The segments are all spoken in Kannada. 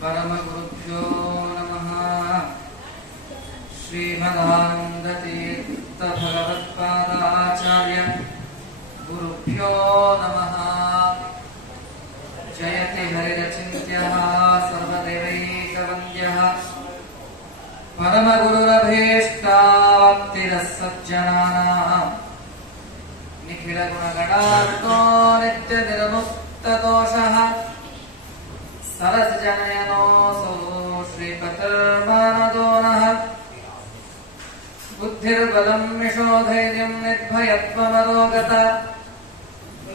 परमगुरुभ्यो नमः। श्रीमदानन्दतीर्थभगवत्पादाचार्य गुरुभ्यो नमः। जयति हरिरचिन्त्यः सर्वदेवैकवन्द्यः परमगुरुरभीष्टाप्तिरः सज्जनानाम् निखिलगुणगणार्को नित्यनिर्मुक्तदोषः सरसजनयनोऽसौ श्रीपतिर्मानदो नः। बुद्धिर्बलं यशोधैर्यं निर्भयत्वमरोगता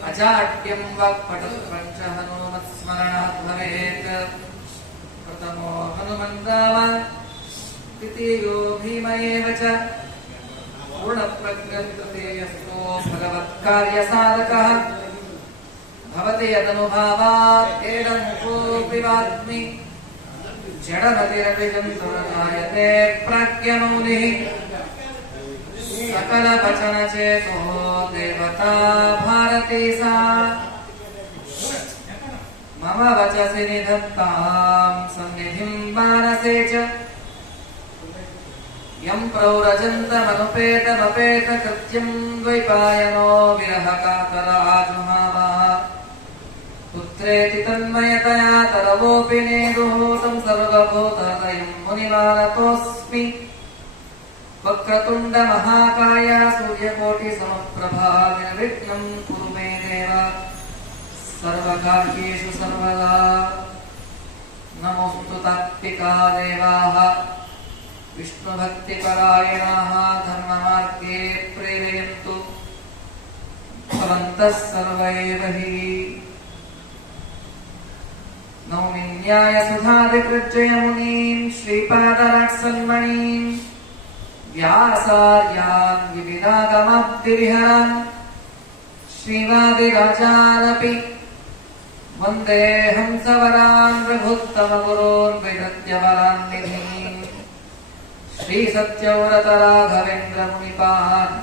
अजाड्यं वाक्पटुत्वञ्च हनुमत्स्मरणात् भवेत्। प्रथमो हनुमन्ताव द्वितीयो भीम एव च पूर्णप्रज्ञस्तुतीयस्तो भगवत्कार्यसाधकः भवति यदनुभावात् एडमुकोऽपि वाग्मि जडमतिरपि जन्तुर्जायते प्राज्ञमौलिः। सकलवचनचेतो देवता भारती सा मम वचसि निधत्तां सन्निधिं मानसे च। यं प्रौरजन्तमनुपेतमपेतकृत्यं द्वैपायनो विरहकातराजुहावा पुत्रेति तन्मयतया तरवोऽपि नेदुः तं सर्वभूतहृदयं मुनिमानतोऽस्मि। वक्रतुण्डमहाकाय सूर्यकोटिसमप्रभा निर्विघ्नं कुरु मे देव सर्वकार्येषु सर्वदा। नमोऽस्तु तात्विका देवाः विष्णुभक्तिपरायणाः धर्ममार्गे प्रेरयन्तु भवन्तः सर्व एव हि। नौमि न्यायसुधादिकृत्यमुनीन् श्रीपादराट्सन्मणीन् व्यासार्यान् विविधागमाब्धिविहरान् श्रीवादिराजानपि वन्दे हंसवरान् रघुत्तमगुरून् विदत्यवरान् निधीन् श्रीसत्यव्रतराघवेन्द्रमुनिपान्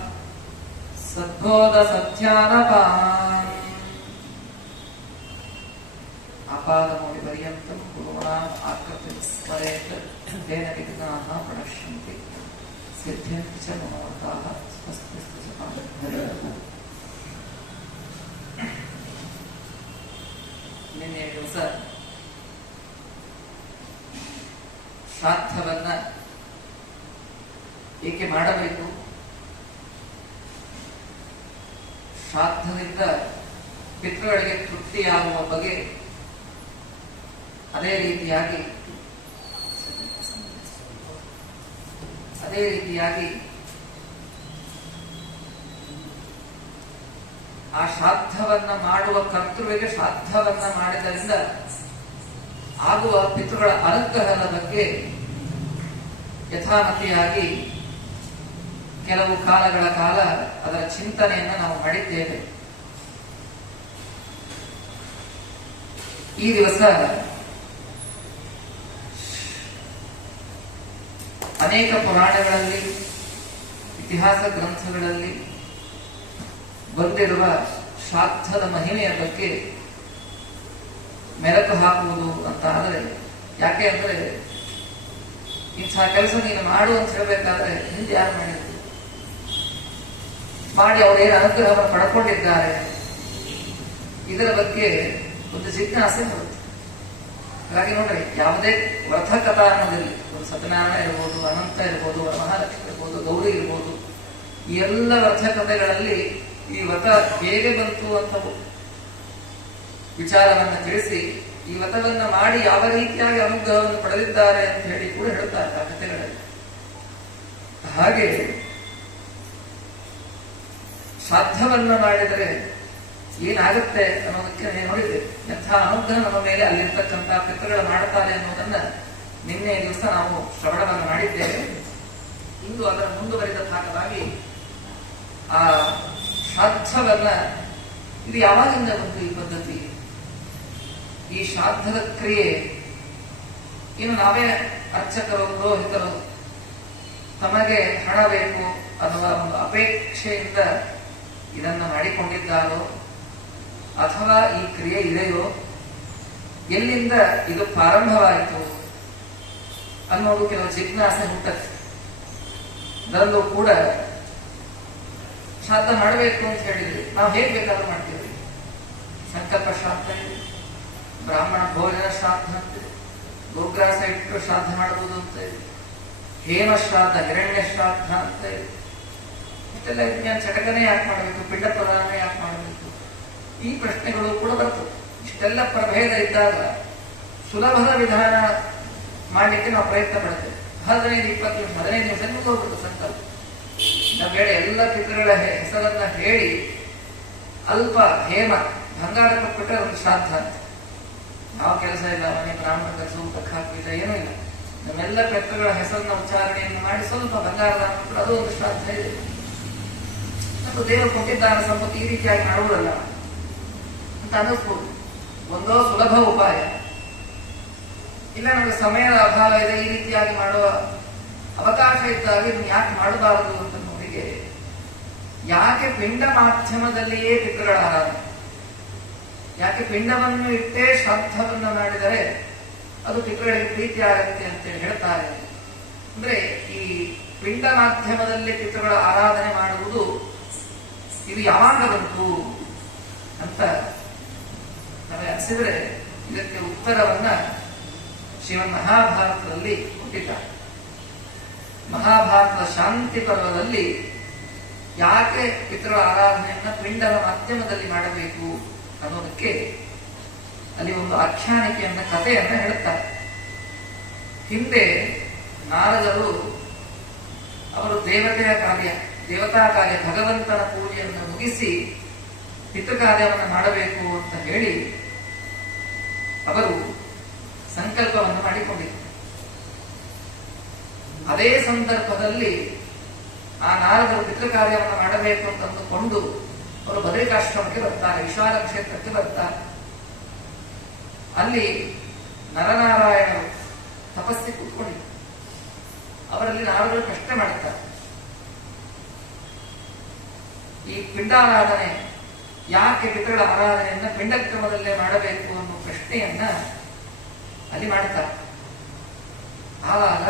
सद्बोधसत्यानपान्। आपादमौलिपर्यन्तं गुरूणाम् आकृतिं स्मरेत् तेन विघ्नाः प्रणश्यन्ति सिद्ध्यन्ति च मनोरथाः। स्वस्तिस्तु च ನಿನ್ನೆ ದಿವಸ ಶ್ರಾದ್ದವನ್ನ ಏಕೆ ಮಾಡಬೇಕು, ಶ್ರಾದ್ದದಿಂದ ಪಿತೃಗಳಿಗೆ ತೃಪ್ತಿಯಾಗುವ ಬಗೆ, ಅದೇ ರೀತಿಯಾಗಿ ಆ ಶ್ರಾದ್ದವನ್ನ ಮಾಡುವ ಕರ್ತೃವಿಗೆ ಶ್ರಾದ್ದವನ್ನ ಮಾಡಿದ್ದರಿಂದ ಆಗುವ ಪಿತೃಗಳ ಅನುಗ್ರಹದ ಬಗ್ಗೆ ಯಥಾಮತಿಯಾಗಿ ಕೆಲವು ಕಾಲಗಳ ಕಾಲ ಅದರ ಚಿಂತನೆಯನ್ನು ನಾವು ಮಾಡಿದ್ದೇವೆ. ಈ ದಿವಸ ಅನೇಕ ಪುರಾಣಗಳಲ್ಲಿ, ಇತಿಹಾಸ ಗ್ರಂಥಗಳಲ್ಲಿ ಬಂದಿರುವ ಶ್ರಾದ್ದದ ಮಹಿಮೆಯ ಬಗ್ಗೆ ಮೆಲುಕು ಹಾಕುವುದು ಅಂತ ಆದರೆ, ಯಾಕೆ ಅಂದ್ರೆ ಇಂಥ ಕೆಲಸ ನೀನು ಮಾಡು ಅಂತ ಹೇಳಬೇಕಾದ್ರೆ ಹಿಂದೆ ಯಾರು ಮಾಡಿದ್ರು, ಮಾಡಿ ಅವರೇನು ಅನುಗ್ರಹವನ್ನು ಪಡ್ಕೊಂಡಿದ್ದಾರೆ, ಇದರ ಬಗ್ಗೆ ಒಂದು ಜಿಜ್ಞಾಸೆ ಬರುತ್ತೆ. ಹಾಗಾಗಿ ನೋಡ್ರಿ, ಯಾವುದೇ ವ್ರತ ಕಥಾ ಅನ್ನೋದಿರಲಿ, ಒಂದು ಸತ್ಯನಾರಾಯಣ ಇರ್ಬೋದು, ಅನಂತ ಇರ್ಬೋದು, ಮಹಾಲಕ್ಷ್ಮಿ ಇರ್ಬೋದು, ಗೌರಿ ಇರ್ಬೋದು, ಈ ಎಲ್ಲ ವ್ರತ ಕಥೆಗಳಲ್ಲಿ ಈ ವ್ರತ ಹೇಗೆ ಬಂತು ಅಂತ ವಿಚಾರವನ್ನ ತಿಳಿಸಿ, ಈ ವ್ರತವನ್ನ ಮಾಡಿ ಯಾವ ರೀತಿಯಾಗಿ ಅನುಗ್ರಹವನ್ನು ಪಡೆದಿದ್ದಾರೆ ಅಂತ ಹೇಳಿ ಕೂಡ ಹೇಳ್ತಾರೆ ಆ ಕಥೆಗಳಲ್ಲಿ. ಹಾಗೆ ಶ್ರಾದ್ದವನ್ನ ಮಾಡಿದರೆ ಏನಾಗುತ್ತೆ ಅನ್ನೋದಕ್ಕೆ ನೋಡಿದೆ. ಎಂಥ ಅನುಗ್ರಹ ನಮ್ಮ ಮೇಲೆ ಅಲ್ಲಿರ್ತಕ್ಕಂಥ ಪಿತೃಗಳು ಮಾಡುತ್ತಾರೆ ಅನ್ನೋದನ್ನ ನಿನ್ನೆ ದಿವಸ ನಾವು ಶ್ರವಣವನ್ನು ಮಾಡಿದ್ದೇವೆ. ಇಂದು ಅದರ ಮುಂದುವರಿದ ಭಾಗವಾಗಿ ಆ ಶ್ರಾದ್ದವನ್ನ, ಇದು ಯಾವಾಗಿಂದ ಬಂತು ಈ ಪದ್ಧತಿ, ಈ ಶ್ರಾದ್ದದ ಕ್ರಿಯೆ ಇನ್ನು ನಾವೇ ಅರ್ಚಕರು, ಪುರೋಹಿತರು ತಮಗೆ ಹಣ ಬೇಕು ಅನ್ನುವ ಒಂದು ಅಪೇಕ್ಷೆಯಿಂದ ಇದನ್ನು ಮಾಡಿಕೊಂಡಿದ್ದಾರೋ ಅಥವಾ ಈ ಕ್ರಿಯೆ ಇದೆಯೋ ಎಲ್ಲಿಂದ ಇದು ಪ್ರಾರಂಭವಾಯಿತು ಅನ್ನೋದು ಕೆಲವು ಜಿಜ್ಞಾಸೆ ಹುಟ್ಟುತ್ತೆ. ಅದರಲ್ಲೂ ಕೂಡ ಶ್ರಾದ್ದ ಮಾಡಬೇಕು ಅಂತ ಹೇಳಿದ್ರಿ, ನಾವು ಹೇಗೆ ಬೇಕಾದ್ರೂ ಮಾಡ್ತೀವಿ. ಸಂಕಲ್ಪ ಶ್ರಾದ್ದ ಇದೆ, ಬ್ರಾಹ್ಮಣ ಭೋಜನ ಶ್ರಾದ್ದ ಅಂತಿದೆ, ಗೋಗ್ರಾಸ ಇಟ್ಟು ಶ್ರಾದ್ದ ಮಾಡಬಹುದು ಅಂತ ಇದೆ, ಹೇಮ ಶ್ರಾದ್ದ, ಹಿರಣ್ಯ ಶ್ರಾದ್ದ ಅಂತ ಇದೆ. ಇಷ್ಟೆಲ್ಲ ನಾನು ಚಟಕನೇ ಯಾಕೆ ಮಾಡಬೇಕು, ಪಿಂಡ ಪ್ರದಾನ ಯಾಕೆ ಮಾಡಬೇಕು, ಈ ಪ್ರಶ್ನೆಗಳು ಕೂಡ ಬರ್ತವೆ. ಇಷ್ಟೆಲ್ಲ ಪ್ರಭೇದ ಇದ್ದಾಗ ಸುಲಭದ ವಿಧಾನ ಮಾಡಲಿಕ್ಕೆ ನಾವು ಪ್ರಯತ್ನ ಪಡ್ತೇವೆ. 15-20 ನಿಮಿಷ, 15 ನಿಮಿಷ ಮುಗಿದೋಗ್ಬಿಟ್ಟು ಸಂಕಲ್ಪ. ನಾವು ಬೇಡ ಎಲ್ಲ ಪಿತೃಗಳ ಹೆಸರನ್ನ ಹೇಳಿ ಅಲ್ಪ ಹೇಮ ಬಂಗಾರ ಕೊಟ್ಬಿಟ್ರೆ ಒಂದು ಶ್ರಾದ್ದ ಅಂತ. ಯಾವ ಕೆಲಸ ಇಲ್ಲ, ಮನೆ ಬ್ರಾಹ್ಮಣ ಕೆಲಸ, ಊಟಕ್ಕೆ ಹಾಕಿಲ್ಲ, ಏನೂ ಇಲ್ಲ. ನಮ್ಮೆಲ್ಲ ಪಿತೃಗಳ ಹೆಸರನ್ನ ಉಚ್ಚಾರಣೆಯನ್ನು ಮಾಡಿ ಸ್ವಲ್ಪ ಬಂಗಾರ ಕೊಟ್ಟರೆ ಅದು ಒಂದು ಶ್ರಾದ್ದ ಇದೆ. ಮತ್ತು ದೇವರು ಕೊಟ್ಟಿದ್ದಾನ ಸಂಪತ್ತು ಈ ರೀತಿಯಾಗಿ ಮಾಡುವುದಲ್ಲ ಅಂತ ಅನ್ನಿಸ್ಬೋದು. ಒಂದೋ ಸುಲಭ ಉಪಾಯ, ಇಲ್ಲ ನಮಗೆ ಸಮಯದ ಅಭಾವ ಇದೆ, ಈ ರೀತಿಯಾಗಿ ಮಾಡುವ ಅವಕಾಶ ಇದ್ದಾಗ ಇದನ್ನು ಯಾಕೆ ಮಾಡಬಾರದು ಅಂತ ನೋಡಿಗೆ, ಯಾಕೆ ಪಿಂಡ ಮಾಧ್ಯಮದಲ್ಲಿಯೇ ಪಿತೃಗಳ ಆರಾಧನೆ, ಯಾಕೆ ಪಿಂಡವನ್ನು ಇಟ್ಟೇ ಶ್ರಾದ್ದವನ್ನು ಮಾಡಿದರೆ ಅದು ಪಿತೃಗಳಿಗೆ ಪ್ರೀತಿ ಆಗತ್ತೆ ಅಂತೇಳಿ ಹೇಳ್ತಾರೆ. ಅಂದ್ರೆ ಈ ಪಿಂಡ ಮಾಧ್ಯಮದಲ್ಲಿ ಪಿತೃಗಳ ಆರಾಧನೆ ಮಾಡುವುದು ಇದು ಯಾವಾಗ ಬಂತು ಅಂತ ನಮಗೆ ಅನಿಸಿದ್ರೆ ಇದಕ್ಕೆ ಉತ್ತರವನ್ನ ಶ್ರೀಮನ್ ಮಹಾಭಾರತದಲ್ಲಿ ಕೊಟ್ಟಿದ್ದಾರೆ. ಮಹಾಭಾರತದ ಶಾಂತಿ ಪರ್ವದಲ್ಲಿ ಯಾಕೆ ಪಿತೃಗಳ ಆರಾಧನೆಯನ್ನ ಪಿಂಡದ ಮಾಧ್ಯಮದಲ್ಲಿ ಮಾಡಬೇಕು ಅನ್ನೋದಕ್ಕೆ ಅಲ್ಲಿ ಒಂದು ಆಖ್ಯಾನಿಕೆಯನ್ನ, ಕಥೆಯನ್ನ ಹೇಳುತ್ತಾರೆ. ಹಿಂದೆ ನಾರದರು ಅವರು ದೇವತಾ ಕಾರ್ಯ ಭಗವಂತನ ಪೂಜೆಯನ್ನು ಮುಗಿಸಿ ಪಿತೃಕಾರ್ಯವನ್ನು ಮಾಡಬೇಕು ಅಂತ ಹೇಳಿ ಅವರು ಸಂಕಲ್ಪವನ್ನು ಮಾಡಿಕೊಂಡಿದ್ದರು. ಅದೇ ಸಂದರ್ಭದಲ್ಲಿ ಆ ನಾರದರು ಪಿತೃಕಾರ್ಯವನ್ನು ಮಾಡಬೇಕು ಅಂತ ಅಂದುಕೊಂಡು ಅವರು ಬದರಿಕಾಶ್ರಮಕ್ಕೆ ಬರ್ತಾರೆ, ವಿಶಾಲ ಕ್ಷೇತ್ರಕ್ಕೆ ಬರ್ತಾರೆ. ಅಲ್ಲಿ ನರನಾರಾಯಣರು ತಪಸ್ಸಿ ಕೂತ್ಕೊಂಡಿದ್ದರು. ಅವರಲ್ಲಿ ನಾರದರು ಪ್ರಶ್ನೆ ಮಾಡುತ್ತಾರೆ, ಈ ಪಿಂಡಾರಾಧನೆ ಯಾಕೆ ಪಿತೃಗಳ ಆರಾಧನೆಯನ್ನ ಪಿಂಡಕ್ರಮದಲ್ಲೇ ಮಾಡಬೇಕು ಅನ್ನೋ ಪ್ರಶ್ನೆಯನ್ನ ಅಲ್ಲಿ ಮಾಡುತ್ತಾರೆ. ಆವಾಗ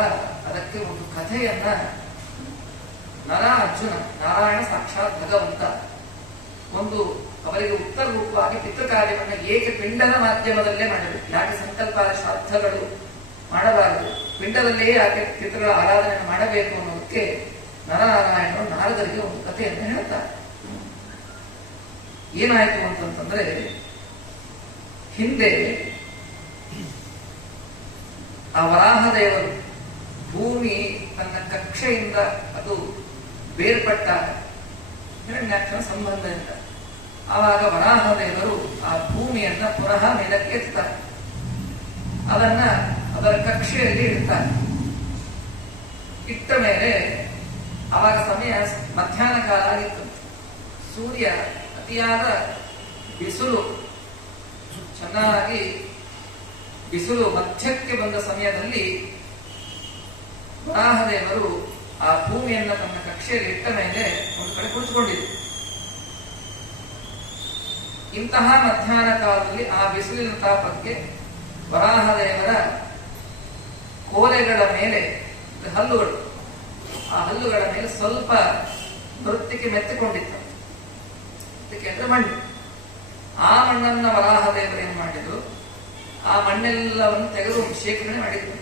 ಅದಕ್ಕೆ ಒಂದು ಕಥೆಯನ್ನ ನರ ಅರ್ಜುನ, ನಾರಾಯಣ ಸಾಕ್ಷಾತ್ ಭಗವಂತ, ಒಂದು ಅವರಿಗೆ ಉತ್ತರ ರೂಪವಾಗಿ ಪಿತೃಕಾರ್ಯವನ್ನು ಏಕೆ ಪಿಂಡದ ಮಾಧ್ಯಮದಲ್ಲೇ ಮಾಡಬೇಕು, ಯಾಕೆ ಸಂಕಲ್ಪಾದ ಶ್ರಾದ್ದಗಳು ಮಾಡಬಾರದು, ಪಿಂಡದಲ್ಲೇ ಯಾಕೆ ಪಿತೃಗಳ ಆರಾಧನೆಯನ್ನು ಮಾಡಬೇಕು ಅನ್ನೋದಕ್ಕೆ ನರನಾರಾಯಣರು ನಾರದರಿಗೆ ಒಂದು ಕಥೆಯನ್ನು ಹೇಳ್ತಾರೆ. ಏನಾಯ್ತು ಅಂತಂದ್ರೆ, ಹಿಂದೆ ಆ ವರಾಹದೇವರು ಭೂಮಿ ತನ್ನ ಕಕ್ಷೆಯಿಂದ ಅದು ಬೇರ್ಪಟ್ಟಾಗ ಹಿರಣ್ಯಾಕ್ಷನ ಸಂಬಂಧದಿಂದ ಆವಾಗ ವರಾಹದೇವರು ಆ ಭೂಮಿಯನ್ನ ಪುನಃ ಮೇಲಕ್ಕೆ ಎತ್ತಾರೆ, ಅದನ್ನ ಅದರ ಕಕ್ಷೆಯಲ್ಲಿ ಇಡ್ತಾರೆ. ಇಟ್ಟ ಮೇಲೆ ಆವಾಗ ಸಮಯ ಮಧ್ಯಾಹ್ನ ಕಾಲ ಆಗಿತ್ತು. ಸೂರ್ಯ ಅತಿಯಾದ ಬಿಸಿಲು, ಚೆನ್ನಾಗಿ ಬಿಸಿಲು ಮಧ್ಯಕ್ಕೆ ಬಂದ ಸಮಯದಲ್ಲಿ ವರಾಹದೇವರು ಆ ಭೂಮಿಯನ್ನ ತನ್ನ ಕಕ್ಷೆಯಲ್ಲಿ ಇಟ್ಟ ಮೇಲೆ ಒಂದು ಕಡೆ ಕುಳಿತುಕೊಂಡಿದ್ರು. ಇಂತಹ ಮಧ್ಯಾಹ್ನ ಕಾಲದಲ್ಲಿ ಆ ಬಿಸಿಲಿನ ತಾಪಕ್ಕೆ ವರಾಹದೇವರ ಕೋಲೆಗಳ ಮೇಲೆ ಹಲ್ಲುಗಳು, ಆ ಹಲ್ಲುಗಳ ಮೇಲೆ ಸ್ವಲ್ಪ ನೃತ್ಯಕ್ಕೆ ಮೆತ್ತಿಕೊಂಡಿತ್ತು. ಅಂದ್ರೆ ಮಣ್ಣು. ಆ ಮಣ್ಣನ್ನ ವರಾಹದೇವರು ಏನು ಮಾಡಿದ್ರು, ಆ ಮಣ್ಣೆಲ್ಲವನ್ನು ತೆಗೆದು ಶೇಖರಣೆ ಮಾಡಿದ್ರು.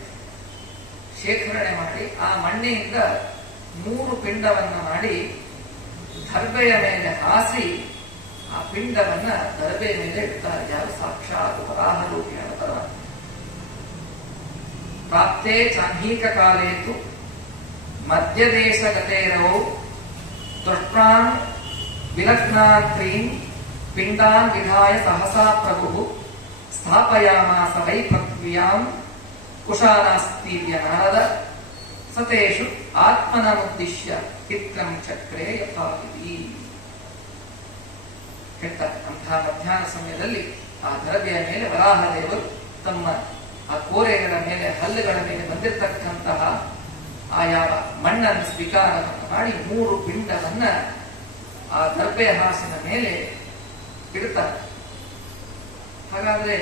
ಶೇಖರಣೆ ಮಾಡಿ ಆ ಮಣ್ಣಿನಿಂದ 3 ಪಿಂಡವನ್ನ ಮಾಡಿ ದರ್ಬೆಯ ಮೇಲೆ ಹಾಸಿ ಆ ಪಿಂಡವನ್ನ ದರ್ಬೆಯ ಮೇಲೆ ಇಡ್ತಾರೆ. ಯಾರು? ಸಾಕ್ಷಾತ್ ವರಾಹ ರೂಪಿಯಾದ ಪರಮಾತ್ಮ. ಪ್ರಾಪ್ತೇ ಚಾಹ್ನೀಕ ಕಾಲೇತು ಮಧ್ಯದೇಶ ಗತೇರವೋ ದೃಷ್ಟಾನ್ ವಿಲಗ್ನಾತ್ರೀನ್ ಪಿಂಡಾನ್ ವಿಧಾಯ ಸಹಸಾ ಪ್ರಭು ಸ್ಥಾಪಯಾಮಾಸ ವೈ ಪೃಥ್ವ್ಯಾಂ ಕುಶಾಲಾಸ್ತೀರ್ಯ ನಾರದ ಸತೇಷು ಆತ್ಮನಮುದ್ದಿಶ್ಯ ಚಿತ್ರಂ ಚಕ್ರೇ ಯಥಾವಿಧಿ. ಅಂತಹ ಮಧ್ಯಾಹ್ನ ಸಮಯದಲ್ಲಿ ಆ ದರಬೆಯ ಮೇಲೆ ವರಾಹದೇವರು ತಮ್ಮ ಆ ಕೋರೆಗಳ ಮೇಲೆ, ಹಲ್ಲುಗಳ ಮೇಲೆ ಬಂದಿರತಕ್ಕಂತಹ ಆ ಯಾವ ಮಣ್ಣನ್ನು ಸ್ವೀಕಾರವನ್ನು ಮಾಡಿ 3 ಪಿಂಡವನ್ನ ಆ ದರ್ಬೆಯ ಹಾಸಿನ ಮೇಲೆ ಇಡುತ್ತಾರೆ. ಹಾಗಾದ್ರೆ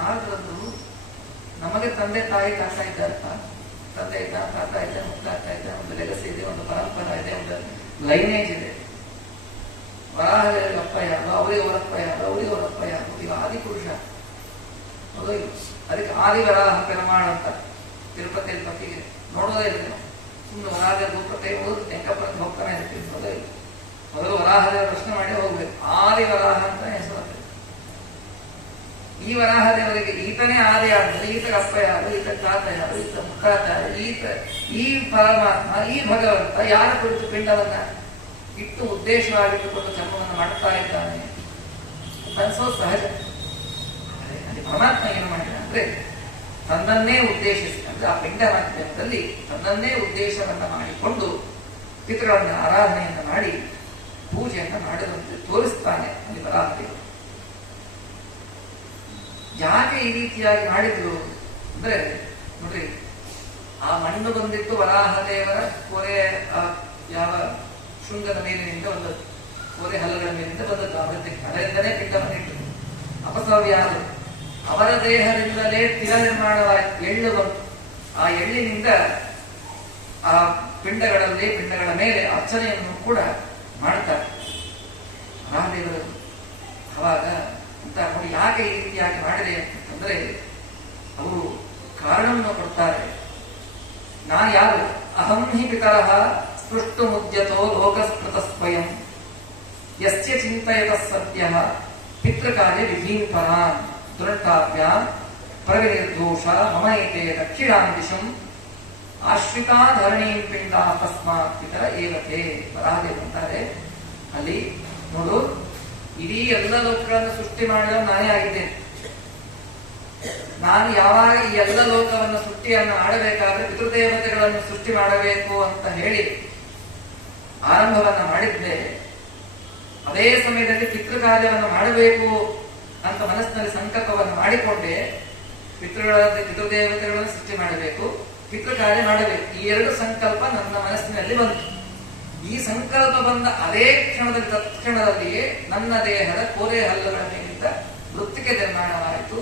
ನಾರದರಂದ್ರು ನಮಗೆ ತಂದೆ ತಾಯಿ ತಾತ ಇದ್ದಾರಪ್ಪ, ತಂದೆ ಇದ್ದ, ತಾತ ಇದ್ದ, ಮುತ್ತಾತ ಇದ್ದ, ಒಂದು ಲೆಗಸಿ ಇದೆ, ಒಂದು ಪರಂಪರೆ ಇದೆ, ಒಂದು ಲೈನೇಜ್ ಇದೆ. ವರಾಹದೇವರಿಗೆ ಅಪ್ಪ ಯಾರು, ಅವರಿಗೆ ಅವರಪ್ಪ ಯಾರು, ಅವರಿಗೆ ಅವರಪ್ಪ ಯಾರು, ಇವ ಆದಿಪುರುಷ. ಹೌದು, ಅದಕ್ಕೆ ಆದಿವರಾಹ ಪೆರಮಾಳ ಅಂತ ತಿರುಪತಿಯಲ್ಲಿ ಪಟ್ಟಿಗೆ ನೋಡೋದೇ ಇಲ್ಲ ನಾವು. ಸುಮ್ಮನೆ ವರಾಹದೇವ ಗೋಪುರಕ್ಕೆ ಹೋದ್ರು ತೆಂಕಪುರಕ್ಕೆ ಹೋಗ್ತಾನೆ ಇರ್ತೀವಿ. ನೋಡೋದೇ ಇಲ್ಲ. ಮೊದಲು ವರಾಹದೇವ ಪ್ರಶ್ನೆ ಮಾಡಿ ಹೋಗ್ಬೇಕು. ಆದಿವರಾಹ ಅಂತ ಹೆಸರು. ಈ ವರಾಹದೇವರಿಗೆ ಈತನೇ ಆದಿ ಆದ್ರೆ ಈತಗೆ ಅಪ್ಪ ಯಾರು, ಈತ ತಾತ ಯಾರು, ಈತ ಮುತ್ತಾತ ಯಾರು, ಈ ಪರಮಾತ್ಮ, ಈ ಭಗವಂತ ಯಾರ ಕುರಿತು ಪಿಂಡವನ್ನ ಇಟ್ಟು ಉದ್ದೇಶವಾಗಿಟ್ಟುಕೊಂಡು ಕರ್ಮವನ್ನು ಮಾಡುತ್ತಾ ಇದ್ದಾನೆ ಅನ್ಸೋದು ಸಹಜ. ಅಲ್ಲಿ ಪರಮಾತ್ಮ ಏನು ಮಾಡಿದ ಅಂದ್ರೆ ತನ್ನನ್ನೇ ಉದ್ದೇಶಿಸಿ, ಅಂದ್ರೆ ಆ ಪಿಂಡ ಮಾಧ್ಯಮದಲ್ಲಿ ತನ್ನನ್ನೇ ಉದ್ದೇಶವನ್ನ ಮಾಡಿಕೊಂಡು ಪಿತೃಗಳನ್ನ ಆರಾಧನೆಯನ್ನ ಮಾಡಿ ಪೂಜೆಯನ್ನ ಮಾಡಿದಂತೆ ತೋರಿಸ್ತಾನೆ ಅಲ್ಲಿ ವರಾಹದೇವರು. ಯಾಕೆ ಈ ರೀತಿಯಾಗಿ ಮಾಡಿದ್ರು ಅಂದ್ರೆ ನೋಡ್ರಿ, ಆ ಮಣ್ಣು ಬಂದಿತ್ತು ವರಾಹದೇವರ ಕೋರೆ ಯಾವ ಶೃಂಗದ ಮೇಲಿನಿಂದ ಬಂದದ್ದು, ಕೋರೆ ಹಲ್ಲುಗಳ ಮೇಲಿಂದ ಬಂದದ್ದು. ಅದರಿಂದಲೇ ಪಿಂಡವನ್ನು ಇಟ್ಟರು. ಅಪಸವ್ಯಾರು ಅವರ ದೇಹದಿಂದಲೇ ತಿಲ ನಿರ್ಮಾಣವಾಯಿತು, ಎಳ್ಳು ಬಂತು. ಆ ಎಳ್ಳಿನಿಂದ ಆ ಪಿಂಡಗಳ ಮೇಲೆ ಅರ್ಚನೆಯನ್ನು ಕೂಡ ಮಾಡ್ತಾರೆ ವರಾಹದೇವರು. ಅವಾಗ ಅಂತ ನೋಡಿ ಯಾಕೆ ಈ ರೀತಿಯಾಗಿ ಮಾಡಿದೆ ಅಂತಂದ್ರೆ ಅವರು ಕಾರಣವನ್ನು ಕೊಡ್ತಾರೆ. ನಾನು ಯಾರು? ಅಹಂ ಹಿ ಪಿತರಃ ಸ್ಪೃಷ್ಟು ಮುದ್ಯತೋ ಲೋಕಸ್ಮೃತ ಸ್ವಯಂ ಯಸ್ಯ ಚಿಂತಯತ ಸತ್ಯ ಪಿತೃಕಾರ್ಯ ವಿಧೀನ್ ಪರಾನ್ ದುರಟ್ಟಾಭ್ಯಾಂ ಪ್ರವಿನಿರ್ದೋಷ ಮಮ ಏತೆ ದಕ್ಷಿಣಾಂ ದಿಶಂ ಆಶ್ರಿತಾ ಧರಣೀಂ ಪಿಂಡ ತಸ್ಮಾತ್ ಪಿತರ ಏವತೆ. ವರಾಹದೇವರು ಅಂತಾರೆ ಅಲ್ಲಿ ನೋಡು, ಇಡೀ ಎಲ್ಲ ಲೋಕಗಳನ್ನು ಸೃಷ್ಟಿ ಮಾಡಿದ ನಾನೇ ಆಗಿದ್ದೇನೆ. ನಾನು ಯಾವಾಗ ಈ ಎಲ್ಲ ಲೋಕವನ್ನು ಸೃಷ್ಟಿಯನ್ನು ಮಾಡಬೇಕಾದ್ರೆ ಪಿತೃದೇವತೆಗಳನ್ನು ಸೃಷ್ಟಿ ಮಾಡಬೇಕು ಅಂತ ಹೇಳಿ ಆರಂಭವನ್ನ ಮಾಡಿದ್ದೆ. ಅದೇ ಸಮಯದಲ್ಲಿ ಪಿತೃಕಾರ್ಯವನ್ನು ಮಾಡಬೇಕು ಅಂತ ಮನಸ್ಸಿನಲ್ಲಿ ಸಂಕಲ್ಪವನ್ನು ಮಾಡಿಕೊಂಡೆ. ಪಿತೃದೇವತೆಗಳನ್ನು ಸೃಷ್ಟಿ ಮಾಡಬೇಕು, ಪಿತೃಕಾರ್ಯ ಮಾಡಬೇಕು, ಈ ಎರಡು ಸಂಕಲ್ಪ ನನ್ನ ಮನಸ್ಸಿನಲ್ಲಿ ಬಂತು. ಈ ಸಂಕಲ್ಪ ಬಂದ ಅದೇ ಕ್ಷಣದಲ್ಲಿ ತತ್ಕ್ಷಣದಲ್ಲಿಯೇ ನನ್ನ ದೇಹದ ಕೋರೆ ಹಲ್ಲುಗಳ ಮೇಲಿಂದ ಮೃತ್ತಿಕೆ ನಿರ್ಮಾಣವಾಯಿತು,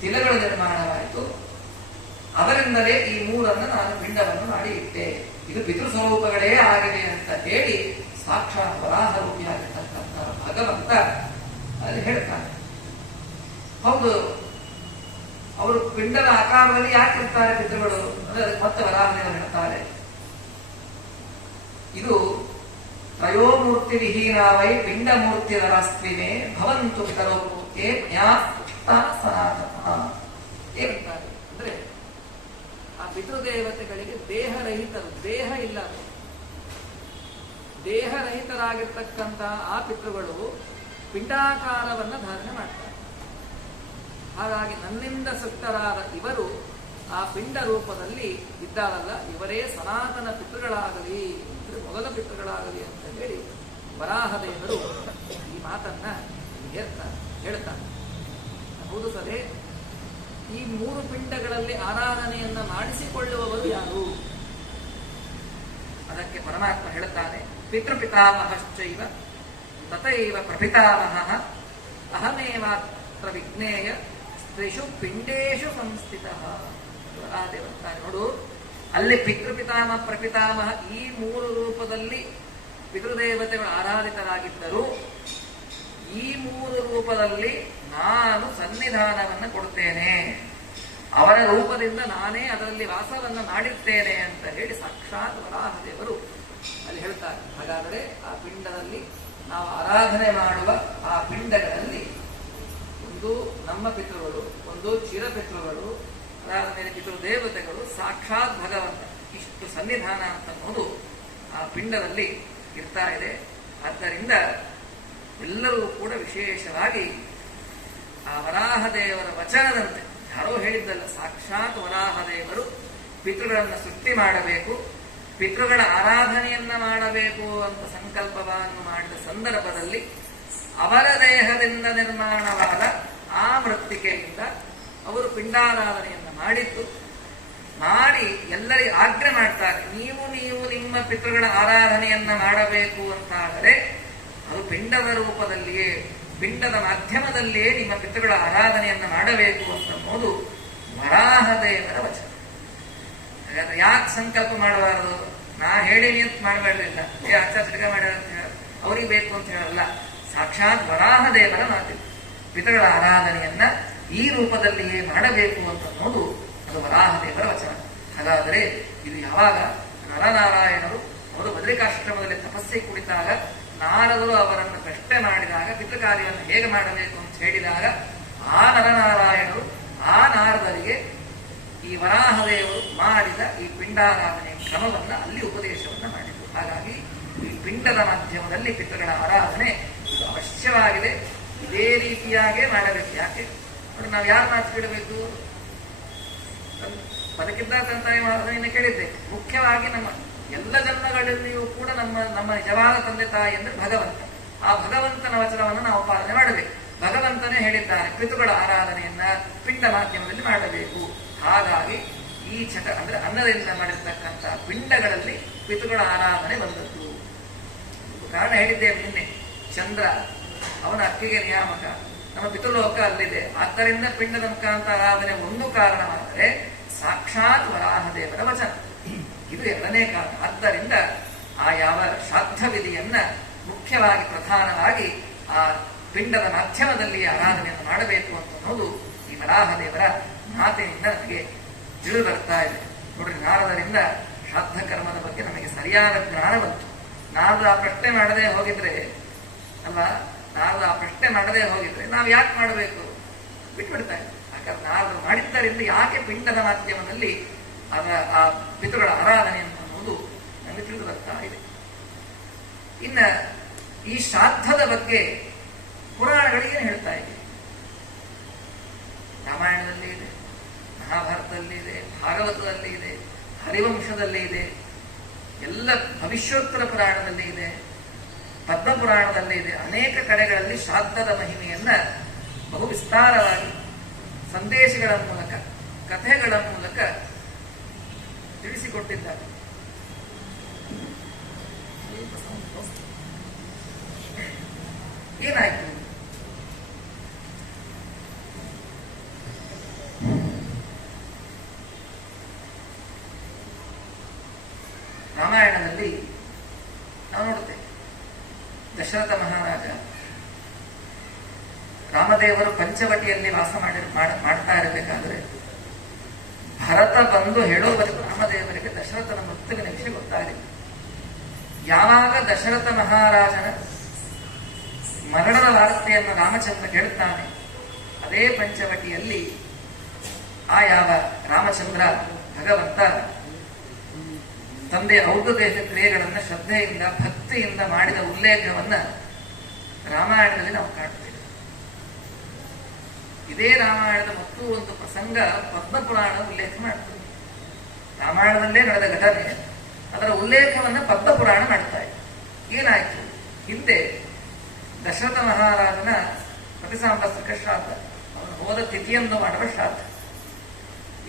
ತಿಲಗಳ ನಿರ್ಮಾಣವಾಯಿತು. ಅವರಿಂದಲೇ ಈ ಮೂರನ್ನು ನಾನು ಪಿಂಡವನ್ನು ಮಾಡಿ ಇಟ್ಟೆ. ಇದು ಪಿತೃ ಸ್ವರೂಪಗಳೇ ಆಗಿದೆ ಅಂತ ಹೇಳಿ ಸಾಕ್ಷಾತ್ ವರಾಹ ರೂಪಿಯಾಗಿರ್ತಕ್ಕಂಥ ಭಗವಂತ ಅಲ್ಲಿ ಹೇಳ್ತಾನೆ. ಹೌದು, ಅವರು ಪಿಂಡದ ಆಕಾರದಲ್ಲಿ ಯಾಕಿರ್ತಾರೆ ಪಿತೃಗಳು ಅಂದ್ರೆ ಅದಕ್ಕೆ ಮತ್ತೆ ವರಾಹದೇವರು ಹೇಳ್ತಾರೆ, ಇದು ತ್ರಯೋಮೂರ್ತಿ ವಿಹೀನಾವೈ ಪಿಂಡ ಮೂರ್ತಿ ನರಾಸ್ತ್ವಿನೇ ಭವಂತು ಪಿತರೋ ಮೂರ್ತಿ ಸನಾತನ. ಏನಂತಾರೆ ಅಂದ್ರೆ ಆ ಪಿತೃದೇವತೆಗಳಿಗೆ ದೇಹರಹಿತರು, ದೇಹ ಇಲ್ಲ, ದೇಹರಹಿತರಾಗಿರ್ತಕ್ಕಂಥ ಆ ಪಿತೃಗಳು ಪಿಂಡಾಕಾರವನ್ನ ಧಾರಣೆ ಮಾಡ್ತಾರೆ. ಹಾಗಾಗಿ ನನ್ನಿಂದ ಸೃಷ್ಟರಾದ ಇವರು ಆ ಪಿಂಡ ರೂಪದಲ್ಲಿ ಇದ್ದಾರಲ್ಲ, ಇವರೇ ಸನಾತನ ಪಿತೃಗಳಾಗಲಿ, ಮೊದಲ ಪಿತೃಗಳಾಗಲಿ ಅಂತ ಹೇಳಿ ವರಾಹದೇವರು ಈ ಮಾತನ್ನ ಹೇಳ್ತಾರೆ. ಹೌದು ಸರಿ, ಈ ಮೂರು ಪಿಂಡಗಳಲ್ಲಿ ಆರಾಧನೆಯನ್ನ ಮಾಡಿಸಿಕೊಳ್ಳುವವರು ಯಾರು? ಅದಕ್ಕೆ ಪರಮಾತ್ಮ ಹೇಳುತ್ತಾನೆ, ಪಿತೃಪಿತಾಮಹಶ್ಚೈವ ತಥೈವ ಪ್ರಪಿತಾಮಹ ಅಹಮೇವಾತ್ರ ವಿಜ್ಞೇಯ ಸ್ತ್ರೀಷು ಪಿಂಡೇಶು ಸಂಸ್ಥಿತ. ವರಾಹದೇವಂತಾನೆ ನೋಡು, ಅಲ್ಲಿ ಪಿತೃಪಿತಾಮಹ ಪ್ರಪಿತಾಮಹ ಈ ಮೂರು ರೂಪದಲ್ಲಿ ಪಿತೃದೇವತೆಗಳು ಆರಾಧಿತರಾಗಿದ್ದರು. ಈ ಮೂರು ರೂಪದಲ್ಲಿ ನಾನು ಸನ್ನಿಧಾನವನ್ನು ಕೊಡ್ತೇನೆ, ಅವರ ರೂಪದಿಂದ ನಾನೇ ಅದರಲ್ಲಿ ವಾಸವನ್ನು ಮಾಡಿರ್ತೇನೆ ಅಂತ ಹೇಳಿ ಸಾಕ್ಷಾತ್ ವರಾಹದೇವರು ಅಲ್ಲಿ ಹೇಳ್ತಾರೆ. ಹಾಗಾದರೆ ಆ ಪಿಂಡದಲ್ಲಿ ನಾವು ಆರಾಧನೆ ಮಾಡುವ ಆ ಪಿಂಡಗಳಲ್ಲಿ ಒಂದು ನಮ್ಮ ಪಿತೃಗಳು, ಒಂದು ಚಿರಪಿತೃಗಳು, ಅದಾದ ಮೇಲೆ ಪಿತೃದೇವತೆಗಳು, ಸಾಕ್ಷಾತ್ ಭಗವಂತ, ಇಷ್ಟು ಸನ್ನಿಧಾನ ಅಂತ ಅನ್ನೋದು ಆ ಪಿಂಡದಲ್ಲಿ ಇರ್ತಾ ಇದೆ. ಆದ್ದರಿಂದ ಎಲ್ಲರೂ ಕೂಡ ವಿಶೇಷವಾಗಿ ಆ ವರಾಹದೇವರ ವಚನದಂತೆ, ಯಾರೋ ಹೇಳಿದ್ದಲ್ಲ, ಸಾಕ್ಷಾತ್ ವರಾಹದೇವರು ಪಿತೃಗಳನ್ನು ಸೃಷ್ಟಿ ಮಾಡಬೇಕು, ಪಿತೃಗಳ ಆರಾಧನೆಯನ್ನ ಮಾಡಬೇಕು ಅಂತ ಸಂಕಲ್ಪವನ್ನು ಮಾಡಿದ ಸಂದರ್ಭದಲ್ಲಿ ಅವರ ದೇಹದಿಂದ ನಿರ್ಮಾಣವಾದ ಆ ಮೃತ್ತಿಕೆಯಿಂದ ಅವರು ಪಿಂಡಾರಾಧನೆಯನ್ನು ಮಾಡಿ ಎಲ್ಲರಿಗೆ ಆಜ್ಞೆ ಮಾಡ್ತಾರೆ, ನೀವು ನಿಮ್ಮ ಪಿತೃಗಳ ಆರಾಧನೆಯನ್ನ ಮಾಡಬೇಕು ಅಂತಾದರೆ ಅದು ಪಿಂಡದ ರೂಪದಲ್ಲಿಯೇ, ಪಿಂಡದ ಮಾಧ್ಯಮದಲ್ಲಿಯೇ ನಿಮ್ಮ ಪಿತೃಗಳ ಆರಾಧನೆಯನ್ನ ಮಾಡಬೇಕು ಅಂತ ಅನ್ನೋದು ವರಾಹದೇವರ ವಚನ. ಹಾಗಾದ್ರೆ ಯಾಕೆ ಸಂಕಲ್ಪ ಮಾಡಬಾರದು? ನಾ ಹೇಳೀನಿ ಅಂತ ಮಾಡಬೇಡಲಿಲ್ಲ, ಆಚಾರ್ಯ ಮಾಡ್ಯಾರ ಅಂತ ಹೇಳ ಅವ್ರಿಗೆ ಬೇಕು ಅಂತ ಹೇಳಲ್ಲ. ಸಾಕ್ಷಾತ್ ವರಾಹದೇವರ ಮಾತಿದೆ. ಪಿತೃಗಳ ಆರಾಧನೆಯನ್ನ ಈ ರೂಪದಲ್ಲಿಯೇ ಮಾಡಬೇಕು ಅಂತ ಅನ್ನೋದು ಅದು ವರಾಹದೇವರ ವಚನ. ಹಾಗಾದರೆ ಇದು ಯಾವಾಗ ನರನಾರಾಯಣರು ಅವರು ಬದರಿಕಾಶ್ರಮದಲ್ಲಿ ತಪಸ್ಸಿಗೆ ಕುಳಿತಾಗ ನಾರದರು ಅವರನ್ನು ಪ್ರಶ್ನೆ ಮಾಡಿದಾಗ ಪಿತೃಕಾರ್ಯವನ್ನು ಹೇಗೆ ಮಾಡಬೇಕು ಅಂತ ಹೇಳಿದಾಗ ಆ ನರನಾರಾಯಣರು ಆ ನಾರದರಿಗೆ ಈ ವರಾಹದೇವರು ಮಾಡಿದ ಈ ಪಿಂಡಾರಾಧನೆ ಕ್ರಮವನ್ನ ಅಲ್ಲಿ ಉಪದೇಶವನ್ನ ಮಾಡಿದರು. ಹಾಗಾಗಿ ಈ ಪಿಂಡದ ಮಾಧ್ಯಮದಲ್ಲಿ ಪಿತೃಗಳ ಆರಾಧನೆ ಇದು ಅವಶ್ಯವಾಗಿದೆ. ಇದೇ ರೀತಿಯಾಗೇ ಮಾಡಬೇಕು. ಯಾಕೆ ನೋಡಿ, ನಾವು ಯಾರು ಮಾತು ಕೇಳಬೇಕು? ಬದುಕಿದ್ದ ತಂತಾಯಿ ಆರಾಧನೆಯನ್ನು ಕೇಳಿದ್ದೆ. ಮುಖ್ಯವಾಗಿ ನಮ್ಮ ಎಲ್ಲ ಜನ್ಮಗಳಲ್ಲಿಯೂ ಕೂಡ ನಮ್ಮ ನಿಜವಾದ ತಂದೆ ತಾಯಿ ಅಂದ್ರೆ ಭಗವಂತ. ಆ ಭಗವಂತನ ವಚನವನ್ನು ನಾವು ಪಾಲನೆ ಮಾಡಬೇಕು. ಭಗವಂತನೇ ಹೇಳಿದ್ದಾನೆ ಪಿತೃಗಳ ಆರಾಧನೆಯನ್ನ ಪಿಂಡ ಮಾಧ್ಯಮದಲ್ಲಿ ಮಾಡಬೇಕು. ಹಾಗಾಗಿ ಈ ಅಂದ್ರೆ ಅನ್ನದಿಂದ ಮಾಡಿರ್ತಕ್ಕಂಥ ಪಿಂಡಗಳಲ್ಲಿ ಪಿತೃಗಳ ಆರಾಧನೆ ಬಂದದ್ದು. ಕಾರಣ ಹೇಳಿದ್ದೇವೆ ನಿನ್ನೆ. ಚಂದ್ರ ಅವನ ಅಕ್ಕಿಗೆ ನಿಯಾಮಕ, ನಮ್ಮ ಪಿತೃಲೋಕ ಅಲ್ಲಿದೆ. ಆದ್ದರಿಂದ ಪಿಂಡದ ಮುಖಾಂತರ ಆರಾಧನೆ ಒಂದು ಕಾರಣವಾದರೆ ಸಾಕ್ಷಾತ್ ವರಾಹದೇವರ ವಚನ ಇದು ಎರಡನೇ ಕಾರಣ. ಆದ್ದರಿಂದ ಆ ಯಾವ ಶ್ರಾದ್ದ ವಿಧಿಯನ್ನ ಮುಖ್ಯವಾಗಿ ಪ್ರಧಾನವಾಗಿ ಆ ಪಿಂಡದ ಮಾಧ್ಯಮದಲ್ಲಿ ಆರಾಧನೆಯನ್ನು ಮಾಡಬೇಕು ಅಂತ ಅನ್ನೋದು ಈ ವರಾಹದೇವರ ಮಾತಿನಿಂದ ನಮಗೆ ತಿಳಿದು ಬರ್ತಾ ಇದೆ. ನೋಡ್ರಿ, ನಾರದರಿಂದ ಶ್ರಾದ್ದ ಕರ್ಮದ ಬಗ್ಗೆ ನಮಗೆ ಸರಿಯಾದ ಜ್ಞಾನ ಬಂತು. ನಾರದ ಆ ಪ್ರಶ್ನೆ ಮಾಡದೆ ಹೋಗಿದ್ರೆ ನಾವು ಯಾಕೆ ಮಾಡಬೇಕು? ಬಿಟ್ಬಿಡ್ತಾ ಇದ್ವಿ. ಯಾಕಂದ್ರೆ ನಾರದರು ಮಾಡಿದ್ದರಿಂದ ಯಾಕೆ ಪಿಂಡದ ಮಾಧ್ಯಮದಲ್ಲಿ ಆ ಪಿತೃಗಳ ಆರಾಧನೆ ಅನ್ನೋದು ನಮಗೆ ತಿಳಿದು ಬರ್ತಾ ಇದೆ. ಇನ್ನ ಈ ಶ್ರಾದ್ದದ ಬಗ್ಗೆ ಪುರಾಣಗಳಿಗೆ ಹೇಳ್ತಾ ಇದೆ. ರಾಮಾಯಣದಲ್ಲಿ ಇದೆ, ಮಹಾಭಾರತದಲ್ಲಿ ಇದೆ, ಭಾಗವತದಲ್ಲಿ ಇದೆ, ಹರಿವಂಶದಲ್ಲಿ ಇದೆ, ಎಲ್ಲ ಭವಿಷ್ಯೋತ್ತರ ಪುರಾಣದಲ್ಲಿ ಇದೆ, ಪದ್ಮ ಪುರಾಣದಲ್ಲಿ ಇದೆ. ಅನೇಕ ಕಡೆಗಳಲ್ಲಿ ಶ್ರಾದ್ದದ ಮಹಿಮೆಯನ್ನ ಬಹು ವಿಸ್ತಾರವಾಗಿ ಸಂದೇಶಗಳ ಮೂಲಕ, ಕಥೆಗಳ ಮೂಲಕ ತಿಳಿಸಿಕೊಟ್ಟಿದ್ದಾರೆ. ಏನಾಯ್ತು? ರಾಮಾಯಣದಲ್ಲಿ ನಾವು ನೋಡುತ್ತೇವೆ, ದಶರಥ ಮಹಾರಾಜ ರಾಮದೇವರು ಪಂಚವಟಿಯಲ್ಲಿ ವಾಸ ಮಾಡ್ತಾ ಇರಬೇಕಾದ್ರೆ ಭರತ ಬಂದು ಹೇಳೋವರೆಗೂ ರಾಮದೇವರಿಗೆ ದಶರಥನ ಮೃತ್ಯುವಿನ ವಿಷಯ ಗೊತ್ತಾಗಲಿಲ್ಲ. ಯಾವಾಗ ದಶರಥ ಮಹಾರಾಜನ ಮರಣದ ವಾರ್ತೆಯನ್ನು ರಾಮಚಂದ್ರ ಕೇಳುತ್ತಾನೆ, ಅದೇ ಪಂಚವಟಿಯಲ್ಲಿ ಆ ಯಾವ ರಾಮಚಂದ್ರ ಭಗವಂತ ತಂದೆ ಔದ್ಯೋಗಿಕ ಕ್ರಿಯೆಗಳನ್ನು ಶ್ರದ್ಧೆಯಿಂದ ಭಕ್ತಿಯಿಂದ ಮಾಡಿದ ಉಲ್ಲೇಖವನ್ನ ರಾಮಾಯಣದಲ್ಲಿ ನಾವು ಕಾಣ್ತೇವೆ. ಇದೇ ರಾಮಾಯಣದ ಮತ್ತು ಒಂದು ಪ್ರಸಂಗ ಪದ್ಮಪುರಾಣ ಉಲ್ಲೇಖ ಮಾಡ್ತದೆ. ರಾಮಾಯಣದಲ್ಲೇ ನಡೆದ ಘಟನೆ, ಅದರ ಉಲ್ಲೇಖವನ್ನ ಪದ್ಮಪುರಾಣ ಮಾಡ್ತಾ ಇದೆ. ಏನಾಯ್ತು? ಹಿಂದೆ ದಶರಥ ಮಹಾರಾಜನ ಪ್ರತಿಸಾಂಬಸ್ತಿಕ ಶ್ರಾದ್ದ, ಅವನು ಹೋದ ತಿಥಿಯನ್ನು ಮಾಡುವ ಶ್ರಾದ್ದ.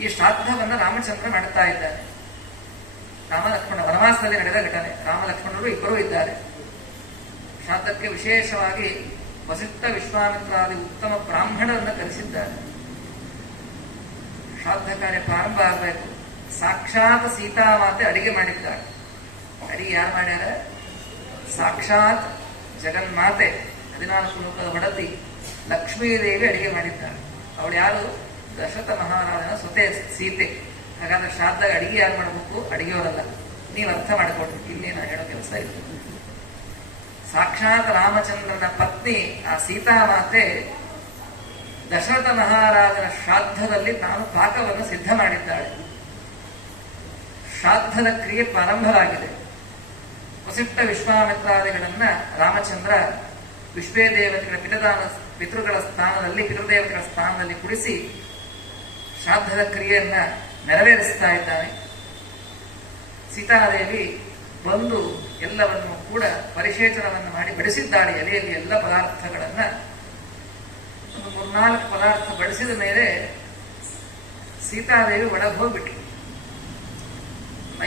ಈ ಶ್ರಾದ್ದವನ್ನು ರಾಮಚಂದ್ರ ಮಾಡ್ತಾ ಇದ್ದಾನೆ. ರಾಮ ಲಕ್ಷ್ಮಣ ವನವಾಸದಲ್ಲಿ ನಡೆದ ಘಟನೆ. ರಾಮ ಲಕ್ಷ್ಮಣರು ಇಬ್ಬರೂ ಇದ್ದಾರೆ. ಶ್ರಾದ್ದಕ್ಕೆ ವಿಶೇಷವಾಗಿ ವಸಿಷ್ಠ ವಿಶ್ವಾಮಿತ್ರಾದಿ ಉತ್ತಮ ಬ್ರಾಹ್ಮಣರನ್ನು ಕರೆಸಿದ್ದಾರೆ. ಶ್ರಾದ್ದ ಕಾರ್ಯ ಪ್ರಾರಂಭ ಆಗಬೇಕು. ಸಾಕ್ಷಾತ್ ಸೀತಾಮಾತೆ ಅಡಿಗೆ ಮಾಡಿದ್ದಾರೆ. ಅಡಿಗೆ ಯಾರು ಮಾಡ್ಯಾರ? ಸಾಕ್ಷಾತ್ ಜಗನ್ಮಾತೆ 14 ಮುಖದ ಒಡತಿ ಲಕ್ಷ್ಮೀದೇವಿ ಅಡಿಗೆ ಮಾಡಿದ್ದಾರೆ. ಅವಳು ಯಾರು? ದಶರಥ ಮಹಾರಾಜನ ಸೊತೆ ಸೀತೆ. ಹಾಗಾದ್ರೆ ಶ್ರಾದ್ದಾಗ ಅಡಿಗೆ ಯಾರು ಮಾಡಬೇಕು? ಅಡಿಗೆಯವರಲ್ಲ. ನೀವು ಅರ್ಥ ಮಾಡಿಕೊಡ್ರಿ, ಇನ್ನೇನು ಹೇಳೋ ಕೆಲಸ ಇಲ್ಲ. ಸಾಕ್ಷಾತ್ ರಾಮಚಂದ್ರನ ಪತ್ನಿ ಆ ಸೀತಾಮಾತೆ ದಶರಥ ಮಹಾರಾಜನ ಶ್ರಾದ್ದದಲ್ಲಿ ತಾನು ಪಾಕವನ್ನು ಸಿದ್ಧ ಮಾಡಿದ್ದಾಳೆ. ಶ್ರಾದ್ದದ ಕ್ರಿಯೆ ಪ್ರಾರಂಭವಾಗಿದೆ. ವಸಿಷ್ಠ ವಿಶ್ವಾಮಿತ್ರಾದಿಗಳನ್ನ ರಾಮಚಂದ್ರ ವಿಶ್ವೇದೇವತೆಗಳ ಪಿತೃಗಳ ಸ್ಥಾನದಲ್ಲಿ ಕುಡಿಸಿ ಶ್ರಾದ್ದದ ಕ್ರಿಯೆಯನ್ನ ನೆರವೇರಿಸ್ತಾ ಇದ್ದಾನೆ. ಸೀತಾದೇವಿ ಬಂದು ಎಲ್ಲವನ್ನು ಕೂಡ ಪರಿಶೇಚನವನ್ನು ಮಾಡಿ ಬಡಿಸಿದ್ದಾಳೆ. ಎಲೆಯಲ್ಲಿ ಎಲ್ಲ ಪದಾರ್ಥಗಳನ್ನ ಒಂದು 3-4 ಪದಾರ್ಥ ಬಡಿಸಿದ ಮೇಲೆ ಸೀತಾದೇವಿ ಒಳಗೆ ಹೋಗ್ಬಿಟ್ರು.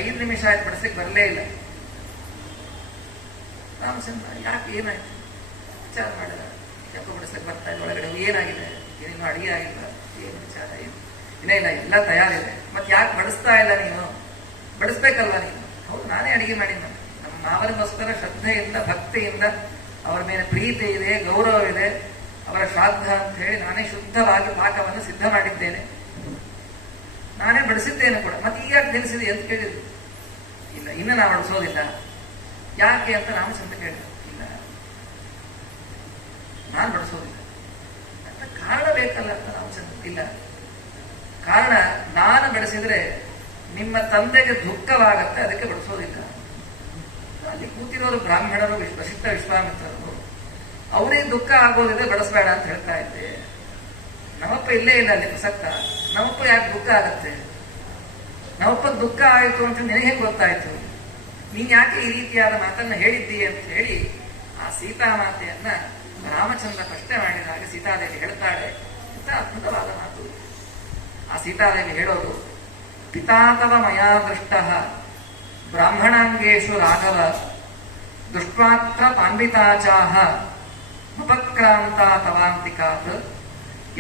5 ನಿಮಿಷ ಆಯ್ತು, ಬಡಿಸಕ್ಕೆ ಬರಲೇ ಇಲ್ಲ. ರಾಮಚಂದ್ರ ಯಾಕೆ ಏನಾಯ್ತು ವಿಚಾರ ಮಾಡಿದ. ಯಾಕೋ ಬಡಿಸಕ್ಕೆ ಬರ್ತಾ ಇಲ್ಲ, ಒಳಗಡೆ ಏನಾಗಿದೆ, ಏನೇನು ಅಡಿಗೆ ಆಗಿಲ್ಲ, ಏನು ವಿಚಾರ ಏನು? ಇಲ್ಲ ಎಲ್ಲ ತಯಾರಿದೆ, ಮತ್ತೆ ಯಾಕೆ ಬಡಿಸ್ತಾ ಇಲ್ಲ ನೀನು? ಬಡಿಸ್ಬೇಕಲ್ವ ನೀನು? ಹೌದು, ನಾನೇ ಅಡಿಗೆ ಮಾಡಿದ್ದ. ನಮ್ಮ ಮಾವನಿಗೋಸ್ಕರ ಶ್ರದ್ಧೆಯಿಂದ ಭಕ್ತಿಯಿಂದ ಅವರ ಮೇಲೆ ಪ್ರೀತಿ ಇದೆ, ಗೌರವ ಇದೆ, ಅವರ ಶ್ರಾದ್ದ ಅಂತ ಹೇಳಿ ನಾನೇ ಶುದ್ಧವಾಗಿ ಪಾಕವನ್ನು ಸಿದ್ಧ ಮಾಡಿದ್ದೇನೆ, ನಾನೇ ಬಡಿಸಿದ್ದೇನೆ ಕೂಡ. ಮತ್ತೆ ಈಗ ಯಾಕೆ ನಿಲ್ಲಿಸಿದೆ ಅಂತ ಕೇಳಿದ್ರು. ಇಲ್ಲ, ಇನ್ನು ನಾವು ಬಡಿಸೋದಿಲ್ಲ. ಯಾಕೆ ಅಂತ ರಾಮಚಂದ್ರ ಕೇಳಿದ್ರು. ಇಲ್ಲ, ನಾನು ಬಡಿಸೋದಿಲ್ಲ ಅಂತ ಕಾರಣ ಬೇಕಲ್ಲ ಅಂತ ರಾಮಚಂದ್ರ. ಇಲ್ಲ, ಕಾರಣ ನಾನು ಬೆಳೆಸಿದ್ರೆ ನಿಮ್ಮ ತಂದೆಗೆ ದುಃಖವಾಗತ್ತೆ, ಅದಕ್ಕೆ ಬಡಿಸೋದಿಲ್ಲ. ಅಲ್ಲಿ ಕೂತಿರೋರು ಬ್ರಾಹ್ಮಣರು, ವಸಿಷ್ಠ ವಿಶ್ವಾಮಿತ್ರರು, ಅವರಿಗೆ ದುಃಖ ಆಗೋದಿದೆ, ಬಡಿಸ್ಬೇಡ ಅಂತ ಹೇಳ್ತಾ ಇದ್ದೆ. ನಮ್ಮಪ್ಪ ಇಲ್ಲೇ ಇಲ್ಲ ಅಲ್ಲಿ ಪ್ರಸಕ್ತ. ನಮ್ಮಪ್ಪ ಯಾಕೆ ದುಃಖ ಆಗತ್ತೆ? ನಮ್ಮಪ್ಪ ದುಃಖ ಆಯಿತು ಅಂತ ನಿನಗೆ ಗೊತ್ತಾಯ್ತು? ನೀನ್ ಯಾಕೆ ಈ ರೀತಿಯಾದ ಮಾತನ್ನ ಹೇಳಿದ್ದೀ ಅಂತ ಹೇಳಿ ಆ ಸೀತಾಮಾತೆಯನ್ನ ರಾಮಚಂದ್ರ ಪ್ರಶ್ನೆ ಮಾಡಿದಾಗ ಸೀತಾದೇವಿ ಹೇಳ್ತಾಳೆ. ಅಂತ ಅದ್ಭುತವಾದ ಮಾತು. ಆ ಸೀತಾದೇವಿ ಹೇಳೋದು, ಪಿತಾತವ ಮಯಾ ದೃಷ್ಟ ಬ್ರಾಹ್ಮಣಾಂಗೇಶು ರಾಘವ ದೃಷ್ಟ್ವಾತ್ರ ಪಾಂಡಿತಾಚಾಹ ಅಪಕ್ರಾಂತ ತವಾಂತಿಕಾತ್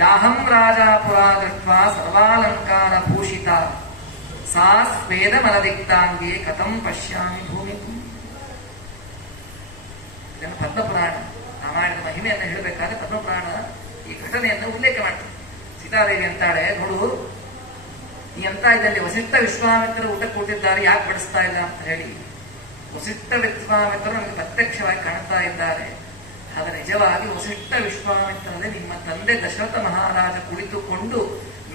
ಯಾಹಂ ರಾಜಾಪುರಾ ದೃಷ್ಟ್ವಾ ಸರ್ವಾಲಂಕಾರ ಭೂಷಿತ ಸಾ ಸ್ವೇದ ಮಲದಿಕ್ತಾಂಗೆ ಕಥಂ ಪಶ್ಯಾಮಿ ಭೂಮಿ. ಇದನ್ನು ಪದ್ಮಪುರಾಣ, ರಾಮಾಯಣದ ಮಹಿಮೆಯನ್ನು ಹೇಳಬೇಕಾದ್ರೆ ಪದ್ಮಪುರಾಣ ಈ ಘಟನೆಯನ್ನು ಉಲ್ಲೇಖ ಮಾಡ್ತಾರೆ. ಸೀತಾದೇವಿ ಅಂತಾಳೆ, ನೋಡು, ಈ ಅಂತ ಇದ್ದಲ್ಲಿ ವಸಿಷ್ಠ ವಿಶ್ವಾಮಿತ್ರರು ಊಟ ಕೂತಿದ್ದಾರೆ, ಯಾಕೆ ಬಡಿಸ್ತಾ ಇಲ್ಲ ಅಂತ ಹೇಳಿ. ವಸಿಷ್ಠ ವಿಶ್ವಾಮಿತ್ರರು ನಮಗೆ ಪ್ರತ್ಯಕ್ಷವಾಗಿ ಕಾಣ್ತಾ ಇದ್ದಾರೆ. ಆದರೆ ನಿಜವಾಗಿ ವಸಿಷ್ಠ ವಿಶ್ವಾಮಿತ್ರರೇ ನಿಮ್ಮ ತಂದೆ ದಶರಥ ಮಹಾರಾಜ ಕುಳಿತುಕೊಂಡು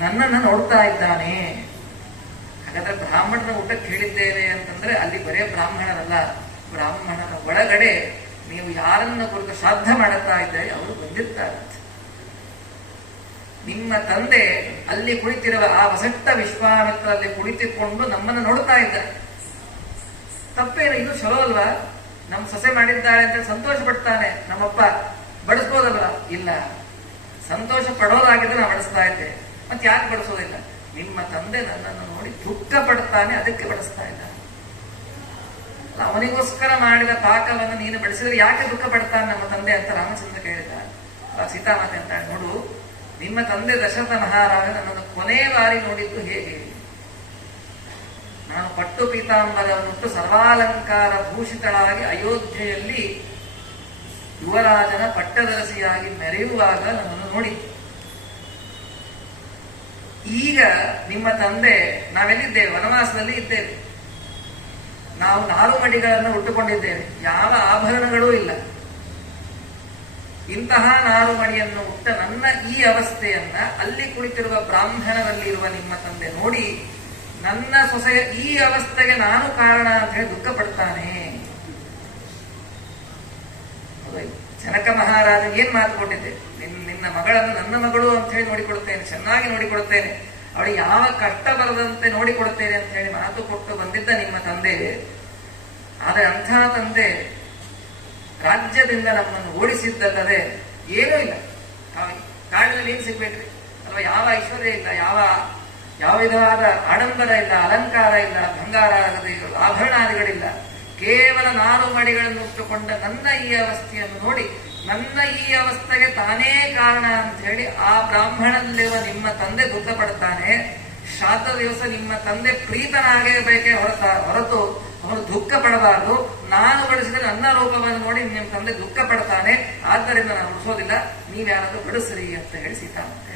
ನನ್ನನ್ನು ನೋಡ್ತಾ ಇದ್ದಾನೆ. ಹಾಗಾದ್ರೆ ಬ್ರಾಹ್ಮಣರ ಊಟಕ್ಕೆ ಹೇಳಿದ್ದೇವೆ ಅಂತಂದ್ರೆ ಅಲ್ಲಿ ಬರೇ ಬ್ರಾಹ್ಮಣರಲ್ಲ, ಬ್ರಾಹ್ಮಣರ ಒಳಗಡೆ ನೀವು ಯಾರನ್ನ ಕುರಿತು ಶ್ರಾದ್ದ ಮಾಡುತ್ತಾ ಇದ್ದಾರೆ ಅವರು ಬಂದಿರ್ತಾರೆ. ನಿಮ್ಮ ತಂದೆ ಅಲ್ಲಿ ಕುಳಿತಿರುವ ಆ ವಸಿಷ್ಠ ವಿಶ್ವಾಮಿತ್ರರಲ್ಲಿ ಕುಳಿತುಕೊಂಡು ನಮ್ಮನ್ನು ನೋಡ್ತಾ ಇದ್ದಾರೆ. ತಪ್ಪೇನು? ಇದು ಚಲೋ ಅಲ್ವಾ? ನಮ್ಮ ಸೊಸೆ ಮಾಡಿದ್ದಾಳೆ ಅಂತ ಸಂತೋಷ ಪಡ್ತಾನೆ ನಮ್ಮಪ್ಪ, ಬಡಿಸ್ಬೋದಲ್ವ? ಇಲ್ಲ, ಸಂತೋಷ ಪಡೋದಾಗಿದ್ರೆ ನಾವು ಬಡಿಸ್ತಾ ಇದ್ದೆ. ಮತ್ತೆ ಯಾಕೆ ಬಡಿಸೋದಿಲ್ಲ? ನಿಮ್ಮ ತಂದೆ ನನ್ನನ್ನು ನೋಡಿ ದುಃಖ ಪಡ್ತಾನೆ, ಅದಕ್ಕೆ ಬಡಿಸ್ತಾ ಇದ್ದ. ಅವನಿಗೋಸ್ಕರ ಮಾಡಿದ ಪಾಕವನ್ನು ನೀನು ಬಡಿಸಿದ್ರೆ ಯಾಕೆ ದುಃಖ ಪಡ್ತಾನೆ ನಮ್ಮ ತಂದೆ ಅಂತ ರಾಮಚಂದ್ರ ಕೇಳಿದ. ಸೀತಾಮಾತೆ ಅಂತ ನೋಡು, ನಿಮ್ಮ ತಂದೆ ದಶರಥ ಮಹಾರಾಜ ನನ್ನನ್ನು ಕೊನೆ ಬಾರಿ ನೋಡಿದ್ದು ಹೇಗೆ? ನಾನು ಪಟ್ಟು ಪೀತಾಂಬರವನ್ನುಟ್ಟು ಸರ್ವಾಲಂಕಾರ ಭೂಷಿತಳಾಗಿ ಅಯೋಧ್ಯೆಯಲ್ಲಿ ಯುವರಾಜನ ಪಟ್ಟದರಸಿಯಾಗಿ ಮೆರೆಯುವಾಗ ನನ್ನನ್ನು ನೋಡಿ. ಈಗ ನಿಮ್ಮ ತಂದೆ, ನಾವೆಲ್ಲಿದ್ದೇವೆ? ವನವಾಸದಲ್ಲಿ ಇದ್ದೇವೆ. ನಾವು ನಾರುಮಡಿಗಳನ್ನು ಉಟ್ಟುಕೊಂಡಿದ್ದೇವೆ, ಯಾವ ಆಭರಣಗಳೂ ಇಲ್ಲ. ಇಂತಹ ನಾರುಮಡಿಯನ್ನು ಉಟ್ಟ ನನ್ನ ಈ ಅವಸ್ಥೆಯನ್ನ ಅಲ್ಲಿ ಕುಳಿತಿರುವ ಬ್ರಾಹ್ಮಣರಲ್ಲಿರುವ ನಿಮ್ಮ ತಂದೆ ನೋಡಿ ನನ್ನ ಸೊಸೆಯ ಈ ಅವಸ್ಥೆಗೆ ನಾನು ಕಾರಣ ಅಂತ ಹೇಳಿ ದುಃಖ ಪಡ್ತಾನೆ. ಜನಕ ಮಹಾರಾಜ ಏನ್ ಮಾತು ಕೊಟ್ಟಿದ್ದೆ? ನಿನ್ನ ಮಗಳನ್ನು ನನ್ನ ಮಗಳು ಅಂತ ಹೇಳಿ ನೋಡಿಕೊಡುತ್ತೇನೆ, ಚೆನ್ನಾಗಿ ನೋಡಿಕೊಡುತ್ತೇನೆ, ಅವಳಿಗೆ ಯಾವ ಕಷ್ಟ ಬರದಂತೆ ನೋಡಿಕೊಡುತ್ತೇನೆ ಅಂತ ಹೇಳಿ ಮಾತು ಕೊಟ್ಟು ಬಂದಿದ್ದ ನಿಮ್ಮ ತಂದೆ. ಆದರೆ ಅಂಥ ತಂದೆ ರಾಜ್ಯದಿಂದ ನಮ್ಮನ್ನು ಓಡಿಸಿದ್ದಲ್ಲದೆ ಏನೂ ಇಲ್ಲ. ಕಾಡಿನಲ್ಲಿ ಏನ್ ಸಿಗ್ಬೇಕ್ರಿ ಅಲ್ವಾ? ಯಾವ ಐಶ್ವರ್ಯ ಇಲ್ಲ, ಯಾವ ವಿಧವಾದ ಆಡಂಬರ ಇಲ್ಲ, ಅಲಂಕಾರ ಇಲ್ಲ, ಬಂಗಾರ ಆಭರಣಾದಿಗಳಿಲ್ಲ. ಕೇವಲ ನಾರು ಮಡಿಗಳನ್ನು ಉಟ್ಟುಕೊಂಡ ನನ್ನ ಈ ಅವಸ್ಥೆಯನ್ನು ನೋಡಿ ನನ್ನ ಈ ಅವಸ್ಥೆಗೆ ತಾನೇ ಕಾರಣ ಅಂತ ಹೇಳಿ ಆ ಬ್ರಾಹ್ಮಣಲ್ಲಿರುವ ನಿಮ್ಮ ತಂದೆ ದುಃಖ ಪಡ್ತಾನೆ. ಶ್ರಾದ್ದ ದಿವಸ ನಿಮ್ಮ ತಂದೆ ಪ್ರೀತನಾಗಬೇಕೇ ಹೊರತು ಅವನು ದುಃಖ ಪಡಬಾರದು. ನಾನು ಬಡಿಸಿದ ನನ್ನ ರೂಪವನ್ನು ನೋಡಿ ನಿಮ್ಮ ತಂದೆ ದುಃಖ ಪಡ್ತಾನೆ, ಆದ್ದರಿಂದ ನಾನು ಉಳಿಸೋದಿಲ್ಲ, ನೀವ್ಯಾರಾದ್ರೂ ಬಡಿಸ್ರಿ ಅಂತ ಹೇಳಿ ಸೀತಾಮಾತೆ.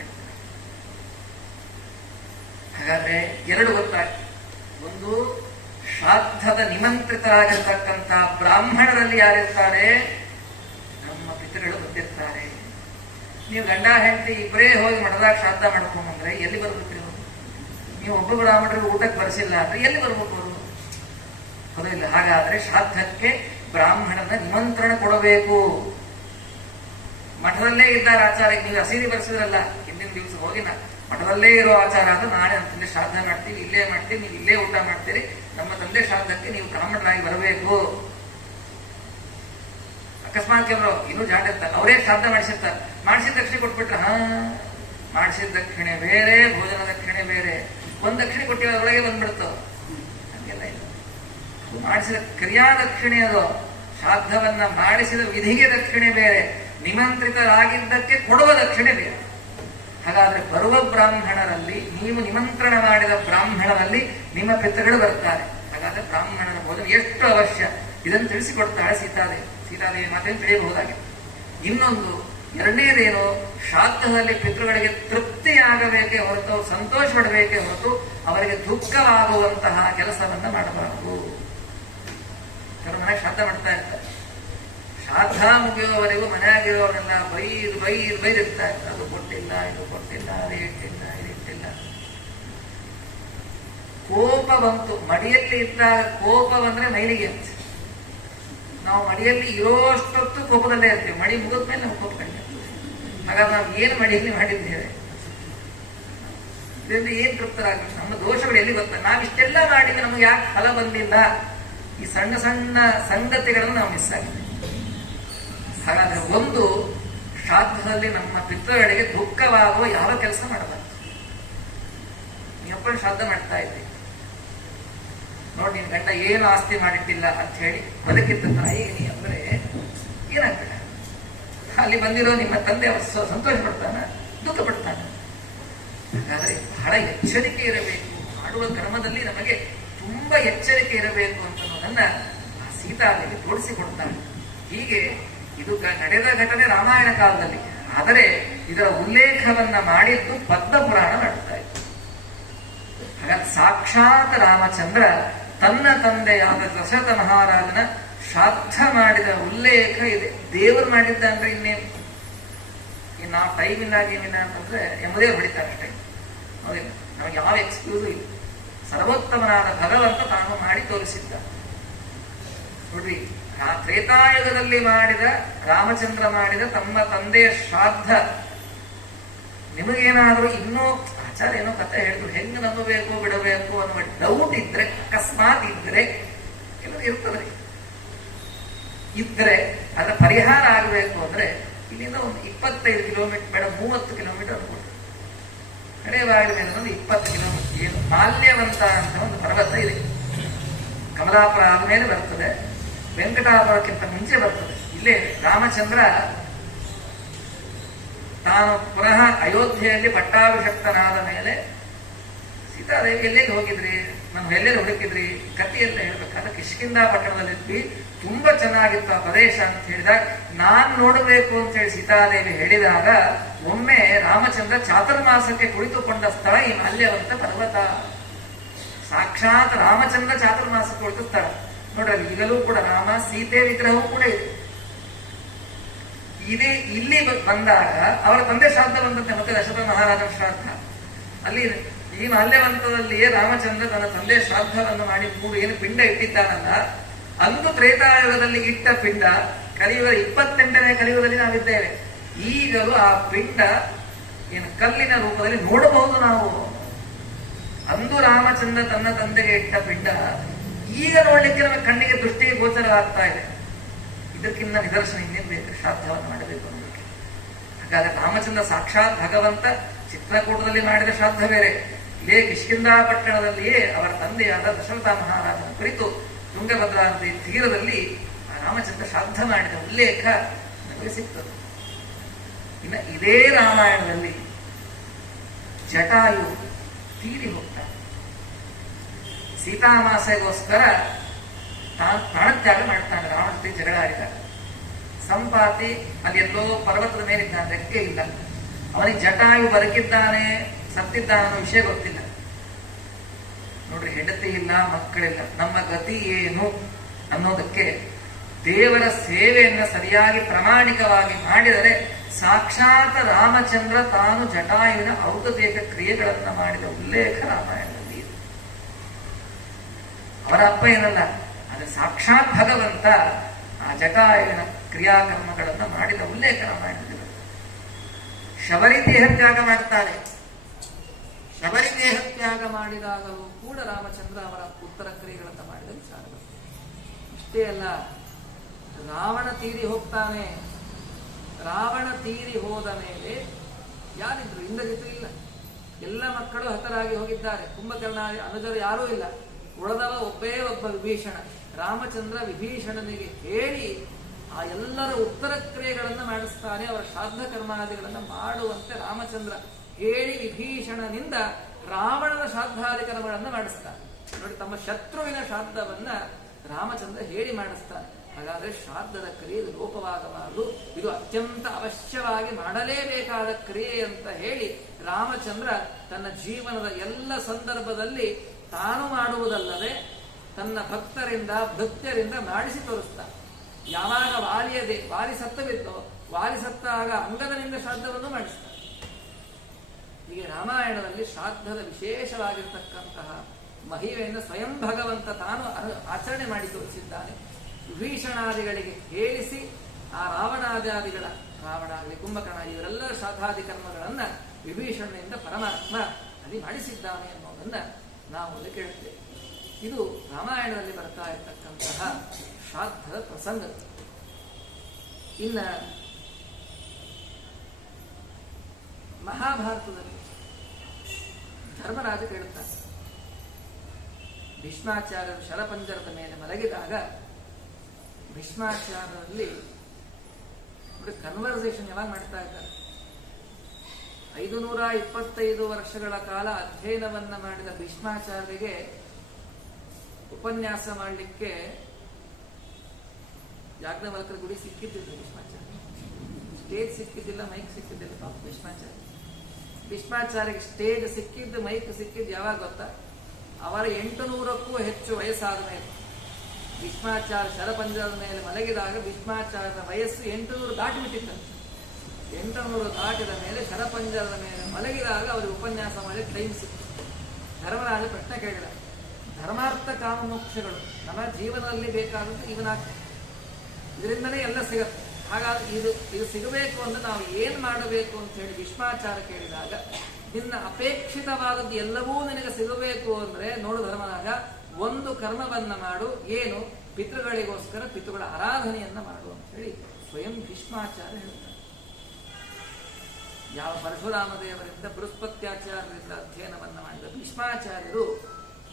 ಹಾಗಾದ್ರೆ ಎರಡು ಗೊತ್ತಾಯ್ತು. ಒಂದು, ಶ್ರಾದ್ದದ ನಿಮಂತ್ರಿತರಾಗಿರ್ತಕ್ಕಂಥ ಬ್ರಾಹ್ಮಣರಲ್ಲಿ ಯಾರಿರ್ತಾರೆ? ನಮ್ಮ ಪಿತೃಗಳು ಬಂದಿರ್ತಾರೆ. ನೀವು ಗಂಡ ಹೆಂಡತಿ ಇಬ್ಬರೇ ಹೋಗಿ ಮಠದಾಗ ಶ್ರಾದ್ದ ಮಾಡ್ಕೊಂಡ್ಬಂದ್ರೆ ಎಲ್ಲಿ ಬರ್ಬೇಕು? ನೀವು ಒಬ್ಬ ಬ್ರಾಹ್ಮಣರಿಗೆ ಊಟಕ್ಕೆ ಬರೆಸಿಲ್ಲ ಅಂದ್ರೆ ಎಲ್ಲಿ ಬರ್ಬೇಕು ಅವರು? ಹೌದಿಲ್ಲ? ಹಾಗಾದ್ರೆ ಶ್ರಾದ್ದಕ್ಕೆ ಬ್ರಾಹ್ಮಣನ ನಿಮಂತ್ರಣ ಕೊಡಬೇಕು. ಮಠದಲ್ಲೇ ಇದ್ದಾರೆ ಆಚಾರ್ಯ, ನೀವು ರಸೀದಿ ಬರೆಸಿದ್ರಲ್ಲ ಹಿಂದಿನ ದಿವಸ ಹೋಗಿ ಮಠದಲ್ಲೇ ಇರೋ ಆಚಾರ ಅಂದ್ರೆ ನಾಳೆ ನಮ್ಮ ತಂದೆ ಶ್ರಾದ್ದ ಮಾಡ್ತೀವಿ, ಇಲ್ಲೇ ಮಾಡ್ತೀವಿ, ನೀವು ಇಲ್ಲೇ ಊಟ ಮಾಡ್ತೀರಿ, ನಮ್ಮ ತಂದೆ ಶ್ರಾದ್ದಕ್ಕೆ ನೀವು ಬ್ರಾಹ್ಮಣರಾಗಿ ಬರಬೇಕು. ಅಕಸ್ಮಾತ್ ಕೆಲವರು ಇನ್ನೂ ಜಾಟ ಇರ್ತಾರೆ, ಅವರೇ ಶ್ರಾದ್ದ ಮಾಡಿಸಿರ್ತಾರೆ, ಮಾಡಿಸಿದ ದಕ್ಷಿಣೆ ಕೊಟ್ಬಿಟ್ರೆ ಮಾಡಿಸಿದ ದಕ್ಷಿಣೆ ಬೇರೆ, ಭೋಜನ ದಕ್ಷಿಣೆ ಬೇರೆ. ಒಂದ್ ದಕ್ಷಿಣೆ ಕೊಟ್ಟಿಲ್ಲ ಅದರೊಳಗೆ ಬಂದ್ಬಿಡ್ತು. ಹಂಗೆಲ್ಲ ಇಲ್ಲ. ಮಾಡಿಸಿದ ಕ್ರಿಯಾ ದಕ್ಷಿಣೆ ಅದು, ಶ್ರಾದ್ದವನ್ನ ಮಾಡಿಸಿದ ವಿಧಿಗೆ ದಕ್ಷಿಣೆ ಬೇರೆ, ನಿಮಂತ್ರಿತರಾಗಿದ್ದಕ್ಕೆ ಕೊಡುವ ದಕ್ಷಿಣೆ ಬೇರೆ. ಹಾಗಾದ್ರೆ ಬರುವ ಬ್ರಾಹ್ಮಣರಲ್ಲಿ, ನೀವು ನಿಮಂತ್ರಣ ಮಾಡಿದ ಬ್ರಾಹ್ಮಣರಲ್ಲಿ ನಿಮ್ಮ ಪಿತೃಗಳು ಬರ್ತಾರೆ. ಹಾಗಾದ್ರೆ ಬ್ರಾಹ್ಮಣನ ಭೋಜನ ಎಷ್ಟು ಅವಶ್ಯ ಇದನ್ನು ತಿಳಿಸಿಕೊಡ್ತಾಳೆ ಸೀತಾದೇವಿ ಮಾತೇನು ತಿಳಿಯಬಹುದಾಗಿದೆ. ಇನ್ನೊಂದು ಎರಡನೇದೇನು, ಶ್ರಾದ್ದದಲ್ಲಿ ಪಿತೃಗಳಿಗೆ ತೃಪ್ತಿಯಾಗಬೇಕೇ ಹೊರತು, ಅವರು ಸಂತೋಷ ಪಡಬೇಕೇ ಹೊರತು ಅವರಿಗೆ ದುಃಖವಾಗುವಂತಹ ಕೆಲಸವನ್ನ ಮಾಡಬಾರದು. ಕೆಲವು ಮನೆಗೆ ಶ್ರಾದ್ದ ಮಾಡ್ತಾ ಇರ್ತಾರೆ, ಶ್ರಾದ್ದ ಮುಗಿಯುವವರೆಗೂ ಮನೆಯಾಗಿರುವವರೆಲ್ಲ ಬೈದಿರ್ತಾ ಇರ್ತಾರೆ. ಅದು ಕೊಟ್ಟಿಲ್ಲ, ಇದು ಕೊಟ್ಟಿಲ್ಲ, ಅದು ಇಟ್ಟಿಲ್ಲ, ಇದು ಇಟ್ಟಿಲ್ಲ. ಕೋಪ ಬಂತು, ಮಡಿಯಲ್ಲಿ ಇದ್ದಾಗ ಕೋಪ ಬಂದ್ರೆ ಮೈಲಿಗೆ ಅಂತ. ನಾವು ಮಡಿಯಲ್ಲಿ ಇರೋಷ್ಟೊತ್ತು ಕೋಪದಲ್ಲೇ ಇರ್ತೀವಿ, ಮಡಿ ಮುಗಿದ್ಮೇಲೆ ನಾವು ಕೋಪ ಕಡಿಮೆ. ಹಾಗಾದ್ರೆ ನಾವು ಏನು ಮಡಿಯಲ್ಲಿ ಮಾಡಿದ್ದೇವೆ, ಇದರಿಂದ ಏನ್ ತೃಪ್ತರಾಗಬೇಕು? ನಮ್ಮ ದೋಷಗಳು ಎಲ್ಲಿ ಬರ್ತವೆ? ನಾವಿಷ್ಟೆಲ್ಲ ಮಾಡಿದ್ರೆ ನಮ್ಗೆ ಯಾಕೆ ಫಲ ಬಂದಿಲ್ಲ? ಈ ಸಣ್ಣ ಸಣ್ಣ ಸಂಗತಿಗಳನ್ನು ನಾವು ಮಿಸ್ ಆಗಿದ್ದೇವೆ. ಹಾಗಾದ್ರೆ ಒಂದು, ಶ್ರಾದ್ದದಲ್ಲಿ ನಮ್ಮ ಪಿತೃಗಳಿಗೆ ದುಃಖವಾಗುವ ಯಾವ ಕೆಲಸ ಮಾಡಬಾರ್ದು. ನೀವಪ್ಪ ಶ್ರಾದ್ದ ಮಾಡ್ತಾ ಇದ್ದೀವಿ, ನೋಡಿ ನಿನ್ ಗಂಡ ಏನು ಆಸ್ತಿ ಮಾಡಿಟ್ಟಿಲ್ಲ ಅಂತ ಹೇಳಿ ಬದುಕಿದ್ದ ತಾಯಿ ನೀ ಅಂದ್ರೆ ಏನಾಗ್ಬೇಡ. ಅಲ್ಲಿ ಬಂದಿರೋ ನಿಮ್ಮ ತಂದೆ ಅವರು ಸಂತೋಷ ಪಡ್ತಾನ, ದುಃಖ ಪಡ್ತಾನ. ಹಾಗಾದ್ರೆ ಬಹಳ ಎಚ್ಚರಿಕೆ ಇರಬೇಕು. ಮಾಡುವ ಕ್ರಮದಲ್ಲಿ ನಮಗೆ ತುಂಬಾ ಎಚ್ಚರಿಕೆ ಇರಬೇಕು ಅನ್ನೋದನ್ನ ಆ ಸೀತಾದೇವಿ ತೋರಿಸಿಕೊಡ್ತಾಳೆ. ಹೀಗೆ ಇದು ನಡೆದ ಘಟನೆ ರಾಮಾಯಣ ಕಾಲದಲ್ಲಿ, ಆದರೆ ಇದರ ಉಲ್ಲೇಖವನ್ನ ಮಾಡಿದ್ದು ಪದ್ಮ ಪುರಾಣ ಮಾಡುತ್ತಾ ಇತ್ತು. ಹಾಗಾಗಿ ಸಾಕ್ಷಾತ್ ರಾಮಚಂದ್ರ ತನ್ನ ತಂದೆಯಾದ ದಶರಥ ಮಹಾರಾಜನ ಶ್ರಾದ್ದ ಮಾಡಿದ ಉಲ್ಲೇಖ ಇದೆ. ದೇವರು ಮಾಡಿದ್ದ ಅಂದ್ರೆ ಇನ್ನೇನು, ನಾವು ಟೈಮ್ ಇಲ್ಲ ಏನಿಲ್ಲ ಅಂತಂದ್ರೆ ಎಂಬುದೇ ಹೊಡಿತಾರೆ ಅಷ್ಟೇ. ಹೌದಿಲ್ಲ, ನಮಗೆ ಯಾವ ಎಕ್ಸ್ಕ್ಯೂಸು ಇಲ್ಲ. ಸರ್ವೋತ್ತಮನಾದ ಭಗವಂತ ತಾನು ಮಾಡಿ ತೋರಿಸಿದ್ದ. ನೋಡ್ರಿ, ತ್ರೇತಾಯುಗದಲ್ಲಿ ಮಾಡಿದ ರಾಮಚಂದ್ರ ಮಾಡಿದ ತಮ್ಮ ತಂದೆಯ ಶ್ರಾದ್ದ, ನಿಮಗೇನಾದರೂ ಇನ್ನೂ ಆಚಾರ್ಯ ಏನೋ ಕಥೆ ಹೇಳಿದ್ರು, ಹೆಂಗ್ ನಂಬಬೇಕು ಬಿಡಬೇಕು ಅನ್ನುವ ಡೌಟ್ ಇದ್ರೆ, ಅಕಸ್ಮಾತ್ ಇದ್ರೆ, ಕೆಲವರು ಇರ್ತದೆ, ಇದ್ರೆ ಅದರ ಪರಿಹಾರ ಆಗಬೇಕು ಅಂದ್ರೆ ಇಲ್ಲಿಂದ ಒಂದು 25 ಕಿಲೋಮೀಟರ್ ಬೇಡ, 30 ಕಿಲೋಮೀಟರ್ ಅನ್ಕೊಂಡು ಕಡೆವಾಗಲಿ ಮೇಲೆ ಒಂದು 20 ಕಿಲೋಮೀಟರ್ ಏನು ಮಾಲ್ಯವಂತ ಅಂತ ಒಂದು ಪರ್ವತ ಇದೆ. ಕಮಲಾಪುರ ಆದ್ಮೇಲೆ ಬರ್ತದೆ, ವೆಂಕಟಾಪುರಕ್ಕಿಂತ ಮುಂಚೆ ಬರ್ತದೆ. ಇಲ್ಲೇ ರಾಮಚಂದ್ರ ತಾನು ಪುನಃ ಅಯೋಧ್ಯೆಯಲ್ಲಿ ಪಟ್ಟಾಭಿಷಕ್ತನಾದ ಮೇಲೆ ಸೀತಾದೇವಿ ಎಲ್ಲೆಲ್ಲಿ ಹೋಗಿದ್ರಿ, ನಮ್ಮ ಎಲ್ಲೆಲ್ಲಿ ಹುಡುಕಿದ್ರಿ, ಕಥೆಯೆಲ್ಲ ಹೇಳ್ಬೇಕಾದ್ರೆ ಕಿಷ್ಕಿಂಧಾ ಪಟ್ಟಣದಲ್ಲಿದ್ವಿ, ತುಂಬಾ ಚೆನ್ನಾಗಿತ್ತು ಆ ಪ್ರದೇಶ ಅಂತ ಹೇಳಿದಾಗ, ನಾನ್ ನೋಡಬೇಕು ಅಂತ ಹೇಳಿ ಸೀತಾದೇವಿ ಹೇಳಿದಾಗ ಒಮ್ಮೆ ರಾಮಚಂದ್ರ ಚಾತುರ್ಮಾಸಕ್ಕೆ ಕುಳಿತುಕೊಂಡ ಸ್ಥಳ ಈ ಮಾಲ್ಯವಂತ ಪರ್ವತ. ಸಾಕ್ಷಾತ್ ರಾಮಚಂದ್ರ ಚಾತುರ್ಮಾಸಕ್ಕೆ ಕುಳಿತು ಸ್ಥಳ ನೋಡ್ರಿ. ಈಗಲೂ ಕೂಡ ರಾಮ ಸೀತೆ ವಿಗ್ರಹವೂ ಕೂಡ ಇದೆ. ಇಲ್ಲಿ ಬಂದಾಗ ಅವರ ತಂದೆ ಶ್ರಾದ್ದ ಬಂದಂತೆ, ಮತ್ತೆ ದಶರಥ ಮಹಾರಾಜನ ಶ್ರಾದ್ದ ಅಲ್ಲಿ ಈ ಮಾಲ್ಯವಂತದಲ್ಲಿಯೇ ರಾಮಚಂದ್ರ ತನ್ನ ತಂದೆ ಶ್ರಾದ್ದವನ್ನು ಮಾಡಿ 3 ಏನು ಪಿಂಡ ಇಟ್ಟಿದ್ದಾನಲ್ಲ, ಅಂದು ತ್ರೇತಾಯುಗದಲ್ಲಿ ಇಟ್ಟ ಪಿಂಡ ಕಲಿಯುವ 28ನೇ ಕಲಿಯುಗದಲ್ಲಿ ನಾವಿದ್ದೇವೆ. ಈಗಲೂ ಆ ಪಿಂಡ ಏನು ಕಲ್ಲಿನ ರೂಪದಲ್ಲಿ ನೋಡಬಹುದು ನಾವು. ಅಂದು ರಾಮಚಂದ್ರ ತನ್ನ ತಂದೆಗೆ ಇಟ್ಟ ಪಿಂಡ ಈಗ ನೋಡ್ಲಿಕ್ಕೆ ನಮಗೆ ಕಣ್ಣಿಗೆ ದೃಷ್ಟಿಗೆ ಗೋಚರವಾಗ್ತಾ ಇದೆ. ಇದಕ್ಕಿಂತ ನಿದರ್ಶನ ಇನ್ನೇನು ಬೇಕು ಶ್ರಾದ್ದವನ್ನು ಮಾಡಬೇಕು ಅನ್ನೋದಕ್ಕೆ? ಹಾಗಾದ್ರೆ ರಾಮಚಂದ್ರ ಸಾಕ್ಷಾತ್ ಭಗವಂತ ಚಿತ್ರಕೂಟದಲ್ಲಿ ಮಾಡಿದ ಶ್ರಾದ್ದ ಬೇರೆ, ಇದೇ ಕಿಷ್ಕಿಂಧಾ ಪಟ್ಟಣದಲ್ಲಿಯೇ ಅವರ ತಂದೆಯಾದ ದಶರಥ ಮಹಾರಾಜನ ಕುರಿತು ತುಂಗಭದ್ರಾ ನದಿ ತೀರದಲ್ಲಿ ರಾಮಚಂದ್ರ ಶ್ರಾದ್ದ ಮಾಡಿದ ಉಲ್ಲೇಖ ನಮಗೆ ಸಿಗ್ತದೆ. ಇನ್ನು ಇದೇ ರಾಮಾಯಣದಲ್ಲಿ ಜಟಾಯು ತೀರಿ ಹೋಗ್ತಾನೆ. ಸೀತಾಮಾಸೆಗೋಸ್ಕರ ತಾನು ಪ್ರಾಣತ್ಯಾಗ ಮಾಡ್ತಾನೆ. ರಾವಣ ಜೊತೆ ಜಗಳ ಆಡಿದ ಸಂಪಾತಿ ಅಲ್ಲಿ ಎಲ್ಲೋ ಪರ್ವತದ ಮೇಲಿದ್ದಾನೆ, ರೆಕ್ಕೆ ಇಲ್ಲ. ಅವನಿಗೆ ಜಟಾಯು ಬದುಕಿದ್ದಾನೆ ಸತ್ತಿದ್ದಾನೆ ಅನ್ನೋ ವಿಷಯ ಗೊತ್ತಿಲ್ಲ. ನೋಡ್ರಿ, ಹೆಂಡತಿ ಇಲ್ಲ, ಮಕ್ಕಳಿಲ್ಲ, ನಮ್ಮ ಗತಿ ಏನು ಅನ್ನೋದಕ್ಕೆ ದೇವರ ಸೇವೆಯನ್ನ ಸರಿಯಾಗಿ ಪ್ರಾಮಾಣಿಕವಾಗಿ ಮಾಡಿದರೆ ಸಾಕ್ಷಾತ್ ರಾಮಚಂದ್ರ ತಾನು ಜಟಾಯುವಿನ ಔಪದೇಶ ಕ್ರಿಯೆಗಳನ್ನ ಮಾಡಿದ ಉಲ್ಲೇಖ ರಾಮಾಯಣದಲ್ಲಿ ಇದೆ. ಅವರ ಅಪ್ಪ ಏನಲ್ಲ, ಅದು ಸಾಕ್ಷಾತ್ ಭಗವಂತ ಆ ಜಟಾಯುವಿನ ಕ್ರಿಯಾಕರ್ಮಗಳನ್ನ ಮಾಡಿದ ಉಲ್ಲೇಖ ರಾಮಾಯಣದಲ್ಲಿ. ಶಬರಿ ದೇಹತ್ಯಾಗ ಮಾಡ್ತಾನೆ. ಶಬರಿ ದೇಹತ್ಯಾಗ ಮಾಡಿದಾಗಲೂ ಕೂಡ ರಾಮಚಂದ್ರ ಅವರ ಉತ್ತರ ಕ್ರಿಯೆಗಳನ್ನು ಮಾಡಿದ ವಿಚಾರಗಳು. ಇಷ್ಟೇ ಅಲ್ಲ, ರಾವಣ ತೀರಿ ಹೋಗ್ತಾನೆ. ರಾವಣ ತೀರಿ ಹೋದ ಮೇಲೆ ಯಾರಿದ್ರು? ಇಂದ್ರಜಿತ್ತು ಇಲ್ಲ, ಎಲ್ಲ ಮಕ್ಕಳು ಹತರಾಗಿ ಹೋಗಿದ್ದಾರೆ. ಕುಂಭಕರ್ಣಾದಿ ಅನುಜರು ಯಾರೂ ಇಲ್ಲ, ಉಳಿದವ ಒಬ್ಬೇ ಒಬ್ಬ ವಿಭೀಷಣ. ರಾಮಚಂದ್ರ ವಿಭೀಷಣನಿಗೆ ಹೇಳಿ ಆ ಎಲ್ಲರ ಉತ್ತರ ಕ್ರಿಯೆಗಳನ್ನು ಮಾಡಿಸ್ತಾನೆ. ಅವರ ಶ್ರಾದ್ದ ಕರ್ಮಾದಿಗಳನ್ನು ಮಾಡುವಂತೆ ರಾಮಚಂದ್ರ ಹೇಳಿ ವಿಭೀಷಣನಿಂದ ರಾವಣನ ಶ್ರಾದ್ದಾದಿ ಕರ್ಮಗಳನ್ನು ಮಾಡಿಸ್ತಾನೆ. ನೋಡಿ, ತಮ್ಮ ಶತ್ರುವಿನ ಶ್ರಾದ್ದವನ್ನ ರಾಮಚಂದ್ರ ಹೇಳಿ ಮಾಡಿಸ್ತಾನೆ. ಹಾಗಾದ್ರೆ ಶ್ರಾದ್ದದ ಕ್ರಿಯೆ ಲೋಪವಾಗಬಾರದು, ಇದು ಅತ್ಯಂತ ಅವಶ್ಯವಾಗಿ ಮಾಡಲೇಬೇಕಾದ ಕ್ರಿಯೆ ಅಂತ ಹೇಳಿ ರಾಮಚಂದ್ರ ತನ್ನ ಜೀವನದ ಎಲ್ಲ ಸಂದರ್ಭದಲ್ಲಿ ತಾನು ಮಾಡುವುದಲ್ಲದೆ ತನ್ನ ಭಕ್ತರಿಂದ ಭೃತ್ಯರಿಂದ ಮಾಡಿಸಿ ತೋರಿಸ್ತಾನೆ. ಯಾವಾಗ ವಾಲಿ ಸತ್ತವಿತ್ತೋ, ವಾಲಿ ಸತ್ತಾಗ ಅಂಗದನಿಂದ ಶ್ರಾದ್ದವನ್ನು ಮಾಡಿಸ್ತಾನೆ. ಹೀಗೆ ರಾಮಾಯಣದಲ್ಲಿ ಶ್ರಾದ್ದದ ವಿಶೇಷವಾಗಿರ್ತಕ್ಕಂತಹ ಮಹಿಮೆಯನ್ನು ಸ್ವಯಂ ಭಗವಂತ ತಾನು ಆಚರಣೆ ಮಾಡಿ ತೋರಿಸಿದ್ದಾನೆ. ವಿಭೀಷಣಾದಿಗಳಿಗೆ ಹೇಳಿಸಿ ಆ ರಾವಣಾದಿ ಕುಂಭಕರ್ಣ ಇವರೆಲ್ಲ ಶ್ರಾದ್ದಾದಿ ಕರ್ಮಗಳನ್ನ ವಿಭೀಷಣನಿಂದ ಪರಮಾತ್ಮ ಅಲ್ಲಿ ಮಾಡಿಸಿದ್ದಾನೆ ಅನ್ನೋದನ್ನ ನಾವು ಅಲ್ಲಿ ಕೇಳುತ್ತೇವೆ. ಇದು ರಾಮಾಯಣದಲ್ಲಿ ಬರ್ತಾ ಇರತಕ್ಕಂತಹ ಶ್ರಾದ್ದದ ಪ್ರಸಂಗ. ಇನ್ನ ಮಹಾಭಾರತದಲ್ಲಿ ಧರ್ಮರಾಜ ಕೇಳುತ್ತಾನೆ, ಭೀಷ್ಮಾಚಾರ್ಯರು ಶರಪಂಜರದ ಮೇಲೆ ಮಲಗಿದಾಗ ಭೀಷ್ಮಾಚಾರ್ಯರಲ್ಲಿ ಕನ್ವರ್ಸೇಷನ್ ಯಾವಾಗ ಮಾಡ್ತಾ ಇದ್ದಾರೆ. 525 ವರ್ಷಗಳ ಕಾಲ ಅಧ್ಯಯನವನ್ನ ಮಾಡಿದ ಭೀಷ್ಮಾಚಾರ್ಯರಿಗೆ ಉಪನ್ಯಾಸ ಮಾಡಲಿಕ್ಕೆ ಯಾಜ್ಞವಲ್ಕ್ಯರ ಗುಡಿ ಸಿಕ್ಕಿದ್ದಿಲ್ಲ. ಭೀಷ್ಮಾಚಾರ್ಯ ಸ್ಟೇಜ್ ಸಿಕ್ಕಿದ್ದಿಲ್ಲ, ಮೈಕ್ ಸಿಕ್ಕಿದ್ದಿಲ್ಲ. ಪಾಪ ಭೀಷ್ಮಾಚಾರ್ಯಗೆ ಸ್ಟೇಜ್ ಸಿಕ್ಕಿದ್ದು, ಮೈಕ್ ಸಿಕ್ಕಿದ್ದು ಯಾವಾಗ ಗೊತ್ತಾ? ಅವರ 800ಕ್ಕೂ ಹೆಚ್ಚು ವಯಸ್ಸಾದ ಮೇಲೆ. ಭೀಷ್ಮಾಚಾರ್ಯ ಶರಪಂಜರದ ಮೇಲೆ ಮಲಗಿದಾಗ ಭೀಷ್ಮಾಚಾರ್ಯರ ವಯಸ್ಸು 800 ದಾಟಿಬಿಟ್ಟಿದ್ದಂತೆ. 800 ದಾಟಿದ ಮೇಲೆ ಶರಪಂಜರದ ಮೇಲೆ ಮಲಗಿದಾಗ ಅವರಿಗೆ ಉಪನ್ಯಾಸ ಮಾಡಿ ಟೈಮ್ ಸಿಕ್ತು. ಧರ್ಮರಾಜ ಪ್ರಶ್ನೆ ಕೇಳಿದ, ಧರ್ಮಾರ್ಥ ಕಾಮ ಮೋಕ್ಷಗಳು ನಮ್ಮ ಜೀವನದಲ್ಲಿ ಬೇಕಾದಂತೆ ಇವನಾಗ್ತದೆ, ಇದರಿಂದನೇ ಎಲ್ಲ ಸಿಗತ್ತೆ. ಹಾಗಾಗಿ ಇದು ಸಿಗಬೇಕು ಅಂದ್ರೆ ನಾವು ಏನ್ ಮಾಡಬೇಕು ಅಂತ ಹೇಳಿ ಭೀಷ್ಮಾಚಾರ್ಯ ಕೇಳಿದಾಗ, ನಿನ್ನ ಅಪೇಕ್ಷಿತವಾದದ್ದು ಎಲ್ಲವೂ ನಿನಗೆ ಸಿಗಬೇಕು ಅಂದ್ರೆ ನೋಡು ಧರ್ಮರಾಜ, ಒಂದು ಕರ್ಮವನ್ನ ಮಾಡು. ಏನು? ಪಿತೃಗಳಿಗೋಸ್ಕರ ಪಿತೃಗಳ ಆರಾಧನೆಯನ್ನ ಮಾಡು ಅಂತ ಹೇಳಿ ಸ್ವಯಂ ಭೀಷ್ಮಾಚಾರ್ಯ ಹೇಳ್ತಾರೆ. ಯಾವ ಪರಶುರಾಮ ದೇವರಿಂದ ಬೃಹಸ್ಪತ್ಯಾಚಾರ್ಯರಿಂದ ಅಧ್ಯಯನವನ್ನ ಮಾಡಿದ ಭೀಷ್ಮಾಚಾರ್ಯರು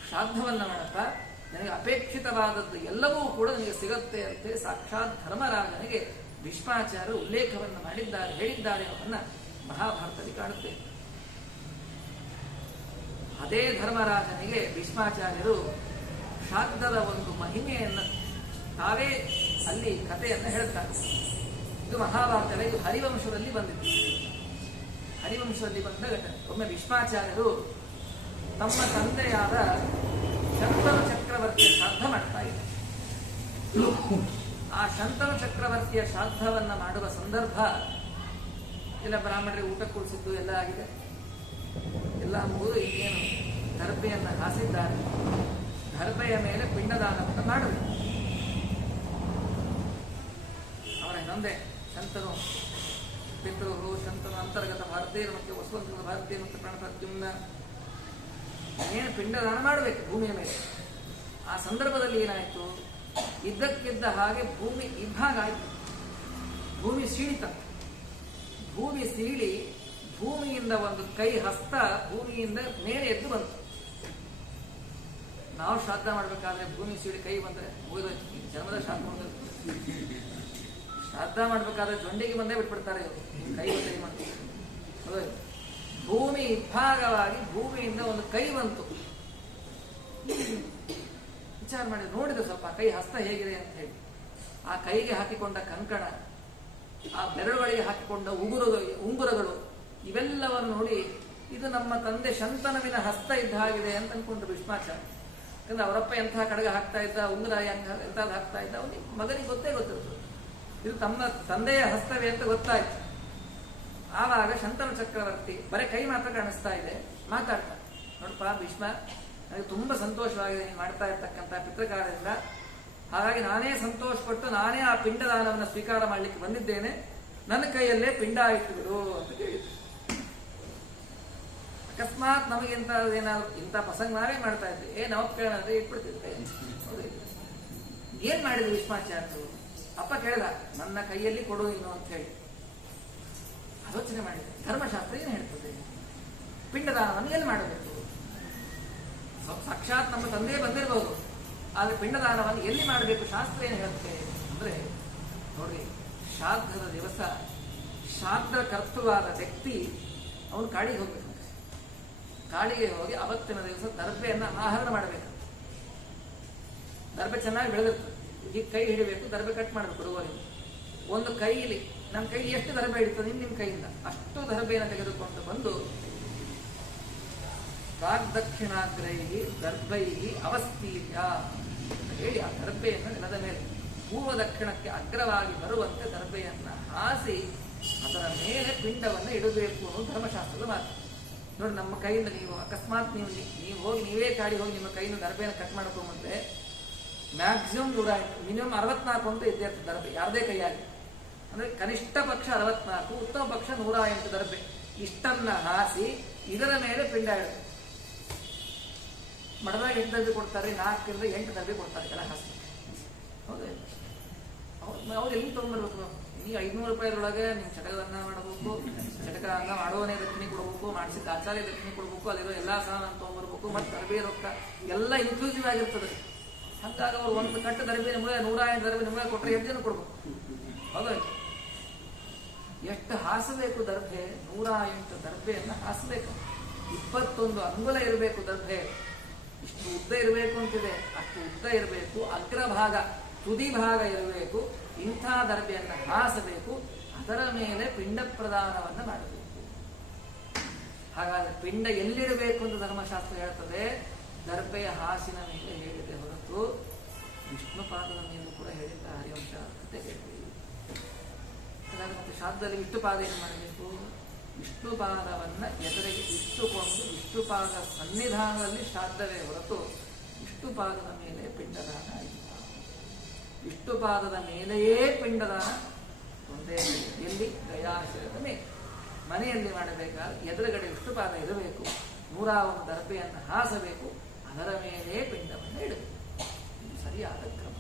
ಶ್ರಾದ್ದವನ್ನ ಮಾಡುತ್ತಾ, ನನಗೆ ಅಪೇಕ್ಷಿತವಾದದ್ದು ಎಲ್ಲವೂ ಕೂಡ ನನಗೆ ಸಿಗುತ್ತೆ ಅಂತೇಳಿ ಸಾಕ್ಷಾತ್ ಧರ್ಮರಾಜನಿಗೆ ಭೀಷ್ಮಾಚಾರ್ಯರು ಉಲ್ಲೇಖವನ್ನು ಮಾಡಿದ್ದಾರೆ, ಹೇಳಿದ್ದಾರೆ ಅನ್ನೋದನ್ನ ಮಹಾಭಾರತದಲ್ಲಿ ಕಾಣುತ್ತೇವೆ. ಅದೇ ಧರ್ಮರಾಜನಿಗೆ ಭೀಷ್ಮಾಚಾರ್ಯರು ಶ್ರಾದ್ದದ ಒಂದು ಮಹಿಮೆಯನ್ನು ತಾವೇ ಅಲ್ಲಿ ಕಥೆಯನ್ನು ಹೇಳ್ತಾರೆ. ಇದು ಮಹಾಭಾರತದಲ್ಲಿ, ಇದು ಹರಿವಂಶದಲ್ಲಿ ಬಂದಿತ್ತು. ಹರಿವಂಶದಲ್ಲಿ ಬಂದ ಘಟನೆ. ಒಮ್ಮೆ ಭೀಷ್ಮಾಚಾರ್ಯರು ತಮ್ಮ ತಂದೆಯಾದ ಶಂತನು ಚಕ್ರವರ್ತಿಯ ಶ್ರಾದ್ದ ಮಾಡ್ತಾ ಇದ್ದಾರೆ. ಆ ಶಂತನು ಚಕ್ರವರ್ತಿಯ ಶ್ರಾದ್ದವನ್ನ ಮಾಡುವ ಸಂದರ್ಭ, ಎಲ್ಲ ಬ್ರಾಹ್ಮಣರಿಗೆ ಊಟ ಕೂಡಿಸಿದ್ದು ಎಲ್ಲ ಆಗಿದೆ, ಎಲ್ಲ ಮುಗಿದು ಈಗೇನು ದರ್ಬೆಯನ್ನು ಹಾಸಿದ್ದಾರೆ. ದರ್ಬೆಯ ಮೇಲೆ ಪಿಂಡದಾನವನ್ನು ಮಾಡಬೇಕು. ಅವರ ಇನ್ನೊಂದೇ ಶಂತನು ಪಿತೃಗಳು, ಶಂತನು ಅಂತರ್ಗತ ಭಾರತೀಯರು ಮತ್ತು ವಸುವಂತ ಭಾರತೀಯ ಮತ್ತು ಪ್ರಣಪ್ರದ್ಯುಮ್ನ ಏನು ಪಿಂಡದಾನ ಮಾಡಬೇಕು ಭೂಮಿಯ ಮೇಲೆ. ಆ ಸಂದರ್ಭದಲ್ಲಿ ಏನಾಯಿತು? ಇದ್ದಕ್ಕಿದ್ದ ಹಾಗೆ ಭೂಮಿ ಇಬ್ಬಾಗ ಆಯಿತು. ಭೂಮಿ ಸೀಳಿತ. ಭೂಮಿ ಸೀಳಿ ಭೂಮಿಯಿಂದ ಒಂದು ಕೈ ಹಸ್ತ ಭೂಮಿಯಿಂದ ಮೇಲೆ ಎದ್ದು ಬಂತು. ನಾವು ಶ್ರಾದ್ದ ಮಾಡಬೇಕಾದ್ರೆ ಭೂಮಿ ಸೀಳಿ ಕೈ ಬಂದರೆ ಮುಗಿದೋಯ್ತು, ಜನ್ಮದ ಶ್ರಾದ್ದ ಮುಗಿದೋಯ್ತು. ಶ್ರಾದ್ದ ಮಾಡಬೇಕಾದ್ರೆ ಜೊಂಡಿಗೆ ಬಂದೇ ಬಿಟ್ಬಿಡ್ತಾರೆ, ಕೈ ಬಂದೇ ಮಾಡ್ತೀವಿ. ಭೂಮಿ ಇಬ್ಬಾಗವಾಗಿ ಭೂಮಿಯಿಂದ ಒಂದು ಕೈ ಬಂತು. ವಿಚಾರ ಮಾಡಿ ನೋಡಿದ ಸ್ವಲ್ಪ ಕೈ ಹಸ್ತ ಹೇಗಿದೆ ಅಂತ ಹೇಳಿ. ಆ ಕೈಗೆ ಹಾಕಿಕೊಂಡ ಕಂಕಣ, ಆ ಬೆರಳುಗಳಿಗೆ ಹಾಕಿಕೊಂಡ ಉಂಗುರಗಳು ಇವೆಲ್ಲವನ್ನು ನೋಡಿ ಇದು ನಮ್ಮ ತಂದೆ ಶಂತನುವಿನ ಹಸ್ತ ಇದ್ದ ಹಾಗಿದೆ ಅಂತ ಅನ್ಕೊಂಡು ಭೀಷ್ಮಾಚಾರ್ಯ. ಯಾಕಂದ್ರೆ ಅವರಪ್ಪ ಎಂಥ ಕಡಗ ಹಾಕ್ತಾ ಇದ್ದ, ಉಂಗುರ ಎಂಥದ್ದು ಹಾಕ್ತಾ ಇದ್ದ, ಅವನಿಗೆ ಮಗನಿಗೆ ಗೊತ್ತಿರ್ತದೆ ಇದು ತಮ್ಮ ತಂದೆಯ ಹಸ್ತವೇ ಅಂತ ಗೊತ್ತಾಯ್ತು. ಆವಾಗ ಶಂತನು ಚಕ್ರವರ್ತಿ ಬರೀ ಕೈ ಮಾತ್ರ ಕಾಣಿಸ್ತಾ ಇದೆ, ಮಾತಾಡ್ತಾರೆ. ನೋಡಪ್ಪ ಭೀಷ್ಮ, ನನಗೆ ತುಂಬಾ ಸಂತೋಷವಾಗಿದೆ ನೀನು ಮಾಡ್ತಾ ಇರ್ತಕ್ಕಂಥ ಪಿತೃಕಾರ್ಯದಿಂದ. ಹಾಗಾಗಿ ನಾನೇ ಸಂತೋಷಪಟ್ಟು ನಾನೇ ಆ ಪಿಂಡದಾನವನ್ನು ಸ್ವೀಕಾರ ಮಾಡಲಿಕ್ಕೆ ಬಂದಿದ್ದೇನೆ. ನನ್ನ ಕೈಯಲ್ಲೇ ಪಿಂಡ ಆಯ್ತು ಬಿಡು ಅಂತ ಕೇಳಿದ್ರು. ಅಕಸ್ಮಾತ್ ನಮಗೆ ಏನಾದ್ರು ಇಂಥ ಪ್ರಸಂಗ ನಾವೇ ಮಾಡ್ತಾ ಇದ್ವಿ, ನವಪ್ಕೇಳಂದ್ರೆ ಇಟ್ಬಿಡ್ತಿದ್ದೆ. ಏನ್ ಮಾಡಿದ್ರು ಭೀಷ್ಮಾಚಾರ್ಯರು? ಅಪ್ಪ ಕೇಳಿದ, ನನ್ನ ಕೈಯಲ್ಲಿ ಕೊಡು ನೀನು ಅಂತ ಹೇಳಿ ಆಲೋಚನೆ ಮಾಡಿದೆ. ಧರ್ಮಶಾಸ್ತ್ರ ಏನು ಹೇಳ್ತದೆ? ಪಿಂಡದಾನವನ್ನು ಎಲ್ಲಿ ಮಾಡಬೇಕು? ಸಾಕ್ಷಾತ್ ನಮ್ಮ ತಂದೆ ಬಂದಿರಬಹುದು, ಆದ್ರೆ ಪಿಂಡದಾನವನ್ನು ಎಲ್ಲಿ ಮಾಡಬೇಕು? ಶಾಸ್ತ್ರ ಏನು ಹೇಳುತ್ತೆ ಅಂದ್ರೆ, ನೋಡ್ರಿ, ಶ್ರಾದ್ದದ ದಿವಸ ಶ್ರಾದ್ದ ಕರ್ತೃವಾದ ವ್ಯಕ್ತಿ ಅವನು ಕಾಡಿಗೆ ಹೋಗ್ಬೇಕು. ಕಾಡಿಗೆ ಹೋಗಿ ಅವತ್ತಿನ ದಿವಸ ದರ್ಬೆಯನ್ನು ಆಹರಣ ಮಾಡಬೇಕು. ದರ್ಬೆ ಚೆನ್ನಾಗಿ ಬೆಳೆದಿರ್ತದೆ, ಈಗ ಕೈ ಹಿಡಿಬೇಕು, ದರ್ಬೆ ಕಟ್ ಮಾಡಬೇಕು ಹುಡುಗರಿಗೆ. ಒಂದು ಕೈಲಿ, ನಮ್ಮ ಕೈಲಿ ಎಷ್ಟು ದರ್ಬೆ ಹಿಡಿತದೆ ನಿಮ್ಮ ಕೈಯಿಂದ ಅಷ್ಟು ದರ್ಬೆಯನ್ನು ತೆಗೆದುಕೊಂಡು ಬಂದು ಪ್ರಾಗ್ದಕ್ಷಿಣಾಗ್ರಹಿ ದರ್ಭೈ ಅವಸ್ಥೀಯ ಅಂತ ಹೇಳಿ ಆ ದರ್ಬೆಯನ್ನು ನೆಲದ ಮೇಲೆ ಪೂರ್ವ ದಕ್ಷಿಣಕ್ಕೆ ಅಗ್ರವಾಗಿ ಬರುವಂತೆ ದರ್ಬೆಯನ್ನು ಹಾಸಿ ಅದರ ಮೇಲೆ ಪಿಂಡವನ್ನು ಇಡಬೇಕು ಅನ್ನೋದು ಧರ್ಮಶಾಸ್ತ್ರದ ಮಾತು. ನೋಡಿ, ನಮ್ಮ ಕೈಯಿಂದ ನೀವು ಅಕಸ್ಮಾತ್ ನೀವು ಹೋಗಿ ನೀವೇ ಕಾಡಿ ಹೋಗಿ ನಿಮ್ಮ ಕೈಯಿಂದ ದರ್ಬೆಯನ್ನು ಕಟ್ ಮಾಡ್ಕೊಂಬಂದ್ರೆ ಮ್ಯಾಕ್ಸಿಮಮ್ 100, ಮಿನಿಮಮ್ 64 ಅಂತ ಇದ್ದೇ ಇರ್ತದೆ ದರ್ಬೆ, ಯಾರದೇ ಕೈಯಾಗಿ. ಅಂದ್ರೆ ಕನಿಷ್ಠ ಪಕ್ಷ 64, ಉತ್ತಮ ಪಕ್ಷ 108 ದರ್ಬೆ. ಇಷ್ಟನ್ನ ಹಾಸಿ ಇದರ ಮೇಲೆ ಪಿಂಡ ಇಡಬೇಕು. ಮಡದಾಗ 8 ದರ್ಬೆ ಕೊಡ್ತಾರೆ, 4 ರಿಂದ 8 ದರ್ಬೆ ಕೊಡ್ತಾರೆ ಎಲ್ಲ ಹಾಸಿ. ಹೌದೇ? ಅವ್ರು ಎಲ್ಲಿ ತೊಗೊಂಡ್ಬರ್ಬೇಕು? ನೀವು 500 ರೂಪಾಯಿದೊಳಗೆ ನೀವು ಚಟಕವನ್ನ ಮಾಡಬೇಕು, ಚಟಕ ಅನ್ನ ಮಾಡುವನೇ ದಕ್ಷಿಣೆ ಕೊಡಬೇಕು, ಮಾಡಿಸಿದ ಆಚಾರ್ಯ ದಕ್ಷಿಣೆ ಕೊಡಬೇಕು, ಅಲ್ಲಿರೋ ಎಲ್ಲಾ ಸಾಮಾನು ತೊಗೊಂಡ್ಬರ್ಬೇಕು, ಮತ್ತೆ ದರ್ಬೆ ರೊಕ್ಕ ಎಲ್ಲ ಇನ್ಕ್ಲೂಸಿವ್ ಆಗಿರ್ತದೆ. ಹಾಗಾಗಿ ಅವ್ರು ಒಂದು ಕಟ್ಟು ದರ್ಬೆ ನಿಮಗೆ 108 ದರ್ಬೆ ನಿಮಗೆ ಕೊಟ್ಟರೆ 8 ಜನ ಕೊಡ್ಬೇಕು. ಹೌದಾಯ್ತು? ಎಷ್ಟು ಹಾಸಬೇಕು ದರ್ಬೆ? 108 ದರ್ಬೆಯನ್ನು ಹಾಸಬೇಕು. 21 ಅಂಗುಲ ಇರಬೇಕು ದರ್ಬೆ. ಇಷ್ಟು ಉದ್ದ ಇರಬೇಕು ಅಂತಿದೆ, ಅಷ್ಟು ಉದ್ದ ಇರಬೇಕು. ಅಗ್ರಭಾಗ, ತುದಿ ಭಾಗ ಇರಬೇಕು. ಇಂಥ ದರ್ಬೆಯನ್ನು ಹಾಸಬೇಕು. ಅದರ ಮೇಲೆ ಪಿಂಡ ಪ್ರದಾನವನ್ನು ಮಾಡಬೇಕು. ಹಾಗಾದ್ರೆ ಪಿಂಡ ಎಲ್ಲಿರಬೇಕು ಅಂತ ಧರ್ಮಶಾಸ್ತ್ರ ಹೇಳ್ತದೆ? ದರ್ಬೆಯ ಹಾಸಿನ ಮೇಲೆ ಹೇಳಿದೆ ಹೊರತು ವಿಷ್ಣು ಪಾದದ ಮೇಲೂ ಕೂಡ ಹೇಳಿದ್ದ ಹರಿವಂಶ ಅಂತ ಹೇಳ್ತೀವಿ. ಹಾಗಾಗಿ ಮತ್ತೆ ಶಾಸ್ತ್ರದಲ್ಲಿ ವಿಷ್ಣು ಪಾದ ಏನು ಮಾಡಬೇಕು? ವಿಷ್ಣು ಪಾದವನ್ನ ಎದುರಿಗೆ ಇಟ್ಟುಕೊಂಡು ವಿಷ್ಣು ಪಾದ ಸನ್ನಿಧಾನದಲ್ಲಿ ಶ್ರಾದ್ದವೇ ಹೊರತು ವಿಷ್ಣು ಪಾದದ ಮೇಲೆ ಪಿಂಡದಾನ ಇಲ್ಲ. ವಿಷ್ಣು ಪಾದದ ಮೇಲೆಯೇ ಪಿಂಡದಾನ ಒಂದೇ. ಎಲ್ಲಿ? ಗಯಾಶಯದ ಮೇಲೆ ಮನೆಯಲ್ಲಿ ಮಾಡಬೇಕಾದ್ರೆ ಎದುರುಗಡೆ ವಿಷ್ಣು ಪಾದ ಇರಬೇಕು. 101 ದರ್ಬೆಯನ್ನು ಹಾಸಬೇಕು. ಅದರ ಮೇಲೆ ಪಿಂಡವನ್ನು ಇಡಬೇಕು. ಇದು ಸರಿಯಾದ ಕ್ರಮ.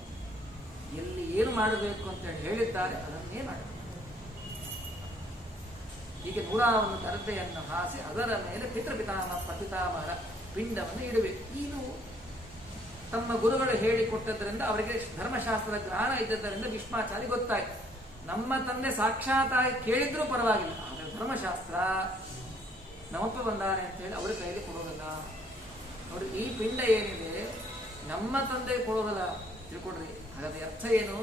ಎಲ್ಲಿ ಏನು ಮಾಡಬೇಕು ಅಂತ ಹೇಳಿದ್ದಾರೆ ಅದನ್ನೇ ಮಾಡಬೇಕು. ಹೀಗೆ 101 ದರ್ಬೆಯನ್ನು ಹಾಸಿ ಅದರ ಮೇಲೆ ಪಿತೃಪಿತಾಮಹ ಪತಿತಾಮಹರ ಪಿಂಡವನ್ನು ಇಡಬೇಕು. ಇದು ತಮ್ಮ ಗುರುಗಳು ಹೇಳಿಕೊಟ್ಟದ್ರಿಂದ ಅವರಿಗೆ ಧರ್ಮಶಾಸ್ತ್ರದ ಜ್ಞಾನ ಇದ್ದದ್ದರಿಂದ ಭೀಷ್ಮಾಚಾರ್ಯ ಗೊತ್ತಾಯ್ತು. ನಮ್ಮ ತಂದೆ ಸಾಕ್ಷಾತ್ತಾಗಿ ಕೇಳಿದ್ರೂ ಪರವಾಗಿಲ್ಲ, ಆದರೆ ಧರ್ಮಶಾಸ್ತ್ರ ನಮ್ಮಪ್ಪ ಬಂದಾರೆ ಅಂತ ಹೇಳಿ ಅವ್ರ ಕೈಯಲ್ಲಿ ಕೊಡೋದಲ್ಲ. ನೋಡಿ, ಈ ಪಿಂಡ ಏನಿದೆ ನಮ್ಮ ತಂದೆ ಕೊಡೋದಲ್ಲ, ತಿಳ್ಕೊಡ್ರಿ. ಹಾಗಾದ್ರೆ ಅರ್ಥ ಏನು?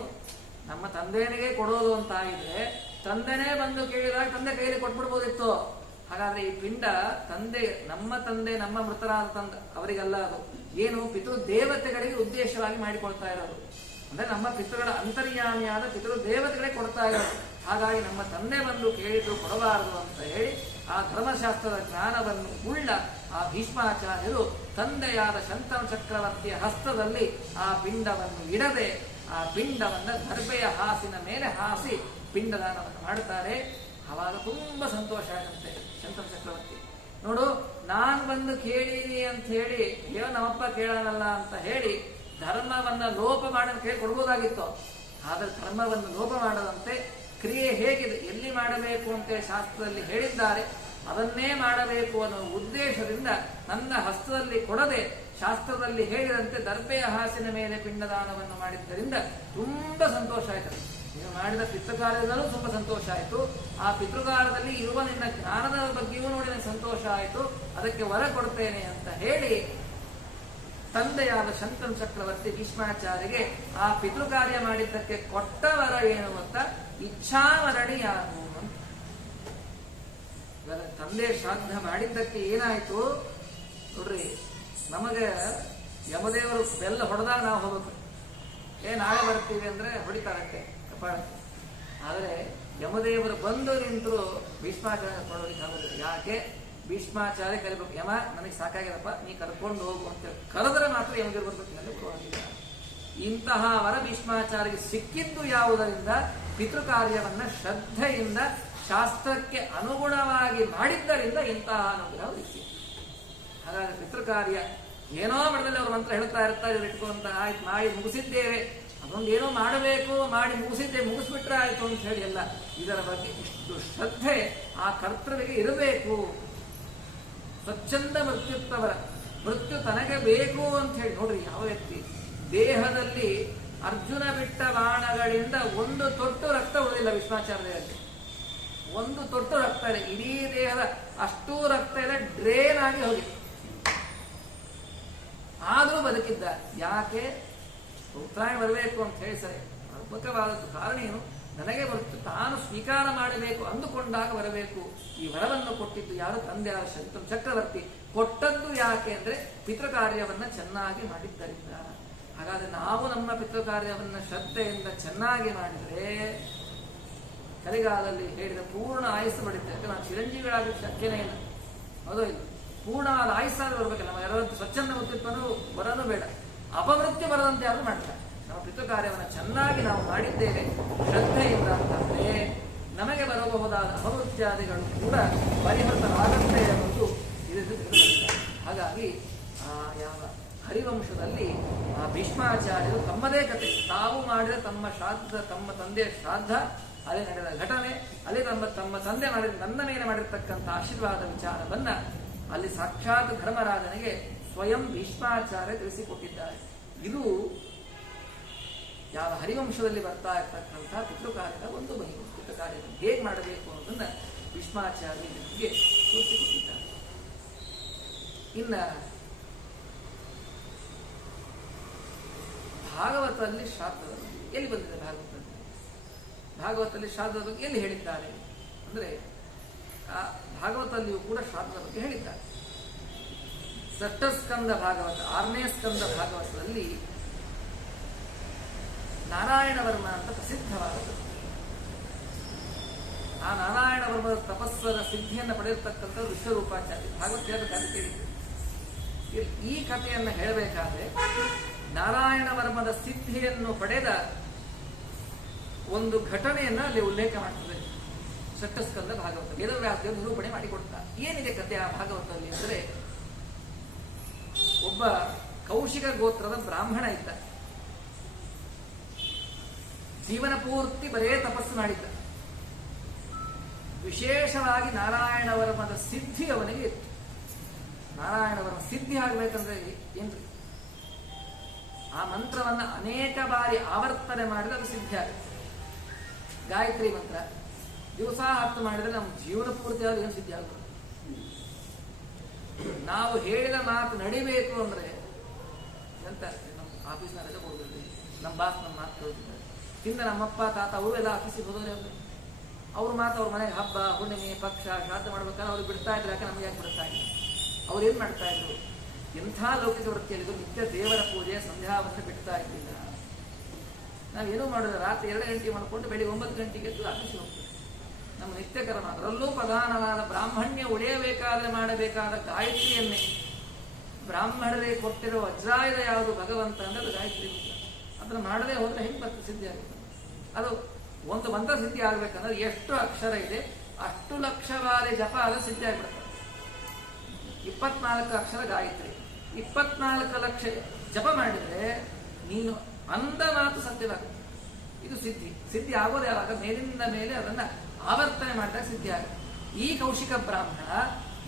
ನಮ್ಮ ತಂದೆನಿಗೆ ಕೊಡೋದು ಅಂತ ಆಗಿದೆ, ತಂದೆನೇ ಬಂದು ಕೇಳಿದಾಗ ತಂದೆ ಕೈಯಲ್ಲಿ ಕೊಟ್ಬಿಡ್ಬೋದಿತ್ತು. ಹಾಗಾದ್ರೆ ಈ ಪಿಂಡ ನಮ್ಮ ತಂದೆ ನಮ್ಮ ಮೃತರಾದ ತಂದೆ ಅವರಿಗಲ್ಲ, ಅದು ಏನು ಪಿತೃ ದೇವತೆಗಳಿಗೆ ಉದ್ದೇಶವಾಗಿ ಮಾಡಿಕೊಳ್ತಾ ಇರೋದು. ಅಂದ್ರೆ ನಮ್ಮ ಪಿತೃಗಳ ಅಂತರ್ಯಾಮಿಯಾದ ಪಿತೃ ದೇವತೆಗಳೇ ಕೊಡ್ತಾ ಇರೋದು. ಹಾಗಾಗಿ ನಮ್ಮ ತಂದೆ ಬಂದು ಕೇಳಿದ್ರು ಕೊಡಬಾರದು ಅಂತ ಹೇಳಿ ಆ ಧರ್ಮಶಾಸ್ತ್ರದ ಜ್ಞಾನವನ್ನು ಉಳ್ಳ ಆ ಭೀಷ್ಮಾಚಾರ್ಯರು ತಂದೆಯಾದ ಶಂತನು ಚಕ್ರವರ್ತಿಯ ಹಸ್ತದಲ್ಲಿ ಆ ಪಿಂಡವನ್ನು ಇಡದೆ ಆ ಪಿಂಡವನ್ನು ದರ್ಬೆಯ ಹಾಸಿನ ಮೇಲೆ ಹಾಸಿ ಪಿಂಡದಾನವನ್ನು ಮಾಡುತ್ತಾರೆ. ಆವಾಗ ತುಂಬಾ ಸಂತೋಷ ಆಗುತ್ತೆ ಶಂತನು ಚಕ್ರವರ್ತಿ. ನೋಡು, ನಾನು ಬಂದು ಕೇಳೀನಿ ಅಂತ ಹೇಳಿ ಏನೋ ನಮ್ಮಪ್ಪ ಕೇಳೋಣಲ್ಲ ಅಂತ ಹೇಳಿ ಧರ್ಮವನ್ನ ಲೋಪ ಮಾಡಲು ಕೇಳಿ ಕೊಡ್ಬೋದಾಗಿತ್ತು. ಆದರೆ ಧರ್ಮವನ್ನು ಲೋಪ ಮಾಡದಂತೆ ಕ್ರಿಯೆ ಹೇಗಿದೆ, ಎಲ್ಲಿ ಮಾಡಬೇಕು ಅಂತ ಶಾಸ್ತ್ರದಲ್ಲಿ ಹೇಳಿದ್ದಾರೆ ಅದನ್ನೇ ಮಾಡಬೇಕು ಅನ್ನೋ ಉದ್ದೇಶದಿಂದ ನನ್ನ ಹಸ್ತದಲ್ಲಿ ಕೊಡದೆ ಶಾಸ್ತ್ರದಲ್ಲಿ ಹೇಳಿದಂತೆ ದರ್ಬೆಯ ಹಾಸಿನ ಮೇಲೆ ಪಿಂಡದಾನವನ್ನು ಮಾಡಿದ್ದರಿಂದ ತುಂಬಾ ಸಂತೋಷ ಆಯಿತು. ನೀವು ಮಾಡಿದ ಪಿತೃಕಾರ್ಯದಲ್ಲೂ ತುಂಬಾ ಸಂತೋಷ ಆಯಿತು. ಆ ಪಿತೃಕಾರ್ಯದಲ್ಲಿ ಇರುವ ನಿನ್ನ ಜ್ಞಾನದ ಬಗ್ಗೆಯೂ ನೋಡಿ ನನಗೆ ಸಂತೋಷ ಆಯಿತು, ಅದಕ್ಕೆ ವರ ಕೊಡ್ತೇನೆ ಅಂತ ಹೇಳಿ ತಂದೆಯಾದ ಶಂತನು ಚಕ್ರವರ್ತಿ ಭೀಷ್ಮಾಚಾರ್ಯಗೆ ಆ ಪಿತೃಕಾರ್ಯ ಮಾಡಿದ್ದಕ್ಕೆ ಕೊಟ್ಟ ವರ ಏನು ಅಂತ ಇಚ್ಛಾವರಣಿ ಯಾರು ಅಂತ. ತಂದೆ ಶ್ರಾದ್ದ ಮಾಡಿದ್ದಕ್ಕೆ ಏನಾಯ್ತು ನೋಡ್ರಿ, ನಮಗೆ ಯಮದೇವರು ಬೆಲ್ಲ ಹೊಡೆದಾಗ ನಾವು ಹೋಗ್ಬೇಕು. ನಾಳೆ ಬರ್ತೀವಿ ಅಂದ್ರೆ ಹೊಡಿತಾರಂತೆ ಕಪಾಳಕ್ಕೆ. ಆದರೆ ಯಮದೇವರು ಬಂದು ನಿಂತರು ಭೀಷ್ಮಾಚಾರ್ಯ ಕೊಡೋದಕ್ಕೆ ಆಗೋದಿಲ್ಲ. ಯಾಕೆ? ಭೀಷ್ಮಾಚಾರ್ಯ ಕರಿಬೇಕು, ಯಮ ನನಗೆ ಸಾಕಾಗ್ಯದಪ್ಪ ನೀ ಕರ್ಕೊಂಡು ಹೋಗು ಅಂತೇಳಿ ಕರೆದ್ರೆ ಮಾತ್ರ ಯಮದೇವರು ಬರ್ಬೇಕು, ನನಗೆ ಕೊಡುವಾಗಿಲ್ಲ. ಇಂತಹ ವರ ಭೀಷ್ಮಾಚಾರ್ಯಗೆ ಸಿಕ್ಕಿದ್ದು ಯಾವುದರಿಂದ? ಪಿತೃಕಾರ್ಯವನ್ನ ಶ್ರದ್ಧೆಯಿಂದ ಶಾಸ್ತ್ರಕ್ಕೆ ಅನುಗುಣವಾಗಿ ಮಾಡಿದ್ದರಿಂದ ಇಂತಹ ಅನುಗ್ರಹ ಸಿಕ್ಕಿತ್ತು. ಹಾಗಾದ್ರೆ ಪಿತೃಕಾರ್ಯ ಏನೋ ಮಠದಲ್ಲಿ ಅವರು ಮಂತ್ರ ಹೇಳ್ತಾ ಇರ್ತಾರೆ, ಇಟ್ಕೊಂತ ಆಯ್ತು ಮಾಡಿ ಮುಗಿಸಿದ್ದೇವೆ, ಅದೊಂದು ಏನೋ ಮಾಡಬೇಕು ಮಾಡಿ ಮುಗಿಸ್ಬಿಟ್ರೆ ಆಯ್ತು ಅಂತ ಹೇಳಿ ಎಲ್ಲ. ಇದರ ಬಗ್ಗೆ ಇಷ್ಟು ಶ್ರದ್ಧೆ ಆ ಕರ್ತೃವಿಗೆ ಇರಬೇಕು. ಸ್ವಚ್ಛಂದ ಮೃತ್ಯುತ್ತವರ ಮೃತ್ಯು ತನಗೆ ಬೇಕು ಅಂತ ಹೇಳಿ ನೋಡ್ರಿ, ಯಾವ ವ್ಯಕ್ತಿ ದೇಹದಲ್ಲಿ ಅರ್ಜುನ ಬಿಟ್ಟ ಬಾಣಗಳಿಂದ ಒಂದು ತೊಟ್ಟು ರಕ್ತ ಉಳಿದಿಲ್ಲ ಭೀಷ್ಮಾಚಾರ್ಯರಲ್ಲಿ. ಒಂದು ತೊಟ್ಟು ರಕ್ತ ಇದೆ. ಇಡೀ ದೇಹದ ಅಷ್ಟೂ ರಕ್ತ ಎಲ್ಲ ಡ್ರೇನ್ ಆಗಿ ಹೋಗಿತ್ತು. ಆದರೂ ಬದುಕಿದ್ದಾರೆ. ಯಾಕೆ? ಉತ್ತರಾಯಣ ಬರಬೇಕು ಅಂತ ಹೇಳಿ ಸರಿ ಅದ್ಭುತವಾದದ್ದು ಕಾರಣ ಏನು? ನನಗೆ ಬರುತ್ತು, ತಾನು ಸ್ವೀಕಾರ ಮಾಡಬೇಕು ಅಂದುಕೊಂಡಾಗ ಬರಬೇಕು. ಈ ವರವನ್ನು ಕೊಟ್ಟಿದ್ದು ಯಾರು? ತಂದೆ ಯಾರು? ಶಂತನು ಚಕ್ರವರ್ತಿ. ಕೊಟ್ಟದ್ದು ಯಾಕೆ ಅಂದ್ರೆ ಪಿತೃಕಾರ್ಯವನ್ನ ಚೆನ್ನಾಗಿ ಮಾಡಿದ್ದರಿಂದ. ಹಾಗಾದ್ರೆ ನಾವು ನಮ್ಮ ಪಿತೃಕಾರ್ಯವನ್ನ ಶ್ರದ್ಧೆಯಿಂದ ಚೆನ್ನಾಗಿ ಮಾಡಿದರೆ ಕಲಿಗಾಲದಲ್ಲಿ ಹೇಳಿದ ಪೂರ್ಣ ಆಯಸ್ಸು ಪಡಿತೇವೆ. ಯಾಕೆ ನಾವು ಚಿರಂಜೀವಿಗಳಾಗಿ ಶಕ್ಯನೇ ಇಲ್ಲ, ಹೌದೋ ಇಲ್ಲ? ಪೂರ್ಣವಾದ ಆಯಸ್ಸಾದ್ರೂ ಬರ್ಬೇಕಲ್ಲ. ನಾವು ಯಾರಾದ್ರೂ ಸ್ವಚ್ಛಂದ ಮುತ್ತಿಪ್ಪನು ಬರೋದು ಬೇಡ, ಅಪಮೃತ್ಯು ಬರದಂತೆ ಯಾರು ಮಾಡ್ತಾರೆ. ನಾವು ಪಿತೃಕಾರ್ಯವನ್ನು ಚೆನ್ನಾಗಿ ನಾವು ಮಾಡಿದ್ದೇವೆ ಶ್ರದ್ಧೆಯಿಂದ ಅಂತಂದ್ರೆ ನಮಗೆ ಬರಬಹುದಾದ ಅಪಮೃತ್ಯಾದಿಗಳು ಕೂಡ ಪರಿಹೃತವಾಗಂತೆ ಎಂಬುದು ಇದು. ಹಾಗಾಗಿ ಯಾವ ಹರಿವಂಶದಲ್ಲಿ ಭೀಷ್ಮಾಚಾರ್ಯರು ತಮ್ಮದೇ ಕತೆ, ತಾವು ಮಾಡಿದ ತಮ್ಮ ಶ್ರಾದ್ದ, ತಮ್ಮ ತಂದೆಯ ಶ್ರಾದ್ದ, ಅಲ್ಲಿ ನಡೆದ ಘಟನೆ, ಅಲ್ಲಿ ತಮ್ಮ ತಂದೆ ಮಾಡಿದ ನನ್ನ ಮೇಲೆ ಮಾಡಿರ್ತಕ್ಕಂಥ ಆಶೀರ್ವಾದ ವಿಚಾರವನ್ನ ಅಲ್ಲಿ ಸಾಕ್ಷಾತ್ ಧರ್ಮರಾಜನಿಗೆ ಸ್ವಯಂ ಭೀಷ್ಮಾಚಾರ್ಯ ತಿಳಿಸಿಕೊಟ್ಟಿದ್ದಾರೆ. ಇದು ಯಾವ ಹರಿವಂಶದಲ್ಲಿ ಬರ್ತಾ ಇರ್ತಕ್ಕಂಥ ಪಿತೃಕಾರ್ಯದ ಒಂದು ಮಹಿಮೆ. ಪಿತೃಕಾರ್ಯವನ್ನು ಹೇಗೆ ಮಾಡಬೇಕು ಅನ್ನೋದನ್ನ ಭೀಷ್ಮಾಚಾರ್ಯ ನಮಗೆ ತೋರಿಸಿಕೊಟ್ಟಿದ್ದಾರೆ. ಇನ್ನ ಭಾಗವತದಲ್ಲಿ ಶ್ರಾದ್ದದ ಬಗ್ಗೆ ಎಲ್ಲಿ ಬಂದಿದೆ? ಭಾಗವತದಲ್ಲಿ ಶ್ರಾದ್ದದ ಬಗ್ಗೆ ಎಲ್ಲಿ ಹೇಳಿದ್ದಾರೆ ಅಂದ್ರೆ ಆ ಭಾಗವತಲ್ಲಿಯೂ ಕೂಡ ಶ್ರಾದ್ದದ ಬಗ್ಗೆ ಹೇಳಿದ್ದಾರೆ. ಷಷ್ಠಸ್ಕಂದ ಭಾಗವತ, 6ನೇ ಸ್ಕಂದ ಭಾಗವತದಲ್ಲಿ ನಾರಾಯಣ ವರ್ಮ ಅಂತ ಪ್ರಸಿದ್ಧವಾದದ್ದು. ಆ ನಾರಾಯಣ ವರ್ಮದ ತಪಸ್ಸರ ಸಿದ್ಧಿಯನ್ನು ಪಡೆಯತಕ್ಕಂಥ ವಿಶ್ವರೂಪಾಚಾರ್ಯ ಭಾಗವತ ಕಥೆ ಕೇಳಿದ್ರು. ಈ ಕಥೆಯನ್ನು ಹೇಳಬೇಕಾದ್ರೆ ನಾರಾಯಣ ವರ್ಮದ ಸಿದ್ಧಿಯನ್ನು ಪಡೆದ ಒಂದು ಘಟನೆಯನ್ನ ಅಲ್ಲಿ ಉಲ್ಲೇಖ ಮಾಡ್ತದೆ ಷಷ್ಠಸ್ಕಂದ ಭಾಗವತ. ವೇದವ್ಯಾಸರು ನಿರೂಪಣೆ ಮಾಡಿಕೊಡ್ತಾರೆ. ಏನಿದೆ ಕಥೆ ಆ ಭಾಗವತದಲ್ಲಿ ಅಂದರೆ, ಒಬ್ಬ ಕೌಶಿಕ ಗೋತ್ರದ ಬ್ರಾಹ್ಮಣ ಇದ್ದ. ಜೀವನ ಪೂರ್ತಿ ಬರೇ ತಪಸ್ಸು ಮಾಡಿದ್ದ. ವಿಶೇಷವಾಗಿ ನಾರಾಯಣ ವರ್ಮದ ಸಿದ್ಧಿ ಅವನಿಗೆ ಇತ್ತು. ನಾರಾಯಣ ವರ್ಮ ಸಿದ್ಧಿ ಆಗಬೇಕಂದ್ರೆ ಏನ್ರಿ? ಆ ಮಂತ್ರವನ್ನ ಅನೇಕ ಬಾರಿ ಆವರ್ತನೆ ಮಾಡಿದ್ರೆ ಅದು ಸಿದ್ಧಿ ಆಗುತ್ತೆ. ಗಾಯತ್ರಿ ಮಂತ್ರ ದಿವಸ 10 ಮಾಡಿದ್ರೆ ನಮ್ಮ ಜೀವನ ಪೂರ್ತಿ ಆದ್ರೆ ಏನು ಸಿದ್ಧಿ ಆಗುತ್ತೆ? ನಾವು ಹೇಳಿದ ಮಾತು ನಡಿಬೇಕು ಅಂದ್ರೆ ಎಂತ ನಮ್ಮ ಆಫೀಸ್ನ ರಜೆ ಕೊಡ್ಬೇಕು, ನಮ್ಮ ಬಾಸ್ ನಮ್ಮ ಮಾತು ಕೇಳ್ತಿದ್ದಾರೆ. ಹಿಂದೆ ನಮ್ಮಪ್ಪ ತಾತ ಅವರು ಎಲ್ಲ ಆಫೀಸಿಗೆ ಹೋದವರೇ ಅವರು. ಅವ್ರ ಮಾತು ಅವ್ರ ಮನೆಗೆ ಹಬ್ಬ ಹುಣ್ಣಿಮೆ ಪಕ್ಷ ಶ್ರಾದ್ದ ಮಾಡ್ಬೇಕಾದ್ರೆ ಅವ್ರಿಗೆ ಬಿಡ್ತಾ ಇದ್ರು. ಯಾಕೆ ನಮ್ಗೆ ಯಾಕೆ ಬಿಡ್ತಾ ಇದ್ರು? ಅವ್ರು ಏನ್ ಮಾಡ್ತಾ ಇದ್ರು? ಎಂಥ ಲೌಕಿಕ ವೃತ್ತಿಯಲ್ಲಿದ್ದು ನಿತ್ಯ ದೇವರ ಪೂಜೆ ಸಂಧ್ಯಾವನ್ನು ಬಿಡ್ತಾ ಇದ್ದಿಲ್ಲ. ನಾವೇನೂ ಮಾಡಿದ್ರೆ ರಾತ್ರಿ 2 ಗಂಟೆ ಮಾಡ್ಕೊಂಡು ಬೆಳಿಗ್ಗೆ 9 ಗಂಟೆಗೆ ಎದ್ದು ಆಫೀಸಿಗೆ ಹೋಗ್ತೀವಿ. ನಮ್ಮ ನಿತ್ಯ ಕರ್ಮ. ಅದರಲ್ಲೂ ಪ್ರಧಾನವಾದ ಬ್ರಾಹ್ಮಣ್ಯ ಉಳಿಯಬೇಕಾದ್ರೆ ಮಾಡಬೇಕಾದ ಗಾಯತ್ರಿಯನ್ನೇ, ಬ್ರಾಹ್ಮಣರಿಗೆ ಕೊಟ್ಟಿರುವ ವಜ್ರಾಯುಧ ಯಾವುದು ಭಗವಂತ ಅಂದ್ರೆ ಅದು ಗಾಯತ್ರಿ ಮಂತ್ರ. ಅದನ್ನು ಮಾಡದೆ ಹೋದ್ರೆ ಹೆಂಗೆ ಬರ್ತ ಸಿದ್ಧಿ ಆಗುತ್ತೆ? ಅದು ಒಂದು ಮಂತ್ರ ಸಿದ್ಧಿ ಆಗ್ಬೇಕಂದ್ರೆ ಎಷ್ಟು ಅಕ್ಷರ ಇದೆ ಅಷ್ಟು ಲಕ್ಷ ಬಾರಿ ಜಪ ಅದು ಸಿದ್ಧಿ ಆಗ್ಬಿಡುತ್ತೆ. 24 ಅಕ್ಷರ ಗಾಯತ್ರಿ, 24 ಲಕ್ಷ ಜಪ ಮಾಡಿದ್ರೆ ನೀನು ಅಂದ ಮಾತು ಸತ್ಯವಾಗುತ್ತೆ. ಇದು ಸಿದ್ಧಿ ಆಗೋದು ಯಾವಾಗ? ಮೇಲಿಂದ ಮೇಲೆ ಅದನ್ನ ಆವರ್ತನೆ ಮಾಡಿದಾಗ ಸಿದ್ಧಿ ಆಗುತ್ತೆ. ಈ ಕೌಶಿಕ ಬ್ರಾಹ್ಮಣ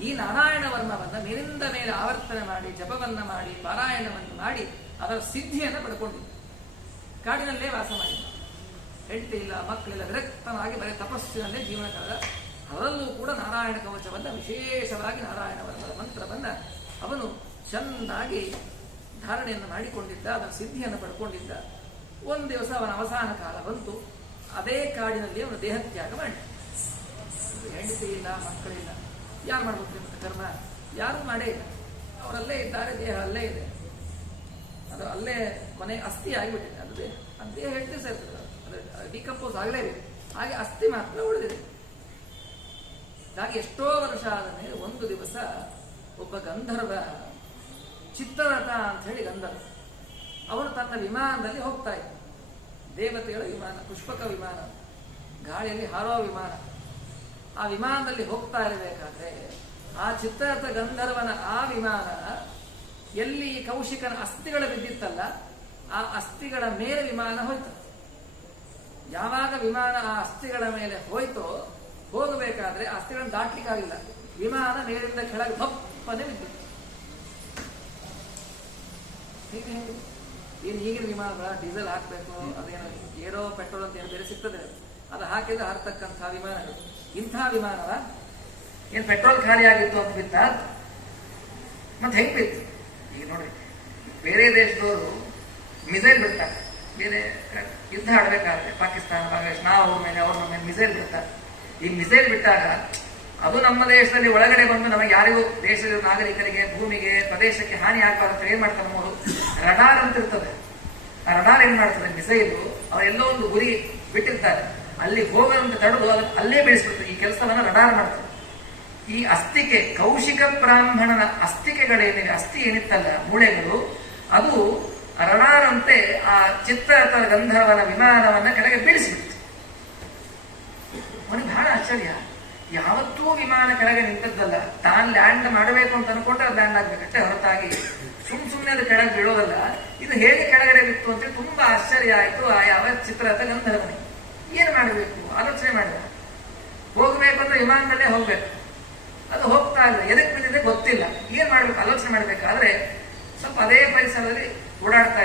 ಈ ನಾರಾಯಣ ವರ್ಮವನ್ನ ಮೇಲಿಂದ ಮೇಲೆ ಆವರ್ತನೆ ಮಾಡಿ ಜಪವನ್ನ ಮಾಡಿ ಪಾರಾಯಣವನ್ನು ಮಾಡಿ ಅದರ ಸಿದ್ಧಿಯನ್ನು ಪಡ್ಕೊಂಡಿದ್ದ. ಕಾಡಿನಲ್ಲೇ ವಾಸ ಮಾಡಿದ್ದ. ಹೆಂಡತಿ ಇಲ್ಲ, ಮಕ್ಕಳಿಲ್ಲ, ವಿರಕ್ತನಾಗಿ ಬರೀ ತಪಸ್ಸಿನಲ್ಲೇ ಜೀವನ ಕಳೆದ. ಅದರಲ್ಲೂ ಕೂಡ ನಾರಾಯಣ ಕವಚವನ್ನ, ವಿಶೇಷವಾಗಿ ನಾರಾಯಣ ವರ್ಮದ ಮಂತ್ರವನ್ನ ಅವನು ಚೆನ್ನಾಗಿ ಧಾರಣೆಯನ್ನು ಮಾಡಿಕೊಂಡಿದ್ದ. ಅದರ ಸಿದ್ಧಿಯನ್ನು ಪಡ್ಕೊಂಡಿದ್ದ. ಒಂದು ದಿವಸ ಅವನ ಅವಸಾನ ಕಾಲ ಬಂತು. ಅದೇ ಕಾಡಿನಲ್ಲಿ ಅವನು ದೇಹತ್ಯಾಗ ಮಾಡಿ, ಹೆಂಡತಿ ಇಲ್ಲ, ಮಕ್ಕಳಿಲ್ಲ, ಯಾರು ಮಾಡ್ಬೇಕು ಕರ್ಮ? ಯಾರು ಮಾಡೇ ಇಲ್ಲ. ಅವರಲ್ಲೇ ಇದ್ದಾರೆ, ದೇಹ ಅಲ್ಲೇ ಇದೆ. ಅದು ಅಲ್ಲೇ ಕೊನೆ ಅಸ್ಥಿ ಆಗಿಬಿಟ್ಟಿದೆ. ಅದು ದೇಹ ಹೆಂಡತಿ ಸೇರ್ತದೆ, ಅದು ಡಿಕಂಪೋಸ್ ಆಗಲೇಬೇಕು. ಹಾಗೆ ಅಸ್ಥಿ ಮಾತ್ರ ಉಳಿದಿದೆ. ಹಾಗೆ ಎಷ್ಟೋ ವರ್ಷ ಆದ ಮೇಲೆ ಒಂದು ದಿವಸ ಒಬ್ಬ ಗಂಧರ್ವ, ಚಿತ್ರರಥ ಅಂತ ಹೇಳಿ ಗಂಧರ್ವ, ಅವನು ತನ್ನ ವಿಮಾನದಲ್ಲಿ ಹೋಗ್ತಾ ಇದ್ದ. ದೇವತೆಗಳ ವಿಮಾನ, ಪುಷ್ಪಕ ವಿಮಾನ, ಗಾಳಿಯಲ್ಲಿ ಹಾರುವ ವಿಮಾನ. ಆ ವಿಮಾನದಲ್ಲಿ ಹೋಗ್ತಾ ಇರಬೇಕಾದ್ರೆ ಆ ಚಿತ್ರರಥ ಗಂಧರ್ವನ ಆ ವಿಮಾನ ಎಲ್ಲಿ ಕೌಶಿಕನ ಅಸ್ಥಿಗಳು ಬಿದ್ದಿತ್ತಲ್ಲ, ಆ ಅಸ್ಥಿಗಳ ಮೇಲೆ ವಿಮಾನ ಹೋಯ್ತು. ಯಾವಾಗ ವಿಮಾನ ಆ ಅಸ್ಥಿಗಳ ಮೇಲೆ ಹೋಯ್ತೋ, ಹೋಗಬೇಕಾದ್ರೆ ಅಸ್ಥಿಗಳನ್ನು ದಾಟ್ಲಿಕ್ಕಾಗಿಲ್ಲ. ವಿಮಾನ ಮೇಲಿಂದ ಕೆಳಗೆ ಭಪ್ಪನೆ ಬಿದ್ದಿತ್ತು. ಏನು ಈಗಿನ ವಿಮಾನಗಳ ಡೀಸೆಲ್ ಹಾಕಬೇಕು, ಅದೇನು ಏರೋ ಪೆಟ್ರೋಲ್ ಅಂತ ಏನು ಬೇರೆ ಸಿಗ್ತದೆ, ಅದು ಹಾಕಿದ್ರೆ ಹಾರ್ತಕ್ಕಂಥ ವಿಮಾನಗಳು. ಇಂಥ ವಿಮಾನವ ಏನ್ ಪೆಟ್ರೋಲ್ ಖಾಲಿ ಆಗಿತ್ತು ಅಂತ ಬಿತ್ತ? ಮತ್ತೆ ಹೆಂಗ್ ಬಿತ್ತು? ಈಗ ನೋಡ್ರಿ, ಬೇರೆ ದೇಶದವರು ಮಿಸೈಲ್ ಬಿಡ್ತಾರೆ, ಬೇರೆ ಯುದ್ಧ ಆಡ್ಬೇಕಾದ್ರೆ ಪಾಕಿಸ್ತಾನ, ಬಾಂಗ್ಲಾದೇಶ, ನಾವು ಮೇಲೆ ಅವ್ರ ಮೇಲೆ ಮಿಸೈಲ್ ಬಿಡ್ತಾರೆ. ಈ ಮಿಸೈಲ್ ಬಿಟ್ಟಾಗ ಅದು ನಮ್ಮ ದೇಶದಲ್ಲಿ ಒಳಗಡೆ ಬಂದು ನಮಗೆ ಯಾರಿಗೂ, ದೇಶದ ನಾಗರಿಕರಿಗೆ, ಭೂಮಿಗೆ, ಪ್ರದೇಶಕ್ಕೆ ಹಾನಿ ಆಗಬಾರ್ದು ಏನ್ ಮಾಡ್ತಾರೆ ನಮ್ಮವರು? ರಡಾರ್ ಅಂತ ಇರ್ತದೆ. ಆ ರಡಾರ್ ಏನ್ ಮಾಡ್ತಾರೆ? ಮಿಸೈಲು ಅವರೆಲ್ಲೋ ಒಂದು ಗುರಿ ಬಿಟ್ಟಿರ್ತಾರೆ, ಅಲ್ಲಿ ಹೋಗೋದಂತ ತಡೆದು ಅದನ್ನು ಅಲ್ಲೇ ಬೆಳೆಸ್ಬಿಡ್ತಾರೆ. ಈ ಕೆಲಸವನ್ನ ರಡಾರ್ ಮಾಡ್ತಾರೆ. ಈ ಅಸ್ಥಿಕೆ, ಕೌಶಿಕ ಬ್ರಾಹ್ಮಣನ ಅಸ್ಥಿಕೆಗಳೇನಿವೆ, ಅಸ್ಥಿ ಏನಿತ್ತಲ್ಲ, ಮೂಳೆಗಳು, ಅದು ರಡಾರ್ ಅಂತೆ ಆ ಚಿತ್ರರಥ ಗಂಧರ್ವನ ವಿಮಾನವನ್ನ ಕೆಳಗೆ ಬೀಳಿಸಿಬಿಡ್ತು. ಅವನಿಗೆ ಬಹಳ ಆಶ್ಚರ್ಯ. ಯಾವತ್ತೂ ವಿಮಾನ ಕೆಳಗೆ ನಿಂತದ್ದಲ್ಲ, ತಾನು ಲ್ಯಾಂಡ್ ಮಾಡಬೇಕು ಅಂತ ಅನ್ಕೊಂಡ್ರೆ ಅದು ಲ್ಯಾಂಡ್ ಆಗ್ಬೇಕಷ್ಟೇ ಹೊರತಾಗಿ ಸುಮ್ಮನೆ ಅದು ಕೆಳಗೆ ಬೀಳೋದಲ್ಲ. ಇದು ಹೇಗೆ ಕೆಳಗಡೆ ಬಿತ್ತು ಅಂತ ತುಂಬಾ ಆಶ್ಚರ್ಯ ಆಯ್ತು ಆ ಯಾವ ಚಿತ್ರರಥ ಗಂಧರ್ವನಿಗೆ. ಏನ್ ಮಾಡಬೇಕು ಆಲೋಚನೆ ಮಾಡಿದ. ಹೋಗ್ಬೇಕು ಅಂದ್ರೆ ವಿಮಾನದಲ್ಲೇ ಹೋಗ್ಬೇಕು, ಅದು ಹೋಗ್ತಾ ಇಲ್ಲ, ಎದಕ್ಕೆ ಬಿದ್ದಿದೆ ಗೊತ್ತಿಲ್ಲ. ಏನ್ ಮಾಡ್ಬೇಕು ಆಲೋಚನೆ ಮಾಡ್ಬೇಕಾದ್ರೆ ಸ್ವಲ್ಪ ಅದೇ ಪರಿಸರದಲ್ಲಿ ಓಡಾಡ್ತಾ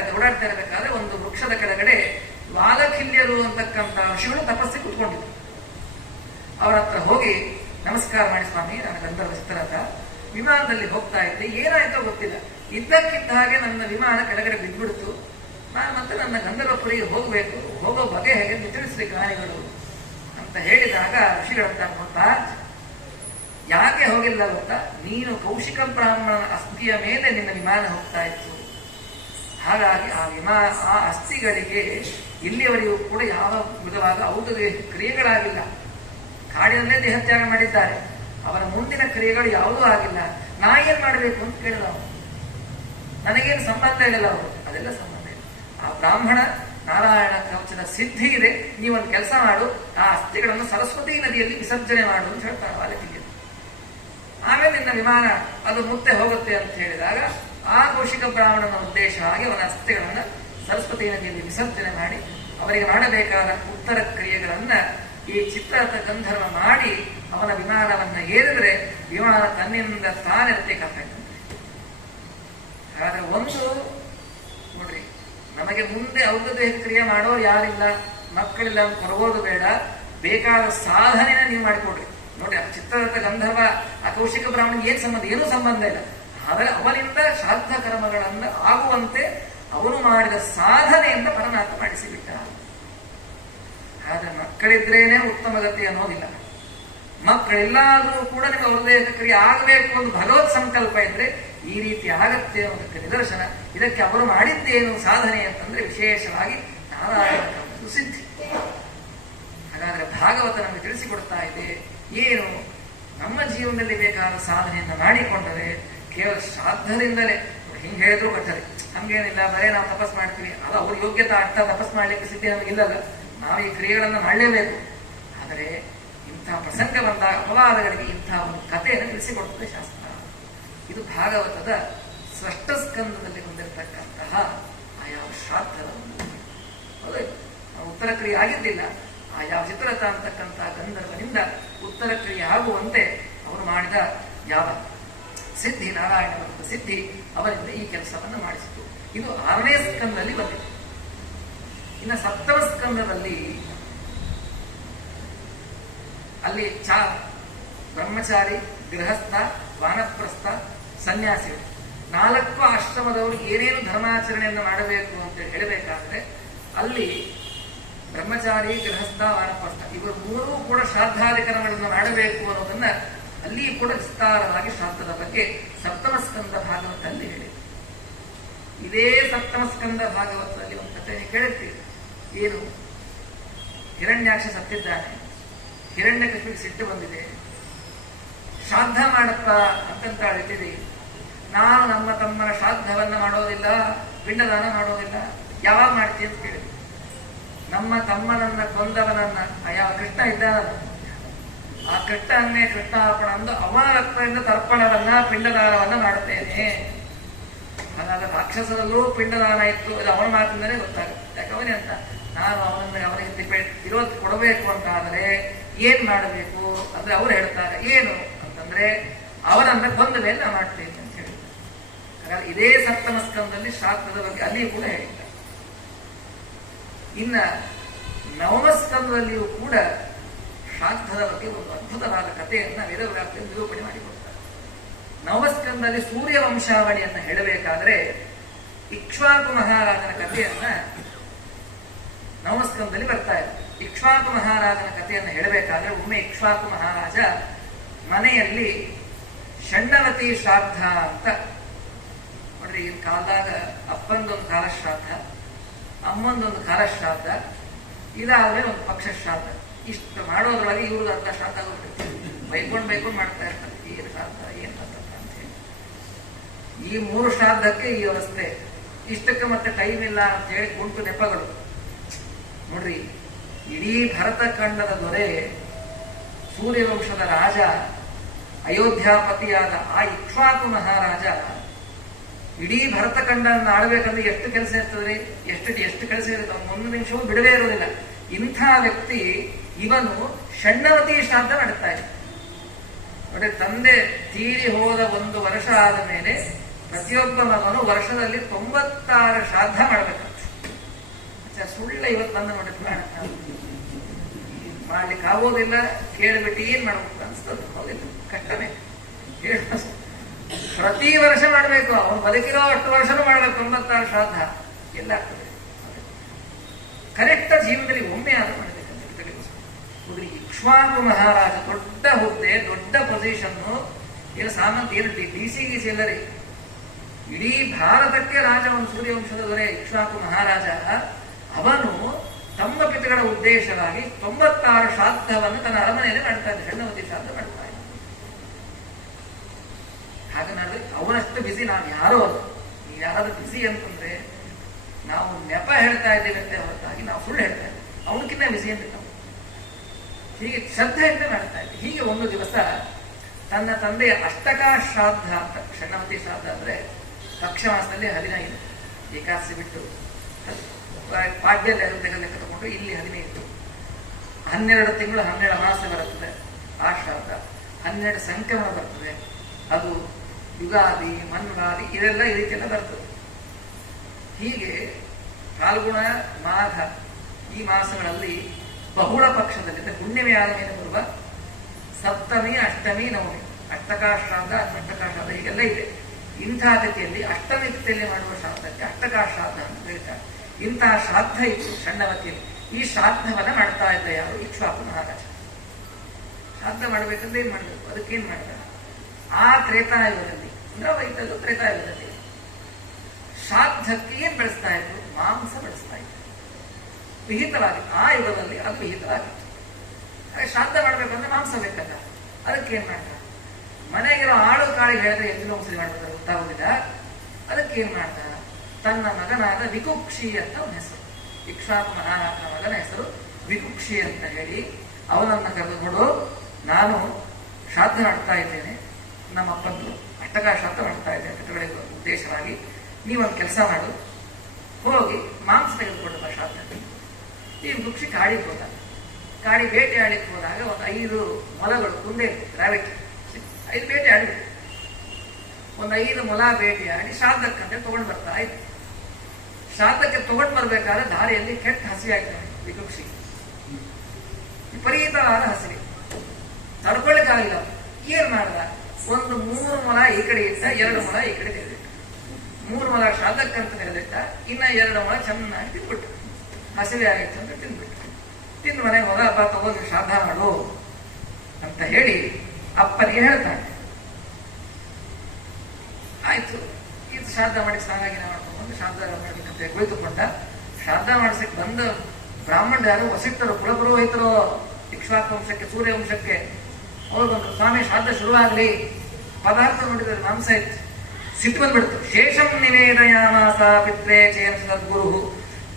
ಇರಬೇಕಾದ್ರೆ ಒಂದು ವೃಕ್ಷದ ಕೆಳಗಡೆ ವಾಲಖಿಲ್ಯರು ಅಂತಕ್ಕಂಥ ಋಷಿಗಳು ತಪಸ್ಸಿ ಕೂತ್ಕೊಂಡಿದ್ರು. ಅವರ ಹತ್ರ ಹೋಗಿ ನಮಸ್ಕಾರ ಮಾಡಿ, ಸ್ವಾಮಿ ನನ್ನ ಗಂಧರ್ವ ಚಿತ್ರರಥ ವಿಮಾನದಲ್ಲಿ ಹೋಗ್ತಾ ಇದ್ದೆ, ಏನಾಯ್ತೋ ಗೊತ್ತಿಲ್ಲ, ಇದ್ದಕ್ಕಿದ್ದ ಹಾಗೆ ನನ್ನ ವಿಮಾನ ಕೆಳಗಡೆ ಬಿದ್ದ್ಬಿಡ್ತು, ನಾನು ಮತ್ತೆ ನನ್ನ ಗಂಧರ್ವಪುರಿಗೆ ಹೋಗ್ಬೇಕು, ಹೋಗೋ ಬಗೆ ಹೇಗೆ ತಿಳಿಸ್ಲಿ ಗಾಳಿಗಳು ಅಂತ ಹೇಳಿದಾಗ ಋಷಿಗಳಂತ ಗೊತ್ತಾ, ಯಾಕೆ ಹೋಗಿಲ್ಲ ಗೊತ್ತಾ, ನೀನು ಕೌಶಿಕ ಬ್ರಾಹ್ಮಣನ ಅಸ್ಥಿಯ ಮೇಲೆ ನಿನ್ನ ವಿಮಾನ ಹೋಗ್ತಾ ಇತ್ತು. ಹಾಗಾಗಿ ಆ ಅಸ್ಥಿಗಳಿಗೆ ಇಲ್ಲಿಯವರೆಗೂ ಕೂಡ ಯಾವ ವಿಧವಾದ ಔಷಧಿ ಕ್ರಿಯೆಗಳಾಗಿಲ್ಲ. ಕಾಡಿನಲ್ಲೇ ದೇಹತ್ಯಾಗ ಮಾಡಿದ್ದಾರೆ, ಅವರ ಮುಂದಿನ ಕ್ರಿಯೆಗಳು ಯಾವುದೂ ಆಗಿಲ್ಲ. ನಾ ಏನ್ ಮಾಡಬೇಕು ಅಂತ ಕೇಳಿದ ಅವನು. ನನಗೇನು ಸಂಬಂಧ ಇಲ್ಲ ಅವರು, ಅದೆಲ್ಲ ಸಂಬಂಧ ಇಲ್ಲ. ಆ ಬ್ರಾಹ್ಮಣ ನಾರಾಯಣ ಕವಚದ ಸಿದ್ಧಿ ಇದೆ, ನೀವೊಂದು ಕೆಲಸ ಮಾಡು, ಆ ಅಸ್ಥಿಗಳನ್ನು ಸರಸ್ವತಿ ನದಿಯಲ್ಲಿ ವಿಸರ್ಜನೆ ಮಾಡು ಅಂತ ಹೇಳ್ತಾರೆ ವಾಲಕಿಗೆ. ಆಮೇಲೆ ನಿನ್ನ ವಿಮಾನ ಅದು ಮುತ್ತೆ ಹೋಗುತ್ತೆ ಅಂತ ಹೇಳಿದಾಗ ಆ ಕೌಶಿಕ ಬ್ರಾಹ್ಮಣನ ಉದ್ದೇಶವಾಗಿ ಅವನ ಅಸ್ಥಿಗಳನ್ನ ಸರಸ್ವತಿ ನದಿಯಲ್ಲಿ ವಿಸರ್ಜನೆ ಮಾಡಿ ಅವರಿಗೆ ಮಾಡಬೇಕಾದ ಉತ್ತರ ಕ್ರಿಯೆಗಳನ್ನ ಈ ಚಿತ್ರರಥ ಗಂಧರ್ವ ಮಾಡಿ ಅವನ ವಿಮಾನವನ್ನ ಏರಿದ್ರೆ ವಿಮಾನ ತನ್ನಿಂದ ತಾನೇ ಕಾಪಾಡ್ತಾನೆ. ಹಾಗಾದ್ರೆ ಒಂದು ನೋಡ್ರಿ, ನಮಗೆ ಮುಂದೆ ಔಷಧ ಕ್ರಿಯೆ ಮಾಡೋರು ಯಾರಿಲ್ಲ, ಮಕ್ಕಳಿಲ್ಲ ಅಂತ ಕೊರಗೋದು ಬೇಡ, ಬೇಕಾದ ಸಾಧನೆನ ನೀವು ಮಾಡಿಕೊಡ್ರಿ. ನೋಡಿ, ಆ ಚಿತ್ರರಥ ಗಂಧರ್ವ ಆ ಕೌಶಿಕ ಬ್ರಾಹ್ಮಣ ಏನ್ ಸಂಬಂಧ? ಏನೂ ಸಂಬಂಧ ಇಲ್ಲ. ಆದರೆ ಅವನಿಂದ ಶ್ರಾದ್ದ ಕರ್ಮಗಳನ್ನ ಆಗುವಂತೆ ಅವನು ಮಾಡಿದ ಸಾಧನೆಯಿಂದ ಪರಮಾತ್ಮ ಮಾಡಿಸಿಬಿಟ್ಟ. ಆದ್ರೆ ಮಕ್ಕಳಿದ್ರೇನೆ ಉತ್ತಮ ಗತಿ ಅನ್ನೋದಿಲ್ಲ. ಮಕ್ಕಳಿಲ್ಲಾದ್ರೂ ಕೂಡ ನಿಮಗೆ ಅವ್ರದೇ ಕ್ರಿಯೆ ಆಗಬೇಕು ಅಂತ ಭಗವತ್ ಸಂಕಲ್ಪ ಇದ್ರೆ ಈ ರೀತಿ ಆಗತ್ತೆ ಅನ್ನೋದಕ್ಕೆ ನಿದರ್ಶನ. ಇದಕ್ಕೆ ಅವರು ಮಾಡಿದ್ದೇನು ಸಾಧನೆ ಅಂತಂದ್ರೆ ವಿಶೇಷವಾಗಿ ನಾರಾಯಣ ಸಿದ್ಧಿ. ಹಾಗಾದ್ರೆ ಭಾಗವತ ನಮಗೆ ತಿಳಿಸಿಕೊಡ್ತಾ ಇದೆ, ಏನು ನಮ್ಮ ಜೀವನದಲ್ಲಿ ಬೇಕಾದ ಸಾಧನೆಯನ್ನ ಮಾಡಿಕೊಂಡರೆ ಕೇವಲ ಶ್ರಾದ್ದದಿಂದಲೇ, ಹಿಂಗೆ ಹೇಳಿದ್ರು ಕಟ್ಟರೆ ಹಂಗೇನಿಲ್ಲ, ಬರೇ ನಾವು ತಪಸ್ ಮಾಡ್ತೀವಿ, ಅದು ಅವ್ರ ಯೋಗ್ಯತೆ ಆಗ್ತಾ ತಪಸ್ ಮಾಡ್ಲಿಕ್ಕೆ ಸಿದ್ಧಿ ನಮಗಿಲ್ಲಲ್ಲ, ನಾವು ಈ ಕ್ರಿಯೆಗಳನ್ನು ಮಾಡಲೇಬೇಕು. ಆದರೆ ಇಂಥ ಪ್ರಸಂಗ ಬಂದಾಗ ಅಪವಾದಗಳಿಗೆ ಇಂಥ ಒಂದು ಕಥೆಯನ್ನು ತಿಳಿಸಿಕೊಡುತ್ತದೆ ಶಾಸ್ತ್ರ. ಇದು ಭಾಗವತದ ಷಷ್ಠ ಸ್ಕಂದದಲ್ಲಿ ಹೊಂದಿರತಕ್ಕಂತಹ ಆಯಾ ಶ್ರಾದ್ದದ ಒಂದು ಉತ್ತರ ಕ್ರಿಯೆ ಆಗಿದ್ದಿಲ್ಲ. ಆಯಾ ಚಿತ್ರರಥ ಅಂತಕ್ಕಂಥ ಗಂಧರ್ವನಿಂದ ಉತ್ತರ ಕ್ರಿಯೆ ಆಗುವಂತೆ ಅವರು ಮಾಡಿದ ಯಾವ ಸಿದ್ಧಿ, ನಾರಾಯಣನ ಸಿದ್ಧಿ ಅವರಿಂದ ಈ ಕೆಲಸವನ್ನು ಮಾಡಿಸಿತು. ಇದು 6ನೇ ಸ್ಕಂದದಲ್ಲಿ ಬಂದಿದೆ. ಇನ್ನು 7ವ ಸ್ಕಂದದಲ್ಲಿ ಅಲ್ಲಿ ಬ್ರಹ್ಮಚಾರಿ, ಗೃಹಸ್ಥ, ವಾನಪ್ರಸ್ಥ, ಸನ್ಯಾಸಿಗಳು 4 ಆಶ್ರಮದವರು ಏನೇನು ಧರ್ಮಾಚರಣೆಯನ್ನು ಮಾಡಬೇಕು ಅಂತ ಹೇಳಬೇಕಾದ್ರೆ ಅಲ್ಲಿ ಬ್ರಹ್ಮಚಾರಿ, ಗೃಹಸ್ಥ, ವಾನಪ್ರಸ್ಥ ಇವರು 3 ಕೂಡ ಶ್ರಾದ್ದಾದಿ ಕರ್ಮಗಳನ್ನು ಮಾಡಬೇಕು ಅನ್ನೋದನ್ನ ಅಲ್ಲಿ ಕೂಡ ವಿಸ್ತಾರವಾಗಿ ಶ್ರಾದ್ದದ ಬಗ್ಗೆ 7ಮ ಸ್ಕಂದ ಭಾಗವತದಲ್ಲಿ ಹೇಳಿ. ಇದೇ 7ಮ ಸ್ಕಂದ ಭಾಗವತದಲ್ಲಿ ಒಂದು ಕಥೆ ಕೇಳುತ್ತೀರಿ. ಏನು? ಹಿರಣ್ಯಾಕ್ಷ ಸತ್ತಿದ್ದಾನೆ, ಹಿರಣ್ಯಕಶಿಪಿಗೆ ಸಿಟ್ಟು ಬಂದಿದೆ, ಶ್ರಾದ್ದ ಮಾಡಪ್ಪ ಅಂತಂತ ಹೇಳ್ತಿದೆ. ನಾನು ನಮ್ಮ ತಮ್ಮನ ಶ್ರಾದ್ದವನ್ನ ಮಾಡೋದಿಲ್ಲ, ಪಿಂಡದಾನ ಮಾಡೋದಿಲ್ಲ. ಯಾವಾಗ ಮಾಡ್ತೀವಿ ಅಂತ ಕೇಳಿದೆ. ನಮ್ಮ ತಮ್ಮನನ್ನ ಕೊಂದವನನ್ನ ಯಾವ ಕೃಷ್ಣ ಇದ್ದಾನಲ್ಲ, ಆ ಕೃಷ್ಣನ್ನೇ ಕೃಷ್ಣಾರ್ಪಣ ಅಂದು ಅವನ ರಕ್ತದಿಂದ ತರ್ಪಣವನ್ನ, ಪಿಂಡದಾನವನ್ನ ಮಾಡುತ್ತೇನೆ. ಹಾಗಾದ್ರೆ ರಾಕ್ಷಸರಲ್ಲೂ ಪಿಂಡದಾನ ಇತ್ತು, ಇದು ಅವನ ಮಾತಿಂದಲೇ ಗೊತ್ತಾಗುತ್ತೆ. ಯಾಕವನೇ ಅಂತ ನಾನು ಅವನಿಗೆ ವಿರೋಧ ಕೊಡಬೇಕು ಅಂತ ಆದರೆ ಏನ್ ಮಾಡಬೇಕು ಅಂದ್ರೆ ಅವ್ರು ಹೇಳ್ತಾರೆ. ಏನು ಅಂತಂದ್ರೆ ಅವನನ್ನ ಕೊಂದ ಮೇಲೆ ನಾ ಮಾಡ್ತೇನೆ ಅಂತ ಹೇಳಿ. ಹಾಗಾಗಿ ಇದೇ 7ಮ ಸ್ಕಂದದಲ್ಲಿ ಶ್ರಾದ್ದದ ಬಗ್ಗೆ ಅಲ್ಲಿಯೂ ಕೂಡ ಹೇಳಿದ್ದಾರೆ. ಇನ್ನ 9ಮ ಸ್ಕಂದದಲ್ಲಿಯೂ ಕೂಡ ಶ್ರಾದ್ದದ ಬಗ್ಗೆ ಒಂದು ಅದ್ಭುತವಾದ ಕಥೆಯನ್ನ ವೇದವ್ಯಾಸರು ನಿರೂಪಣೆ ಮಾಡಿಕೊಡ್ತಾರೆ. ನವಸ್ಕಂದಲ್ಲಿ ಸೂರ್ಯ ವಂಶಾವಳಿಯನ್ನ ಹೇಳಬೇಕಾದ್ರೆ ಇಕ್ಷ್ವಾಕು ಮಹಾರಾಜನ ಕಥೆಯನ್ನ ನವಸ್ಕಂದಲ್ಲಿ ಬರ್ತಾ ಇದೆ. ಇಕ್ಷ್ವಾಕು ಮಹಾರಾಜನ ಕಥೆಯನ್ನು ಹೇಳಬೇಕಾದ್ರೆ ಒಮ್ಮೆ ಇಕ್ಷ್ವಾಕು ಮಹಾರಾಜ ಮನೆಯಲ್ಲಿ ಷಣ್ಣವತಿ ಶ್ರಾದ್ದ ಅಂತ ನೋಡ್ರಿ, ಈ ಕಾಲದಾಗ ಅಪ್ಪಂದೊಂದು ಕಾಲ ಶ್ರಾದ್ದ, ಅಮ್ಮಂದೊಂದು ಕಾಲ ಶ್ರಾದ್ದ, ಇದಾದ್ಮೇಲೆ ಒಂದು ಪಕ್ಷ ಶ್ರಾದ್ದ. ಇಷ್ಟು ಮಾಡೋದ್ರೊಳಗೆ ಇವ್ರದ್ದು ಅರ್ಧ ಶ್ರಾದ್ದ ಆಗೋಗ್ಬಿಡ್ತೀವಿ. ಬೈಕೊಂಡು ಮಾಡ್ತಾ ಇರ್ತಾರೆ, ಏನು ಶ್ರಾದ್ದ ಏನು ಅಂತ ಹೇಳಿ. ಈ 3 ಶ್ರಾದ್ದಕ್ಕೆ ಈ ವ್ಯವಸ್ಥೆ, ಇಷ್ಟಕ್ಕೆ ಮತ್ತೆ ಟೈಮ್ ಇಲ್ಲ ಅಂತ ಹೇಳಿ ಗುಂಪು ನೆಪಗಳು. ನೋಡ್ರಿ, ಇಡೀ ಭರತ ಖಂಡದ ದೊರೆ, ಸೂರ್ಯವಂಶದ ರಾಜ, ಅಯೋಧ್ಯಾಪತಿಯಾದ ಆ ಇಕ್ಷ್ವಾಕು ಮಹಾರಾಜ ಇಡೀ ಭರತ ಖಂಡವನ್ನು ಆಳ್ಬೇಕಂದ್ರೆ ಎಷ್ಟು ಕೆಲಸ ಇರ್ತದೆ, ಎಷ್ಟು ಕೆಲಸ ಇರುತ್ತೆ, ಒಂದು ನಿಮಿಷವೂ ಬಿಡದೇ ಇರೋದಿಲ್ಲ. ಇಂಥ ವ್ಯಕ್ತಿ ಇವನು ಷಣ್ಣವತಿ ಶ್ರಾದ್ದ ನಡೆಸ್ತಾ ಇದ್ದ. ನೋಡಿ, ತಂದೆ ತೀರಿ ಹೋದ 1 ವರ್ಷ ಆದ ಮೇಲೆ ಪ್ರತಿಯೊಬ್ಬ ಮಗನು ವರ್ಷದಲ್ಲಿ 96 ಶ್ರಾದ್ದ ಮಾಡಬೇಕಂತ. ಸುಳ್ಳ ಇವತ್ತು ಬಂದ ನೋಡಿ, ಮಾಡ್ಲಿಕ್ಕೆ ಆಗೋದಿಲ್ಲ. ಕೇಳಿಬಿಟ್ಟು ಏನ್ ಮಾಡ್ಬೇಕು ಅನ್ಸ್ತದೆ, ಹೌದಿಲ್ಲ? ಕಷ್ಟನೇ ಹೇಳ. ಪ್ರತಿ ವರ್ಷ ಮಾಡಬೇಕು, ಅವನು ಬದುಕಿರೋ ಅಷ್ಟು ವರ್ಷನೂ ಮಾಡಬೇಕು. 96 ಶ್ರಾದ್ದ ಎಲ್ಲ ಆಗ್ತದೆ. ಕರೆಕ್ಟ್ ಜೀವನದಲ್ಲಿ ಒಮ್ಮೆ ಆದ್ರೂ ಮಾಡಬೇಕಂತ ಹುಡುಗಿ. ಇಕ್ಷ್ವಾಕು ಮಹಾರಾಜ ದೊಡ್ಡ ಹುದ್ದೆ, ದೊಡ್ಡ ಪೊಸಿಷನ್ನು, ಏನು ಸಾಮಂತ, ಏನು ಡಿಸಿ ಗೀಸಿ ಎಲ್ಲರಿ, ಇಡೀ ಭಾರತಕ್ಕೆ ರಾಜ. ಒಂದು ಸೂರ್ಯವಂಶದ ದೊರೆ ಇಕ್ಷ್ವಾಕು ಮಹಾರಾಜ. ಅವನು ತಮ್ಮ ಪಿತೃಗಳ ಉದ್ದೇಶವಾಗಿ 96 ಶ್ರಾದ್ದವನ್ನು ತನ್ನ ಅರಮನೆಯಲ್ಲಿ ಮಾಡ್ತಾ ಇದ್ದ. ಷಣ್ಣವತಿ ಶ್ರಾದ್ದ ಮಾಡ್ತಾ ಇದ್ದ. ಹಾಗೆ ಮಾಡಿದ್ರೆ ಅವನಷ್ಟು ಬಿಸಿ ನಾವು ಯಾರೋ ಅಲ್ಲ. ನೀವು ಯಾರಾದ್ರೂ ಬಿಸಿ ಅಂತಂದ್ರೆ ನಾವು ನೆಪ ಹೇಳ್ತಾ ಇದ್ದೇವೆ ಅಂತ ಹೊರತಾಗಿ ನಾವು ಸುಳ್ಳು ಹೇಳ್ತಾ ಇದ್ದೇವೆ. ಅವನಕ್ಕಿಂತ ಬಿಸಿ ಅಂತ ನಾವು ಹೀಗೆ ಶ್ರದ್ಧೆಯಿಂದ ಮಾಡ್ತಾ ಇದ್ದೆ. ಹೀಗೆ ಒಂದು ದಿವಸ ತನ್ನ ತಂದೆಯ ಅಷ್ಟಕಾ ಶ್ರಾದ್ದ ಅಂತ, ಷಣ್ಣವತಿ ಶ್ರಾದ್ದ ಅಂದ್ರೆ ಪಕ್ಷ ಮಾಸದಲ್ಲಿ 15 ಏಕಾದಶಿ ಬಿಟ್ಟು ಪಾಡ್ಯ ಲೆಕ್ಕ ತಗೊಂಡು ಇಲ್ಲಿ 15, 12 ತಿಂಗಳು 12 ಮಾಸ ಬರುತ್ತದೆ ಆ ಶ್ರಾದ್ದ. 12 ಸಂಕ್ರಮಣ ಬರ್ತದೆ. ಅದು ಯುಗಾದಿ, ಮನ್ವಾದಿ, ಇದೆಲ್ಲ ಈ ರೀತಿಯೆಲ್ಲ ಬರ್ತದೆ. ಹೀಗೆ ಫಾಲ್ಗುಣ, ಮಾಘ ಈ ಮಾಸಗಳಲ್ಲಿ ಬಹುಳ ಪಕ್ಷದಲ್ಲಿ ಹುಣ್ಣಿಮೆ ಆದ ಮೇಲೆ ಬರುವ ಸಪ್ತಮಿ, ಅಷ್ಟಮಿ, ನವಮಿ, ಅಷ್ಟಕಾ ಶ್ರಾದ್ದ, ಅಷ್ಟಕಾ ಶ್ರಾದ್ದ ಹೀಗೆಲ್ಲ ಇದೆ. ಇಂಥ ತಿಥಿಯಲ್ಲಿ ಅಷ್ಟಮಿ ತಿಥಿಯಲ್ಲಿ ಮಾಡುವ ಶ್ರಾದ್ದಕ್ಕೆ ಅಷ್ಟಕಾ ಶ್ರಾದ್ದ ಅಂತ ಹೇಳ್ತಾರೆ. ಇಂತಹ ಶ್ರಾದ್ದ ಇತ್ತು ಷಣ್ಣವತಿಯಲ್ಲಿ. ಈ ಶ್ರಾದ್ದವನ್ನ ಮಾಡ್ತಾ ಇದ್ದ ಯಾರು? ಇಕ್ಷ್ವಾಕು ಮಹಾರಾಜ. ಶ್ರಾದ್ದ ಮಾಡಬೇಕಂದ್ರೆ ಏನ್ ಮಾಡಬೇಕು? ಅದಕ್ಕೇನ್ ಮಾಡಿದ? ಆ ತ್ರೇತಾಯುಗದಲ್ಲಿ, ವೈತಲು ತ್ರೇತಾಯುಗದಲ್ಲಿ ಶ್ರಾದ್ದಕ್ಕೆ ಏನ್ ಬೆಳೆಸ್ತಾ ಇದ್ರು? ಮಾಂಸ ಬೆಳೆಸ್ತಾ ಇದ್ರು. ವಿಹಿತವಾಗಿತ್ತು. ಆ ಯುಗದಲ್ಲಿ ಅದು ವಿಹಿತವಾಗಿತ್ತು. ಹಾಗೆ ಶ್ರಾದ್ದ ಮಾಡ್ಬೇಕಂದ್ರೆ ಮಾಂಸ ಬೇಕಲ್ಲ. ಅದಕ್ಕೇನ್ ಮಾಡ್ದ? ಮನೆಗಿರೋ ಆಳು ಕಾಳಿಗೆ ಹೇಳಿದ್ರೆ ಎತ್ತಿನ ಮುಸಲಿ ಮಾಡ್ಬೇಕಾದ್ರೆ ಗೊತ್ತಾಗೋದಿಲ್ಲ. ಅದಕ್ಕೇನ್ ಮಾಡ್ದ? ತನ್ನ ಮಗನಾದ ವಿಕುಕ್ಷಿ ಅಂತ ಅವನ ಹೆಸರು. ಇಕ್ಷ್ವಾಕು ಮಹಾರಾಜನ ಮಗನ ಹೆಸರು ವಿಕುಕ್ಷಿ ಅಂತ ಹೇಳಿ ಅವನನ್ನ ಕರೆದುಕೊಂಡು, ನಾನು ಶ್ರಾದ್ದ ಮಾಡ್ತಾ ಇದ್ದೇನೆ, ನಮ್ಮಪ್ಪಂದು ಅಷ್ಟಕಾ ಶ್ರಾದ್ದ ಮಾಡ್ತಾ ಇದ್ದೇನೆ ಪಿತೃಗಳಿಗೆ ಉದ್ದೇಶವಾಗಿ, ನೀವೊಂದು ಕೆಲಸ ಮಾಡು, ಹೋಗಿ ಮಾಂಸ ತೆಗೆದುಕೊಂಡು ಬಾ ಶ್ರಾದ್ದ. ಈ ವಿಕುಕ್ಷಿ ಕಾಡಿಗೆ ಹೋದ. ಕಾಡಿ ಬೇಟೆ ಆಡಲಿಕ್ಕೆ ಹೋದಾಗ ಒಂದು 5 ಮೊಲಗಳು ಮುಂದೆ ರಾವೆಟ್ 5 ಬೇಟೆ ಆಡಿಬಿಟ್ಟು ಒಂದು 5 ಮೊಲ ಬೇಟೆ ಆಡಿ ಶ್ರಾದ್ದಕ್ಕಂತೆ ತಗೊಂಡು ಬರ್ತಾ ಇತ್ತು. ಶ್ರಾದ್ದಕ್ಕೆ ತಗೊಂಡು ಬರ್ಬೇಕಾದ್ರೆ ದಾರಿಯಲ್ಲಿ ಕೆಟ್ಟ ಹಸಿ ಆಗ್ತಾನೆ ವಿಕುಕ್ಷಿ. ವಿಪರೀತವಾದ ಹಸಿವೆ, ತಡ್ಕೊಳ್ಳಿಕ್ಕಾಗಿಲ್ಲ. ಏನ್ ಮಾಡ್ದ? ಒಂದು 3 ಮೊಲ ಈ ಕಡೆ ಇಟ್ಟ, 2 ಮೊಲ ಈ ಕಡೆ ತೆಗೆದಿಟ್ಟ. 3 ಮೊಲ ಶ್ರಾದ್ದಕ್ಕಂತ ತೆಗೆದಿಟ್ಟ, ಇನ್ನ 2 ಮೊಲ ಚೆನ್ನಾಗಿ ತಿಂದ್ಬಿಟ್ಟು, ಹಸಿವೆ ಆಗಿತ್ತು ಅಂತ ತಿಂದ್ಬಿಟ್ಟು. ತಿಂದು ಮನೆಗೆ ಹೋದ. ಹಬ್ಬ ತಗೊಂಡು ಶ್ರಾದ್ದ ಮಾಡು ಅಂತ ಹೇಳಿ ಅಪ್ಪನಿಗೆ ಹೇಳ್ತಾನೆ. ಆಯ್ತು, ಇದು ಶ್ರಾದ್ದ ಮಾಡಿ ಸಾಗಾಗಿ ಮಾಡ್ಕೊಂಡು ಶ್ರಾದ್ದ ಮಾಡ್ಬೇಕಂತ ಕುಳಿತುಕೊಂಡ. ಶ್ರಾದ್ದ ಮಾಡಿಸಕ್ಕೆ ಬಂದ ಬ್ರಾಹ್ಮಣ ಯಾರು? ವಸಿಷ್ಠರು, ಕುಲಪುರೋಹಿತರು, ಇಕ್ಷ್ವಾಕು ವಂಶಕ್ಕೆ, ಸೂರ್ಯವಂಶಕ್ಕೆ. ಅವ್ರು ಬಂದ್ರು. ಸ್ವಾಮಿ, ಶ್ರಾದ್ದ ಶುರುವಾಗ್ಲಿ. ಪದಾರ್ಥ ನೋಡಿದ್ರೆ ಮಾಂಸ ಇತ್ತು. ಸಿಟ್ಟು ಬಂದ್ಬಿಡ್ತು. ಶೇಷಂ ನಿವೇದಯಾಮಾಸ ಪಿತ್ರೆ ಚೇನ ಸದ್ಗುರು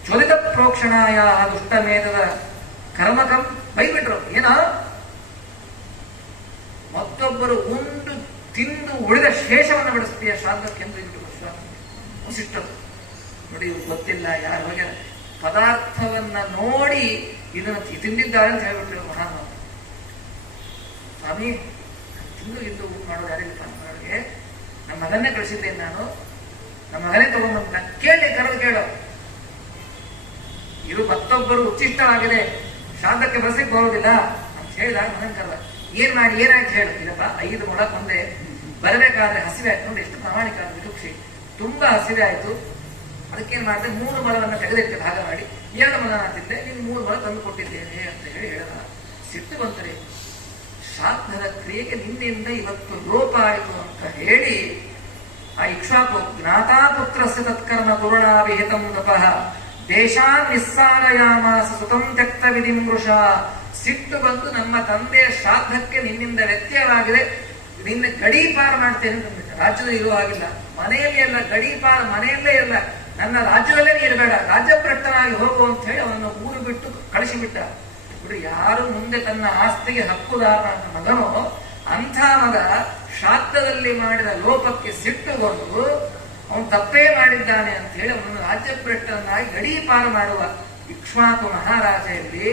ಜ್ವಲಿತ ಪ್ರೋಕ್ಷಣಾಯ ದುಷ್ಟಮೇಧದ ಕರ್ಮಕಂ. ಬೈಬಿಟ್ರು. ಏನೋ ಮತ್ತೊಬ್ಬರು ಉಂಡು ತಿಂದು ಉಳಿದ ಶೇಷವನ್ನು ಬಿಡಿಸ್ತೀಯ ಶ್ರಾದ್ದಕ್ಕೆ ಎಂದು ಇಟ್ಟು ವಸಿಷ್ಠರು. ನೋಡಿ, ಇವ್ರು ಗೊತ್ತಿಲ್ಲ ಯಾರು ಹೋಗ್ಯಾರ. ಪದಾರ್ಥವನ್ನ ನೋಡಿ ಇದನ್ನು ತಿಂದಿದ್ದಾರೆ ಅಂತ ಹೇಳ್ಬಿಟ್ರು ಮಹಾನ್. ಸ್ವಾಮಿ, ತಿಂದು ಇದ್ದು ಊಟ ಮಾಡೋದು ಯಾರಿಲ್ಲ ಮಾಡೋರಿಗೆ. ನಮ್ಮ ಮಗನ್ನೇ ಕಳಿಸಿದ್ದೇನೆ ನಾನು, ನಮ್ಮ ಮಗನೇ ತಗೊಂಡ್ಬಂತ ಕೇಳಿ, ಕರೆದು ಕೇಳೋ. ಇದು ಮತ್ತೊಬ್ಬರು ಉಚ್ಚಿಷ್ಟವಾಗಿದೆ, ಶ್ರಾದ್ದಕ್ಕೆ ಬರಸಕ್ಕೆ ಬರೋದಿಲ್ಲ ಅಂತ ಹೇಳಿದಾಗ ಮಗನ್ ಕರೆದ. ಏನ್ ಮಾಡಿ ಏನಾಯ್ತು ಹೇಳು. ಇಲ್ಲಪ್ಪ 5 ಮೊಳ ಕೊಂದೆ, ಬರಬೇಕಾದ್ರೆ ಹಸಿವೆ ಆಯ್ತು ನೋಡಿ, ಎಷ್ಟು ಪ್ರಾಮಾಣಿಕ ವಿದುಕ್ಷಿ. ತುಂಬಾ ಹಸಿವೆ ಆಯ್ತು, ಅದಕ್ಕೇನ್ ಮಾಡಿದೆ 3 ಮೊಳವನ್ನು ತೆಗೆದಿಟ್ಟೆ ಭಾಗ ಮಾಡಿ, 2 ಮೊಳ ತಿಂದೆ, ನೀನು 3 ಮೊಳ ತಂದು ಕೊಟ್ಟಿದ್ದೇನೆ ಅಂತ ಹೇಳಿ ಹೇಳಿದ. ಸಿಟ್ಟು ಬಂತರೆ, ಶ್ರಾದ್ದದ ಕ್ರಿಯೆಗೆ ನಿನ್ನಿಂದ ಇವತ್ತು ಲೋಪ ಆಯಿತು ಅಂತ ಹೇಳಿ ಆ ಇಕ್ಷ್ವಾಕು ಜ್ಞಾತಾಪುತ್ರಸ್ಯ ತತ್ಕರ್ಮ ಪೂರ್ಣಾಭಿಹಿತಂ ನಪಃ ದೇಶಾನ್ ನಿಸ್ಸಾರಯಾಮಾಸ ಸುತಂ ತ್ಯಕ್ತ ವಿಧಿಂ ವೃಷ. ಸಿಟ್ಟು ಬಂದು ನಮ್ಮ ತಂದೆಯ ಶ್ರಾದ್ದಕ್ಕೆ ನಿನ್ನಿಂದ ವ್ಯತ್ಯಯವಾಗಿದೆ, ನಿನ್ನ ಗಡೀಪಾರ ಮಾಡ್ತೇನೆ ಅಂದ್ಬಿಟ್ಟ. ರಾಜ್ಯದಲ್ಲಿ ಇರುವ ಹಾಗಿಲ್ಲ, ಮನೆಯಲ್ಲಿ ಎಲ್ಲ ಗಡೀಪಾರ, ಮನೆಯಲ್ಲೇ ಎಲ್ಲ, ನನ್ನ ರಾಜ್ಯದಲ್ಲೇ ಇರಬೇಡ, ರಾಜ್ಯಭ್ರಷ್ಟನಾಗಿ ಹೋಗು ಅಂತ ಹೇಳಿ ಅವನನ್ನು ಊರು ಬಿಟ್ಟು ಕಳಿಸಿಬಿಟ್ಟ. ಯಾರು ಮುಂದೆ ತನ್ನ ಆಸ್ತಿಗೆ ಹಕ್ಕುದಾರನ ಮಗನೋ ಅಂಥ ಮಗ ಶ್ರಾದ್ದದಲ್ಲಿ ಮಾಡಿದ ಲೋಪಕ್ಕೆ ಸಿಟ್ಟುಕೊಂಡು ಅವನು ತಪ್ಪೇ ಮಾಡಿದ್ದಾನೆ ಅಂತ ಹೇಳಿ ಅವನನ್ನು ರಾಜ್ಯಭ್ರಷ್ಟನಾಗಿ ಗಡೀಪಾರ ಮಾಡುವ ಇಕ್ಷ್ವಾಕು ಮಹಾರಾಜೆಯಲ್ಲಿ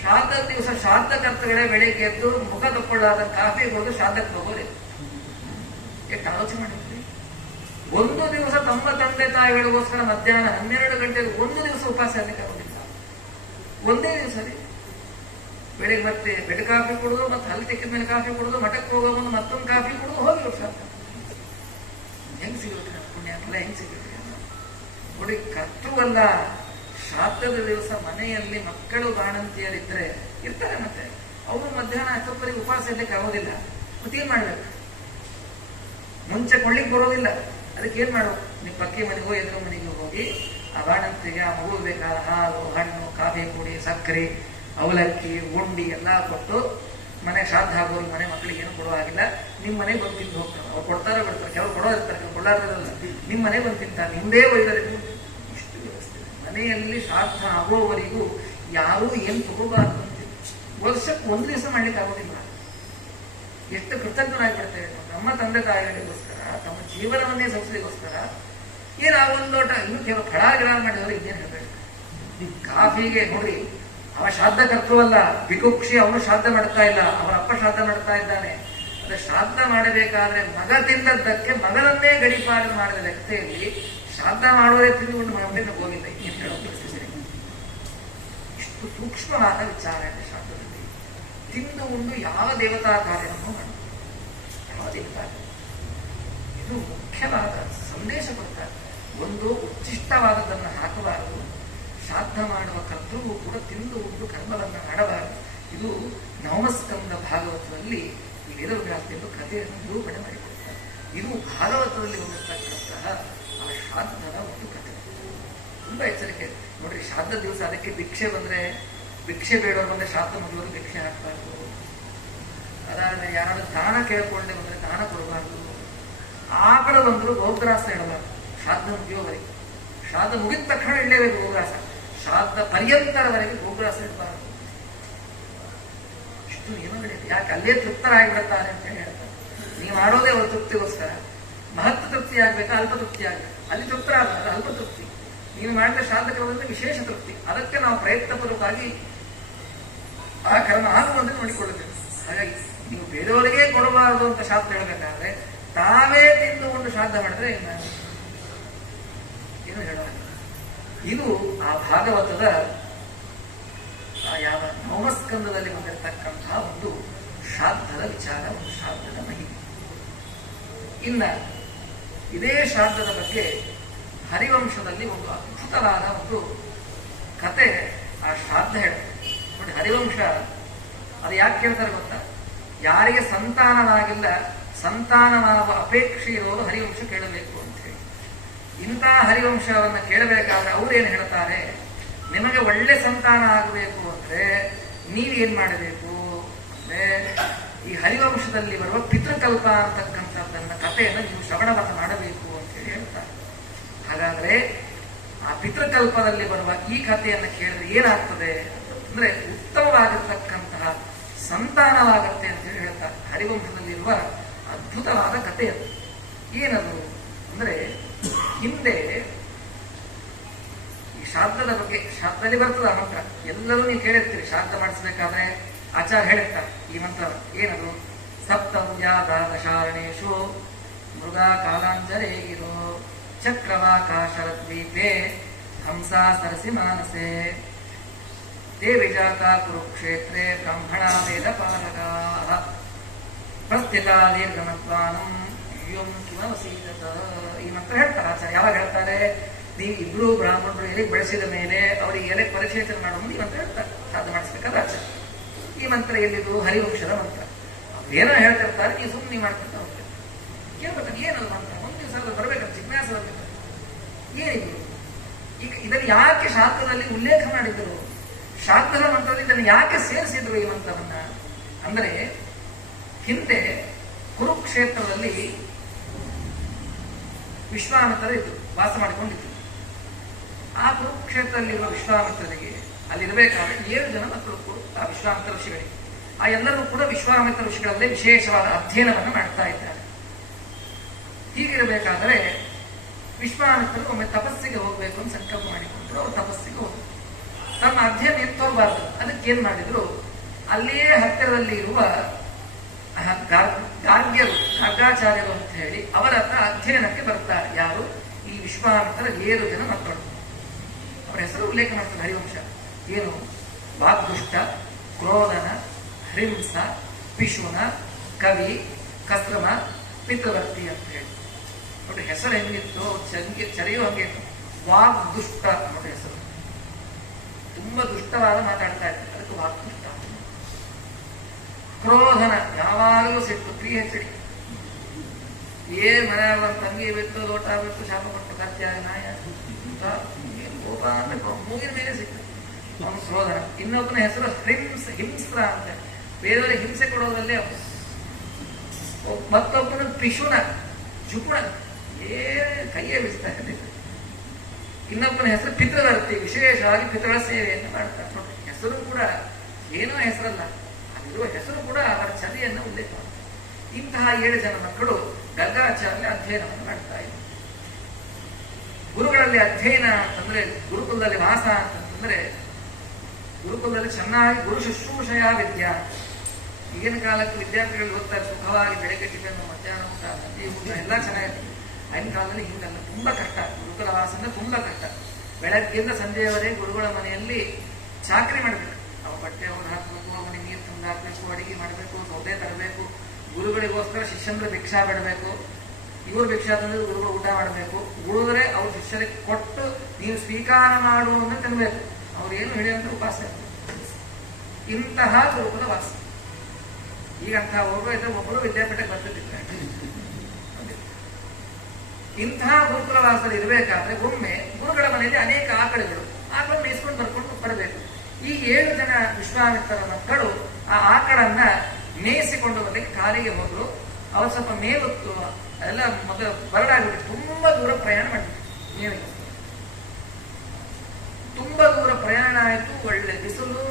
ಶ್ರಾದ್ದದ ದಿವಸ ಶ್ರಾದ್ದಕರ್ತಗಳೇ ಬೆಳಿಗ್ಗೆ ಎದ್ದು ಮುಖ ತಕ್ಕೊಳ್ಳಾದ ಕಾಫಿ ಕುಡಿದು ಶ್ರಾದ್ದಕ್ಕೆ ಹೋಗೋರಿ. ಎಷ್ಟು ಆಲೋಚನೆ ಮಾಡಿದ್ರಿ. ಒಂದು ದಿವಸ ತಮ್ಮ ತಂದೆ ತಾಯಿಗಳಿಗೋಸ್ಕರ ಮಧ್ಯಾಹ್ನ 12 ಗಂಟೆಗೆ ಒಂದು ದಿವಸ ಉಪವಾಸ ಇರಲಿಕ್ಕೆ ಆಗೋದಿಲ್ಲ. ಒಂದೇ ದಿವಸ ಬೆಳಿಗ್ಗೆ ಮತ್ತೆ ಬೆಡ್ ಕಾಫಿ ಕುಡಿದು, ಮತ್ತೆ ಹಲ್ಲಿ ತೆಕ್ಕಿದ ಮೇಲೆ ಕಾಫಿ ಕುಡಿದು, ಮಠಕ್ಕೆ ಹೋಗೋ ಮುಂದೆ ಮತ್ತೊಂದು ಕಾಫಿ ಕುಡಿದು ಹೋಗಿ ಶ್ರಾದ್ದ. ಹೆಂಗ್ ಸಿಗುತ್ತೆ ಪುಣ್ಯ ಫಲ, ಹೆಂಗ್ ಸಿಗುತ್ತೆ ನೋಡಿ. ಕರ್ತೃವಲ್ಲ, ಶ್ರಾದ್ದದ ದಿವಸ ಮನೆಯಲ್ಲಿ ಮಕ್ಕಳು ಬಾಣಂತಿಯರಿದ್ರೆ ಇರ್ತಾರೆ, ಮತ್ತೆ ಅವರು ಮಧ್ಯಾಹ್ನ ಅಷ್ಟೊತ್ತವರೆಗೆ ಉಪವಾಸ ಇರ್ಲಿಕ್ಕೆ ಆಗೋದಿಲ್ಲ. ಮತ್ತೇನ್ ಮಾಡ್ಬೇಕು? ಮುಂಚೆ ಕೊಳ್ಳಿಕ್ ಬರೋದಿಲ್ಲ. ಅದಕ್ಕೆ ಏನ್ ಮಾಡ್ಬೇಕು? ನೀವು ಪಕ್ಕಿ ಮನೆಗೋ ಎದುರು ಮನೆಗೆ ಹೋಗಿ ಆ ಬಾಣಂತಿಗೆ ಆ ಮಗು ಬೇಕಾದ ಹಾಲು, ಹಣ್ಣು, ಕಾಫಿ ಪುಡಿ, ಸಕ್ಕರೆ, ಅವಲಕ್ಕಿ, ಉಂಡಿ ಎಲ್ಲ ಕೊಟ್ಟು ಮನೆ ಶ್ರಾದ್ದ ಆಗೋರು ಮನೆ ಮಕ್ಕಳಿಗೆ ಏನು ಕೊಡೋ ಆಗಿಲ್ಲ. ನಿಮ್ಮ ಮನೆಗೆ ಬಂದು ತಿಂದು ಹೋಗ್ತಾರೆ. ಅವ್ರು ಕೊಡ್ತಾರ ಬಿಡ್ತಾರೆ, ಕೆಲವರು ಕೊಡೋದಿರ್ತಾರೆ, ಕೆಲವು ಕೊಳ್ಳಾರಲ್ಲ. ನಿಮ್ಮ ಮನೆಗೆ ಬಂದು ತಿಂತಾರೆ, ನಿಮ್ದೇ ಒಯ್ದರೆ. ಇಷ್ಟು ವ್ಯವಸ್ಥೆ ಮನೆಯಲ್ಲಿ ಶ್ರಾದ್ದ ಆಗೋವರೆಗೂ ಯಾರೂ ಏನು ತಗೋಬಾರ್ದು ಅಂತ ವರ್ಷಕ್ಕೆ ಒಂದು ದಿವಸ ಮಾಡ್ಲಿಕ್ಕೆ ಆಗೋದಿಲ್ಲ. ಎಷ್ಟು ಕೃತಜ್ಞರಾಗಿಬಿಡ್ತೇವೆ ನಮ್ಮ ತಂದೆ ತಾಯಿಗಳಿಗೋಸ್ಕರ, ತಮ್ಮ ಜೀವನವನ್ನೇ ಸಂಸ್ಥೆಗೋಸ್ಕರ. ಏನು ಆ ಒಂದು ಲೋಟ ಇನ್ನು ಕೆಲವು ಫಳ ಗಿಡ ಮಾಡಿದ್ರೆ ಇನ್ನೇನು ಹೇಳಬೇಕು. ಕಾಫಿಗೆ ನೋಡಿ, ಅವ ಶ್ರಾದ್ದ ಕರ್ತವಲ್ಲ, ಭಿಕುಕ್ಷಿ, ಅವನು ಶ್ರಾದ್ದ ಮಾಡ್ತಾ ಇಲ್ಲ, ಅವನ ಅಪ್ಪ ಶ್ರಾದ್ದ ಮಾಡ್ತಾ ಇದ್ದಾನೆ. ಅದೇ ಶ್ರಾದ್ದ ಮಾಡಬೇಕಾದ್ರೆ ಮಗ ತಿಂದದ್ದಕ್ಕೆ ಮಗನನ್ನೇ ಗಡಿಪಾರ ಮಾಡಿದ ವ್ಯಕ್ತಿಯಲ್ಲಿ ಶ್ರಾದ್ದ ಮಾಡೋದೇ ತಿಂದುಕೊಂಡು ಮಾಡಿದ್ರೆ ಹೋಗಿಲ್ಲ. ಏನು ಹೇಳೋ ಪರಿಸ್ಥಿತಿ. ಇಷ್ಟು ಸೂಕ್ಷ್ಮವಾದ ವಿಚಾರ ಇದೆ ಶ್ರಾದ್ದದಲ್ಲಿ. ತಿಂದು ಉಂಡು ಯಾವ ದೇವತಾ ಕಾರ್ಯವನ್ನು ಮಾಡಬಹುದು, ಯಾವ ದೇವತಾ, ಇದು ಮುಖ್ಯವಾದ ಸಂದೇಶ ಕೊಡ್ತಾರೆ. ಒಂದು ಉಚ್ಚಿಷ್ಟವಾದದನ್ನು ಹಾಕಬಾರದು. ಶ್ರಾದ್ದ ಮಾಡುವ ಕರ್ತೃವು ಕೂಡ ತಿಂದು ಉಂಡು ಕರ್ಮವನ್ನು ಮಾಡಬಾರದು. ಇದು ನವಮಸ್ಕಂದ ಭಾಗವತದಲ್ಲಿ ಈ ವೇದವ್ಯಾಸರು ಕಥೆಯನ್ನು ನಿರೂಪಣೆ ಮಾಡಿಕೊಡ್ತಾರೆ. ಇದು ಭಾಗವತದಲ್ಲಿ ಬಂದಿರತಕ್ಕಂತಹ ಆ ಶ್ರಾದ್ದದ ಒಂದು ಕಥೆ. ತುಂಬಾ ಎಚ್ಚರಿಕೆ ನೋಡ್ರಿ. ಶ್ರಾದ್ದ ದಿವಸ ಅದಕ್ಕೆ ಭಿಕ್ಷೆ ಬಂದ್ರೆ, ಭಿಕ್ಷೆ ಬೇಡೋರು ಬಂದ್ರೆ ಶ್ರಾದ್ದ ಮುಗಿಯೋರು ಭಿಕ್ಷೆ ಹಾಕಬಾರ್ದು. ಅದಾದ್ರೆ ಯಾರಾದ್ರೂ ದಾನ ಕೇಳ್ಕೊಂಡೆ ಬಂದ್ರೆ ದಾನ ಕೊಡಬಾರ್ದು. ಆಕಳ ಬಂದ್ರು ಗೋಗ್ರಾಸ ಇಡಬಾರ್ದು ಶ್ರಾದ್ದ ಮುಗಿಯೋವರೆಗೆ. ಶ್ರಾದ್ದ ಮುಗಿದ ತಕ್ಷಣ ಇಡಲೇಬೇಕು ಗೋಗ್ರಾಸ. ಶ್ರಾದ್ದ ಪರ್ಯಂತರವರೆಗೆ ಗೋಗ್ರಾಸ ಇಡಬಾರದು. ಇಷ್ಟು ನಿಯಮಗಳಿದೆ. ಯಾಕೆ? ಅಲ್ಲೇ ತೃಪ್ತರಾಗಿಬಿಡುತ್ತಾರೆ ಅಂತ ಹೇಳಿ ಹೇಳ್ತಾರೆ. ನೀವು ಮಾಡೋದೇ ಅವರ ತೃಪ್ತಿಗೋಸ್ಕರ. ಮಹತ್ವ ತೃಪ್ತಿ ಆಗ್ಬೇಕಾ, ಅಲ್ಪ ತೃಪ್ತಿ ಆಗ್ಬೇಕು? ಅಲ್ಲಿ ತೃಪ್ತರಾಗಲ್ಲ, ಅಲ್ಪ ತೃಪ್ತಿ. ನೀವು ಮಾಡಿದ ಶ್ರಾದ್ದ ಕ್ರಮದಲ್ಲಿ ವಿಶೇಷ ತೃಪ್ತಿ. ಅದಕ್ಕೆ ನಾವು ಪ್ರಯತ್ನಪೂರ್ವಕವಾಗಿ ಆ ಕ್ರಮ ಆಗುವಂತೆ ನೋಡಿಕೊಳ್ಳಬೇಕು. ಹಾಗಾಗಿ ನೀವು ಬೇರೆಯವರಿಗೆ ಕೊಡಬಾರದು ಅಂತ ಶ್ರಾದ್ದ ಹೇಳಬೇಕಾದ್ರೆ ತಾವೇ ತಿಂದು ಒಂದು ಶ್ರಾದ್ದ ಮಾಡಿದ್ರೆ ಏನು ಹೇಳುವ. ಇದು ಆ ಭಾಗವತದ ಯಾವ ನವಮಸ್ಕಂದದಲ್ಲಿ ಬಂದಿರತಕ್ಕಂತಹ ಒಂದು ಶ್ರಾದ್ದದ ವಿಚಾರ, ಒಂದು ಶ್ರಾದ್ದದ ಮಹಿಮೆ. ಇನ್ನ ಇದೇ ಶ್ರಾದ್ದದ ಬಗ್ಗೆ ಹರಿವಂಶದಲ್ಲಿ ಒಂದು ಅದ್ಭುತವಾದ ಒಂದು ಕತೆ ಆ ಶ್ರಾದ್ದ ಹೇಳುತ್ತೆ ನೋಡಿ. ಹರಿವಂಶ ಅದು ಯಾಕೆ ಕೇಳ್ತಾರೆ ಗೊತ್ತಾ? ಯಾರಿಗೆ ಸಂತಾನವಾಗಿಲ್ಲ, ಸಂತಾನವಾಗುವ ಅಪೇಕ್ಷೆ ಇರೋರು ಹರಿವಂಶ ಕೇಳಬೇಕು ಅಂತ ಹೇಳಿ. ಇಂಥ ಹರಿವಂಶವನ್ನು ಕೇಳಬೇಕಾದ್ರೆ ಅವ್ರೇನು ಹೇಳ್ತಾರೆ? ನಿಮಗೆ ಒಳ್ಳೆ ಸಂತಾನ ಆಗಬೇಕು ಅಂದ್ರೆ ನೀವೇನ್ ಮಾಡಬೇಕು ಅಂದ್ರೆ ಈ ಹರಿವಂಶದಲ್ಲಿ ಬರುವ ಪಿತೃಕಲ್ಪ ಅಂತಕ್ಕಂಥದ್ದನ್ನ ಕಥೆಯನ್ನು ನೀವು ಶ್ರವಣವನ್ನು ಮಾಡಬೇಕು ಅಂತ ಹೇಳಿ ಹೇಳ್ತಾರೆ. ಹಾಗಾದ್ರೆ ಆ ಪಿತೃಕಲ್ಪದಲ್ಲಿ ಬರುವ ಈ ಕಥೆಯನ್ನು ಕೇಳಿದ್ರೆ ಏನಾಗ್ತದೆ ಅಂದ್ರೆ ಉತ್ತಮವಾಗಿರ್ತಕ್ಕಂತಹ ಸಂತಾನವಾಗತ್ತೆ ಅಂತ ಹೇಳಿ ಹೇಳ್ತಾರೆ. ಹರಿವಂಶದಲ್ಲಿರುವ ಅದ್ಭುತವಾದ ಕಥೆ ಅದು. ಏನದು ಅಂದ್ರೆ, ಹಿಂದೆ ಈ ಶ್ರಾದ್ದದ ಬಗ್ಗೆ, ಶ್ರಾದ್ದದಲ್ಲಿ ಬರ್ತದ ಮಂತ್ರ, ಎಲ್ಲರೂ ನೀವು ಕೇಳಿರ್ತೀರಿ. ಶ್ರಾದ್ದ ಮಾಡಿಸ್ಬೇಕಾದ್ರೆ ಆಚಾರ ಹೇಳಿರ್ತಾರೆ ಈ ಮಂತ್ರ. ಏನದು? ಸಪ್ತಂ ಜಾತಾದಶಾರಣೇಶು ಮೃಗಾ ಕಾಲಾಂಜರೇ ಇರೋ ಚಕ್ರವಾಕಾಶರದ್ವೀಪೆ ಹಂಸಾ ಸರಸಿ ಮಾನಸೆ. ತೇ ವಿಜಾತ ಕುರುಕ್ಷೇತ್ರೇ ಬ್ರಾಹ್ಮಣ ವೇದ ಪಾಲಕಾಃ ಪ್ರಸ್ಥಿತಾ ದೀರ್ಘಮತ್ವಾನಂ ಯುಂ ಕಿಮವಸೀದತ. ಈ ಮಂತ್ರ ಹೇಳ್ತಾರೆ ಆಚಾರ್ಯ. ಯಾವಾಗ ಹೇಳ್ತಾರೆ? ನೀವು ಇಬ್ರು ಬ್ರಾಹ್ಮಣರು ಎಲೆ ಬೆಳೆಸಿದ ಮೇಲೆ ಅವರಿಗೆ ಎಲೆ ಪರಿಚೇತನ ಮಾಡೋ ಮುಂದೆ ಈ ಮಂತ್ರ ಹೇಳ್ತಾರೆ, ಸಾಧನೆ ಮಾಡಿಸ್ಬೇಕಾದ್ರೆ ಆಚಾರ್ಯ. ಈ ಮಂತ್ರ ಎಲ್ಲಿದು? ಹರಿವಂಶದ ಮಂತ್ರ. ಏನೋ ಹೇಳ್ತಿರ್ತಾರೆ, ನೀವು ಸುಮ್ಮನೆ ಮಾಡ್ಕೊಂತ ಹೋಗ್ತಾರೆ. ಕೇಳ್ಬೇಕು ಏನದು ಮಂತ್ರ, ಒಂದು ದಿವಸ ಬರ್ಬೇಕಂತ ಜಿಜ್ಞಾಸ ಬರ್ಬೇಕು. ಏನಿದು? ಈಗ ಇದನ್ನು ಯಾಕೆ ಶಾಸ್ತ್ರದಲ್ಲಿ ಉಲ್ಲೇಖ ಮಾಡಿದ್ರು? ಶಾಸ್ತ್ರದ ಮಂತ್ರದಲ್ಲಿ ಇದನ್ನು ಯಾಕೆ ಸೇರಿಸಿದ್ರು ಈ ಮಂತ್ರವನ್ನ? ಅಂದ್ರೆ ಹಿಂದೆ ಕುರುಕ್ಷೇತ್ರದಲ್ಲಿ ವಿಶ್ವಾಮಿತ್ರ ಇದ್ರು, ವಾಸ ಮಾಡಿಕೊಂಡಿದ್ರು. ಆ ಕುರುಕ್ಷೇತ್ರದಲ್ಲಿರುವ ವಿಶ್ವಾಮಿತ್ರರಿಗೆ ಅಲ್ಲಿರಬೇಕಾದ್ರೆ 7 ಜನ ಮಕ್ಕಳು ಆ ವಿಶ್ವಾಮಿತ್ರ ಋಷಿಗಳಿಗೆ. ಆ ಎಲ್ಲರೂ ಕೂಡ ವಿಶ್ವಾಮಿತ್ರ ಋಷಿಗಳಲ್ಲೇ ವಿಶೇಷವಾದ ಅಧ್ಯಯನವನ್ನು ಮಾಡ್ತಾ ಇದ್ದಾರೆ. ಹೀಗಿರಬೇಕಾದರೆ ವಿಶ್ವಾಮಿತ್ರರು ಒಮ್ಮೆ ತಪಸ್ಸಿಗೆ ಹೋಗಬೇಕು ಅಂತ ಸಂಕಲ್ಪ ಮಾಡಿಕೊಂಡ್ರು. ಅವರು ತಪಸ್ಸಿಗೆ ಹೋದ್ರು. ತಮ್ಮ ಅಧ್ಯಯನ ಎತ್ತೋರ್ಬಾರ್ದು, ಅದಕ್ಕೆ ಏನ್ ಮಾಡಿದ್ರು, ಅಲ್ಲಿಯೇ ಹತ್ತಿರದಲ್ಲಿ ಇರುವ ಗಾರ್ಗಾಚಾರ್ಯರು ಅಂತ ಹೇಳಿ ಅವರ ಹತ್ರ ಅಧ್ಯಯನಕ್ಕೆ ಬರ್ತಾರೆ. ಯಾರು? ಈ ವಿಶ್ವಾಮಿತ್ರ 7 ಜನ ಮಕ್ಕಳು. ಅವರ ಹೆಸರು ಉಲ್ಲೇಖ ಮಾಡ್ತಾರೆ ಹರಿವಂಶ. ಏನು? ವಾಗ್ದುಷ್ಟ, ಕ್ರೋಧನ, ಹ್ರಿಂಸ, ಪಿಶುನ, ಕವಿ, ಕಸ್ರಮ, ಪಿತೃವರ್ತಿ ಅಂತ ಹೇಳಿ. ನೋಡಿ ಹೆಸರು ಹೆಂಗಿತ್ತು, ಚರಿಯೋ ಹಂಗೆ. ವಾಗ್ದುಷ್ಟ ನೋಡಿ ಹೆಸರು, ತುಂಬಾ ದುಷ್ಟವಾದ ಮಾತಾಡ್ತಾ ಇತ್ತು, ಅದಕ್ಕೆ ವಾಗ್ದುಷ್ಟ. ಕ್ರೋಧನ, ಯಾವಾಗಲೂ ಸಿಟ್ಟು, PhD. ಏನ್ ಮನೆ ತಂಗಿ ಬಿತ್ತು, ಲೋಟ ಬಿತ್ತು, ಶಾಪ ಕೊಟ್ಟು ಕತ್ಯ ನಾಯ ಕೋಪ ಅಂದ್ರೆ ಮೂಗಿನ ಮೇಲೆ ಸಿಕ್ತು, ಅವನು ಕ್ರೋಧನ. ಇನ್ನೊಬ್ಬನ ಹೆಸರು ಹಿಂಸ್ರ ಅಂತ, ಬೇರೆಯವರಿಗೆ ಹಿಂಸೆ ಕೊಡೋದ್ರಲ್ಲೇ ಅವನು. ಮತ್ತೊಬ್ಬನ ಪಿಶುನ, ಜುಪುಣ, ಕೈಯೇ ಬಿಸ್ತಾ ಇದ್ದ. ಇನ್ನೊಬ್ಬನ ಹೆಸರು ಪಿತೃವರ್ತಿ, ವಿಶೇಷವಾಗಿ ಪಿತೃಗಳ ಸೇವೆಯನ್ನು ಮಾಡ್ತಾರೆ. ನೋಡಿ ಹೆಸರು ಕೂಡ ಏನೋ ಹೆಸರಲ್ಲ, ಅಲ್ಲಿರುವ ಹೆಸರು ಕೂಡ ಅವರ ಚದಿಯನ್ನು ಉಲ್ಲೇಖ ಮಾಡ್ತಾರೆ. ಇಂತಹ 7 ಜನ ಮಕ್ಕಳು ಗರ್ಗಾಚಾರ್ಯ ಅಧ್ಯಯನವನ್ನು ಮಾಡ್ತಾ ಇದ್ದಾರೆ. ಗುರುಗಳಲ್ಲಿ ಅಧ್ಯಯನ ಅಂತಂದ್ರೆ, ಗುರುಕುಲದಲ್ಲಿ ವಾಸ ಅಂತಂದ್ರೆ, ಗುರುಕುಲದಲ್ಲಿ ಚೆನ್ನಾಗಿ ಗುರು ಶುಶ್ರೂಷೆಯ ವಿದ್ಯಾ. ಈಗಿನ ಕಾಲಕ್ಕೆ ವಿದ್ಯಾರ್ಥಿಗಳು ಓದ್ತಾರೆ ಸುಖವಾಗಿ, ಬೆಳಗ್ಗೆ ಟಿಫನ್, ಮಧ್ಯಾಹ್ನ ಊಟ, ಸಂಜೆ ಊಟ ಎಲ್ಲ ಚೆನ್ನಾಗಿರ್ತದೆ. ಆಗಿನ ಕಾಲದಲ್ಲಿ ಹಿಂಗಲ್ಲ, ತುಂಬಾ ಕಷ್ಟ. ಗುರುಕುಲ ವಾಸನ ತುಂಬಾ ಕಷ್ಟ. ಬೆಳಗ್ಗೆಯಿಂದ ಸಂಜೆಯವರೆಗೆ ಗುರುಗಳ ಮನೆಯಲ್ಲಿ ಚಾಕರಿ ಮಾಡಬೇಕು. ಅವ ಬಟ್ಟೆ ಅವ್ರು ಹಾಕಬೇಕು, ಅವನಿಗೆ ನೀರು ತಂದು ಹಾಕಬೇಕು, ಅಡಿಗೆ ಮಾಡಬೇಕು, ಸೌದೆ ತರಬೇಕು. ಗುರುಗಳಿಗೋಸ್ಕರ ಶಿಷ್ಯಂದ್ರೆ ಭಿಕ್ಷಾ ಬಿಡಬೇಕು. ಇವರು ಭಿಕ್ಷಾ ತಂದ್ರೆ ಗುರುಗಳು ಊಟ ಮಾಡಬೇಕು. ಉಳಿದ್ರೆ ಅವ್ರ ಶಿಷ್ಯರಿಗೆ ಕೊಟ್ಟು ನೀವು ಸ್ವೀಕಾರ ಮಾಡುವಂತ ತಿನ್ಬೇಕು. ಅವ್ರು ಏನು ಹೇಳಿದಂತ ಉಪವಾಸ. ಇಂತಹ ಗುರುಕುಲ ವಾಸ. ಈಗಂತಹ ಒಬ್ಬರು ವಿದ್ಯಾಪೀಠಕ್ಕೆ ಬರ್ತಿದ್ದಾರೆ. ಇಂತಹ ಗುರುಕುಲ ವಾಸದಲ್ಲಿ ಇರಬೇಕಾದ್ರೆ ಒಮ್ಮೆ ಗುರುಗಳ ಮನೆಯಲ್ಲಿ ಅನೇಕ ಆಕಳುಗಳು ಮೇಯಿಸ್ಕೊಂಡು ಬರ್ಕೊಂಡು ಬರಬೇಕು. ಈ 7 ಜನ ವಿಶ್ವಾಮಿತ್ರರ ಮಕ್ಕಳು ಆ ಆಕಳನ್ನ ಮೇಯಿಸಿಕೊಂಡು ಬರ್ಲಿಕ್ಕೆ ಕಾಲಿಗೆ ಹೋದ್ರು. ಅವ್ರು ಸ್ವಲ್ಪ ಮೇಲುತ್ತು ಎಲ್ಲ ಮೊದಲು ಬರಡಾಗ್ಬಿಟ್ಟು ತುಂಬಾ ದೂರ ಪ್ರಯಾಣ ಮಾಡಿದ್ರು. ಮೇವಿಗೆ ತುಂಬಾ ದೂರ ಪ್ರಯಾಣ ಆಯ್ತು. ಒಳ್ಳೆ ಬಿಸಿಲು,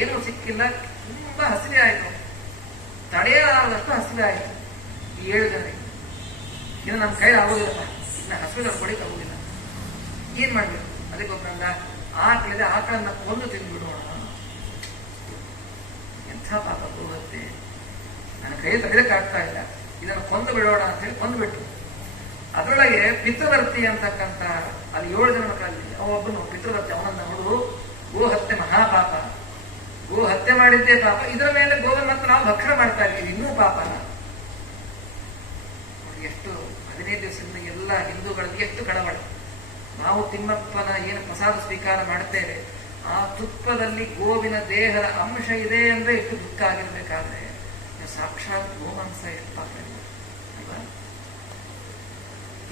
ಏನೂ ಸಿಕ್ಕಿಲ್ಲ, ತುಂಬಾ ಹಸಿವೆ ಆಯ್ತು. ತಡೆಯಲಾರದಷ್ಟು ಹಸಿವೆ ಆಯ್ತು ಈ 7 ಜನರಿಗೆ. ಇನ್ನು ನಮ್ಮ ಕೈಲಿ ಆಗೋದಿಲ್ಲ, ಇನ್ನು ಹಸಿವೆ ಕೊಡಿಕ್ ಆಗೋದಿಲ್ಲ. ಏನ್ ಮಾಡ್ಬೇಕು? ಅದಕ್ಕೊಬ್ಬರಂದ ಆಕಳಿದೆ, ಆಕಳನ್ನ ಕೊಂದು ತಿಂದ್ಬಿಡೋಣ. ಎಂಥ ಪಾಪ ಹೋಗುತ್ತೆ, ನನ್ನ ಕೈ ತಡೆಯಕ್ಕಾಗ್ತಾ ಇಲ್ಲ, ಇದನ್ನು ಕೊಂದು ಬಿಡೋಣ ಅಂತ ಹೇಳಿ ಕೊಂದು ಬಿಟ್ರು. ಅದರೊಳಗೆ ಪಿತೃವರ್ತಿ ಅಂತಕ್ಕಂಥ ಅಲ್ಲಿ 7 ಜನ ಮಕ್ಕಳಲ್ಲಿ ಅವೊಬ್ಬನು ಪಿತೃವರ್ತಿ. ಅವನನ್ನ ನೋಡು, ಗೋ ಹತ್ಯೆ ಮಹಾಪಾಪ, ಗೋ ಹತ್ಯೆ ಮಾಡಿದ್ದೇ ಪಾಪ, ಇದರ ಮೇಲೆ ಗೋವನ್ನು ಮತ್ತು ನಾವು ಭಕ್ಷಣೆ ಮಾಡ್ತಾ ಇದ್ದೀವಿ, ಇನ್ನೂ ಪಾಪನ. ಎಷ್ಟು 15 ದಿವಸದಿಂದ ಎಲ್ಲ ಹಿಂದೂಗಳಲ್ಲಿ ಎಷ್ಟು ಕಳವಳ. ನಾವು ತಿಮ್ಮಪ್ಪನ ಏನು ಪ್ರಸಾದ ಸ್ವೀಕಾರ ಮಾಡುತ್ತೇವೆ, ಆ ತುಪ್ಪದಲ್ಲಿ ಗೋವಿನ ದೇಹದ ಅಂಶ ಇದೆ ಅಂದ್ರೆ ಎಷ್ಟು ದುಃಖ ಆಗಿರ್ಬೇಕಾದ್ರೆ ಸಾಕ್ಷಾತ್ ಗೋಮಾಂಸ ಎಷ್ಟು ಪಾಪ ಇಲ್ಲ ಅಲ್ವಾ?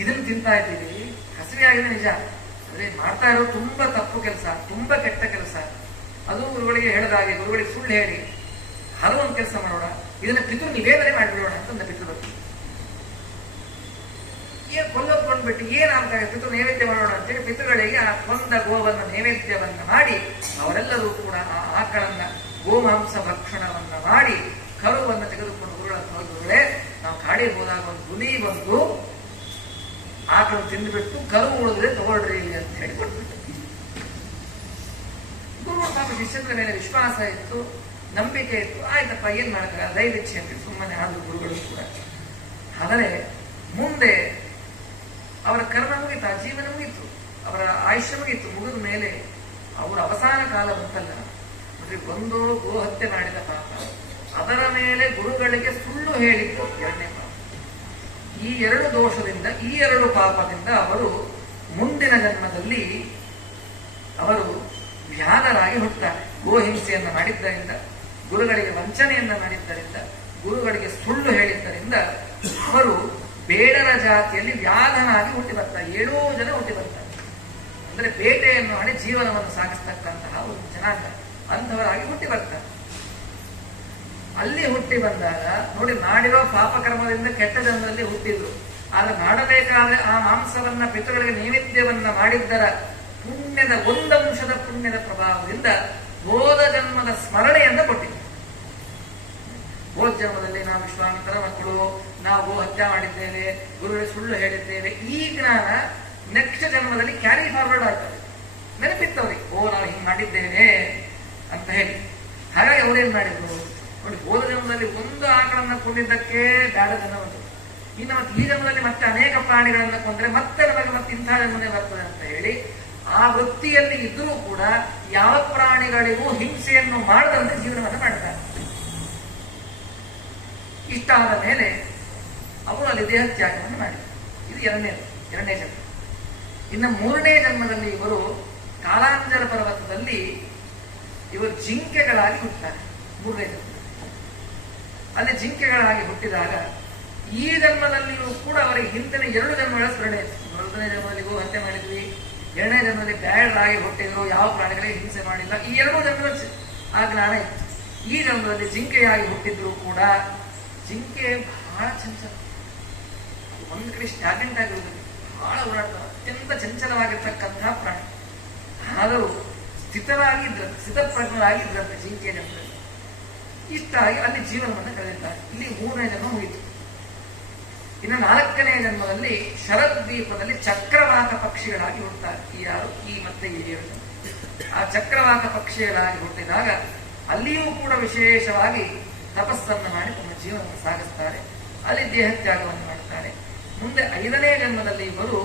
ಇದನ್ನು ತಿಂತಾ ಇದ್ದೀವಿ, ಹಸಿವೆ ಆಗಿದೆ ನಿಜ, ಆದ್ರೆ ಮಾಡ್ತಾ ಇರೋದು ತುಂಬಾ ತಪ್ಪು ಕೆಲಸ, ತುಂಬಾ ಕೆಟ್ಟ ಕೆಲಸ. ಅದು ಗುರುಗಳಿಗೆ ಹೇಳಿದಾಗೆ, ಗುರುಗಳಿಗೆ ಸುಳ್ಳು ಹೇಳಿ ಹಲವೊಂದು ಕೆಲಸ ಮಾಡೋಣ, ಇದನ್ನ ಪಿತೃ ನಿವೇದನೆ ಮಾಡಿಬಿಡೋಣ ಅಂತ ಪಿತೃ ಬರ್ತೀವಿ. ಏನ್ ಕೊಂದೊಂದ್ಕೊಂಡ್ಬಿಟ್ಟು ಏನಾಗ್ತಾ ಇದೆ, ಪಿತೃ ನೈವೇದ್ಯ ಮಾಡೋಣ ಅಂತೇಳಿ ಪಿತೃಗಳಿಗೆ ಆ ಕೊಂದ ಗೋವನ್ನು ನೈವೇದ್ಯವನ್ನ ಮಾಡಿ ಅವರೆಲ್ಲರೂ ಕೂಡ ಆ ಆಕಳನ್ನ ಗೋಮಾಂಸ ಭಕ್ಷಣವನ್ನ ಮಾಡಿ ಕರುವನ್ನು ತೆಗೆದುಕೊಂಡು ಗುರುಗಳೇ ನಾವು ಕಾಡಿಗೆ ಹೋದಾಗ ಒಂದು ಹುಲಿ ಬಂದು ಆಕಳು ತಿಂದುಬಿಟ್ಟು ಕರು ಉಳಿದ್ರೆ ತಗೊಳ್ರಿ ಅಂತ ಹೇಳಿ ಕೊಟ್ಬಿಟ್ಟು. ಗುರುಗಳು ಪಾಪ ಶಿಷ್ಯರ ಮೇಲೆ ವಿಶ್ವಾಸ ಇತ್ತು, ನಂಬಿಕೆ ಇತ್ತು. ಆಯ್ತಪ್ಪ ಏನ್ ಮಾಡಕ್ಕ ದೈವಿಚ್ಛೆ ಅಂತ ಸುಮ್ಮನೆ ಆದ್ರು ಗುರುಗಳು ಕೂಡ. ಆದರೆ ಮುಂದೆ ಅವರ ಕರ್ಮ ಮುಗಿತು, ಆ ಜೀವನ ಮುಗಿತು, ಅವರ ಆಯುಷ್ಯ ಮುಗಿತು. ಮುಗಿದ ಮೇಲೆ ಅವರ ಅವಸಾನ ಕಾಲ ಬಂತಲ್ಲ, ನೋಡಿ, ಒಂದು ಗೋಹತ್ಯೆ ಮಾಡಿದ ಪಾಪ, ಅದರ ಮೇಲೆ ಗುರುಗಳಿಗೆ ಸುಳ್ಳು ಹೇಳಿದ್ದು ಎರಡನೇ ಪಾಪ. ಈ ಎರಡು ದೋಷದಿಂದ, ಈ ಎರಡು ಪಾಪದಿಂದ ಅವರು ಮುಂದಿನ ಜನ್ಮದಲ್ಲಿ ಅವರು ವ್ಯಾಧರಾಗಿ ಹುಟ್ಟುತ್ತಾರೆ. ಗೋಹಿಂಸೆಯನ್ನು ಮಾಡಿದ್ದರಿಂದ, ಗುರುಗಳಿಗೆ ವಂಚನೆಯನ್ನ ಮಾಡಿದ್ದರಿಂದ, ಗುರುಗಳಿಗೆ ಸುಳ್ಳು ಹೇಳಿದ್ದರಿಂದ ಅವರು ಬೇಡರ ಜಾತಿಯಲ್ಲಿ ವ್ಯಾಧನಾಗಿ ಹುಟ್ಟಿ ಬರ್ತಾರೆ. 7 ಜನ ಹುಟ್ಟಿ ಬರ್ತಾರೆ. ಅಂದ್ರೆ ಬೇಟೆಯನ್ನು ಮಾಡಿ ಜೀವನವನ್ನು ಸಾಗಿಸ್ತಕ್ಕಂತಹ ಒಂದು ಜನಾಂಗ, ಅಂಥವರಾಗಿ ಹುಟ್ಟಿ ಬರ್ತಾರೆ. ಅಲ್ಲಿ ಹುಟ್ಟಿ ಬಂದಾಗ ನೋಡಿ, ಮಾಡಿರೋ ಪಾಪಕರ್ಮದಿಂದ ಕೆಟ್ಟ ಜನ್ಮದಲ್ಲಿ ಹುಟ್ಟಿದ್ರು. ಆದ್ರೆ ಮಾಡಬೇಕಾದ್ರೆ ಆ ಮಾಂಸವನ್ನ ಪಿತೃಗಳಿಗೆ ನೈವೇದ್ಯವನ್ನ ಮಾಡಿದ್ದರ ಪುಣ್ಯದ ಒಂದಂಶದ ಪುಣ್ಯದ ಪ್ರಭಾವದಿಂದ ಹೋದ ಜನ್ಮದ ಸ್ಮರಣೆಯನ್ನ ಕೊಟ್ಟಿದ್ರು. ಹೋದ ಜನ್ಮದಲ್ಲಿ ನಾವು ವಿಶ್ವಾಮಿತ್ರ ಮಕ್ಕಳು, ನಾವು ಹತ್ಯೆ ಮಾಡಿದ್ದೇವೆ, ಗುರುವಿಗೆ ಸುಳ್ಳು ಹೇಳಿದ್ದೇವೆ, ಈ ಜ್ಞಾನ ನೆಕ್ಸ್ಟ್ ಜನ್ಮದಲ್ಲಿ ಕ್ಯಾರಿ ಫಾರ್ವರ್ಡ್ ಆಗ್ತದೆ. ನೆನಪಿತ್ತವ್ರಿಗೆ, ಓ ನಾವು ಹಿಂಗ್ ಮಾಡಿದ್ದೇವೆ ಅಂತ ಹೇಳಿ. ಹಾಗಾಗಿ ಅವ್ರೇನ್ ಮಾಡಿದ್ರು ನೋಡಿ, ಹೋದ ಜನ್ಮದಲ್ಲಿ ಒಂದು ಆಕಳನ್ನ ಕೊಂದಿದ್ದಕ್ಕೆ ಬೇಡ ಜನ ಬಂತು. ಇನ್ನು ಮತ್ತೆ ಈ ಜನ್ಮದಲ್ಲಿ ಮತ್ತೆ ಅನೇಕ ಪ್ರಾಣಿಗಳನ್ನ ಕೊಂದ್ರೆ ಮತ್ತೆ ನಮಗೆ ಮತ್ತೆ ಇಂಥ ಜನ್ಮನೆ ಬರ್ತದೆ ಅಂತ ಹೇಳಿ ಆ ವೃತ್ತಿಯಲ್ಲಿ ಇದ್ರೂ ಕೂಡ ಯಾವ ಪ್ರಾಣಿಗಳಿಗೂ ಹಿಂಸೆಯನ್ನು ಮಾಡದಂತೆ ಜೀವನವನ್ನು ಮಾಡ್ತಾರೆ. ಇಷ್ಟ ಆದ ಮೇಲೆ ಅವರು ಅಲ್ಲಿ ದೇಹತ್ಯಾಗವನ್ನು ಮಾಡಿದರು. ಇದು ಎರಡನೇ ಜನ್ಮ. ಇನ್ನು 3ನೇ ಜನ್ಮದಲ್ಲಿ ಇವರು ಕಾಲಾಂಜರ ಪರ್ವತದಲ್ಲಿ ಇವರು ಜಿಂಕೆಗಳಾಗಿ ಹುಟ್ಟುತ್ತಾರೆ. 3ನೇ ಜನ್ಮ ಅಲ್ಲಿ ಜಿಂಕೆಗಳಾಗಿ ಹುಟ್ಟಿದಾಗ ಈ ಜನ್ಮದಲ್ಲಿಯೂ ಕೂಡ ಅವರಿಗೆ ಹಿಂದಿನ 2 ಜನ್ಮಗಳ ಸ್ಮರಣೆ ಇತ್ತು. 1ನೇ ಜನ್ಮದಲ್ಲಿ ಹತ್ಯೆ ಮಾಡಿದ್ವಿ, 2ನೇ ಜನ್ಮದಲ್ಲಿ ಬ್ಯಾಡರಾಗಿ ಹುಟ್ಟಿದ್ರು, ಯಾವ ಪ್ರಾಣಿಗಳಿಗೆ ಹಿಂಸೆ ಮಾಡಿಲ್ಲ, ಈ 2 ಜನ್ಮದಲ್ಲಿ ಆ ಜ್ಞಾನ ಇತ್ತು. ಈ ಜನ್ಮದಲ್ಲಿ ಜಿಂಕೆಯಾಗಿ ಹುಟ್ಟಿದ್ರು ಕೂಡ ಜಿಂಕೆ ಬಹಳ ಚಂಚಲ, ಒಂದು ಕಡೆ ಸ್ಟ್ಯಾಗ್ನೆಂಟ್ ಆಗಿರುವುದಿಲ್ಲ, ಬಹಳ ಓಡಾಡ್ತಾರೆ, ಅತ್ಯಂತ ಚಂಚಲವಾಗಿರ್ತಕ್ಕಂತಹ ಪ್ರಾಣಿ. ಆದರೂ ಸ್ಥಿತಪ್ರಜ್ಞರಾಗಿದ್ರಂತೆ ಜಿಂಕೆಯ ಜನ್ಮದಲ್ಲಿ. ಇಷ್ಟಾಗಿ ಅಲ್ಲಿ ಜೀವನವನ್ನು ಕಳೆದಿದ್ದಾರೆ. ಇಲ್ಲಿ 3ನೇ ಜನ್ಮ ಮುಗಿತು. ಇನ್ನು 4ನೇ ಜನ್ಮದಲ್ಲಿ ಶರದ್ವೀಪದಲ್ಲಿ ಚಕ್ರವಾಕ ಪಕ್ಷಿಗಳಾಗಿ ಹುಟ್ಟುತ್ತಾರೆ. ಈ ಮತ್ತೆ ಈ 7 ಜನ ಆ ಚಕ್ರವಾಕ ಪಕ್ಷಿಗಳಾಗಿ ಹುಟ್ಟಿದಾಗ ಅಲ್ಲಿಯೂ ಕೂಡ ವಿಶೇಷವಾಗಿ ತಪಸ್ಸನ್ನು ಮಾಡಿ ತಮ್ಮ ಜೀವನವನ್ನು ಸಾಗಿಸ್ತಾರೆ. ಅಲ್ಲಿ ದೇಹತ್ಯಾಗವನ್ನು ಮಾಡ್ತಾರೆ. ಮುಂದೆ 5ನೇ ಜನ್ಮದಲ್ಲಿ ಇವರು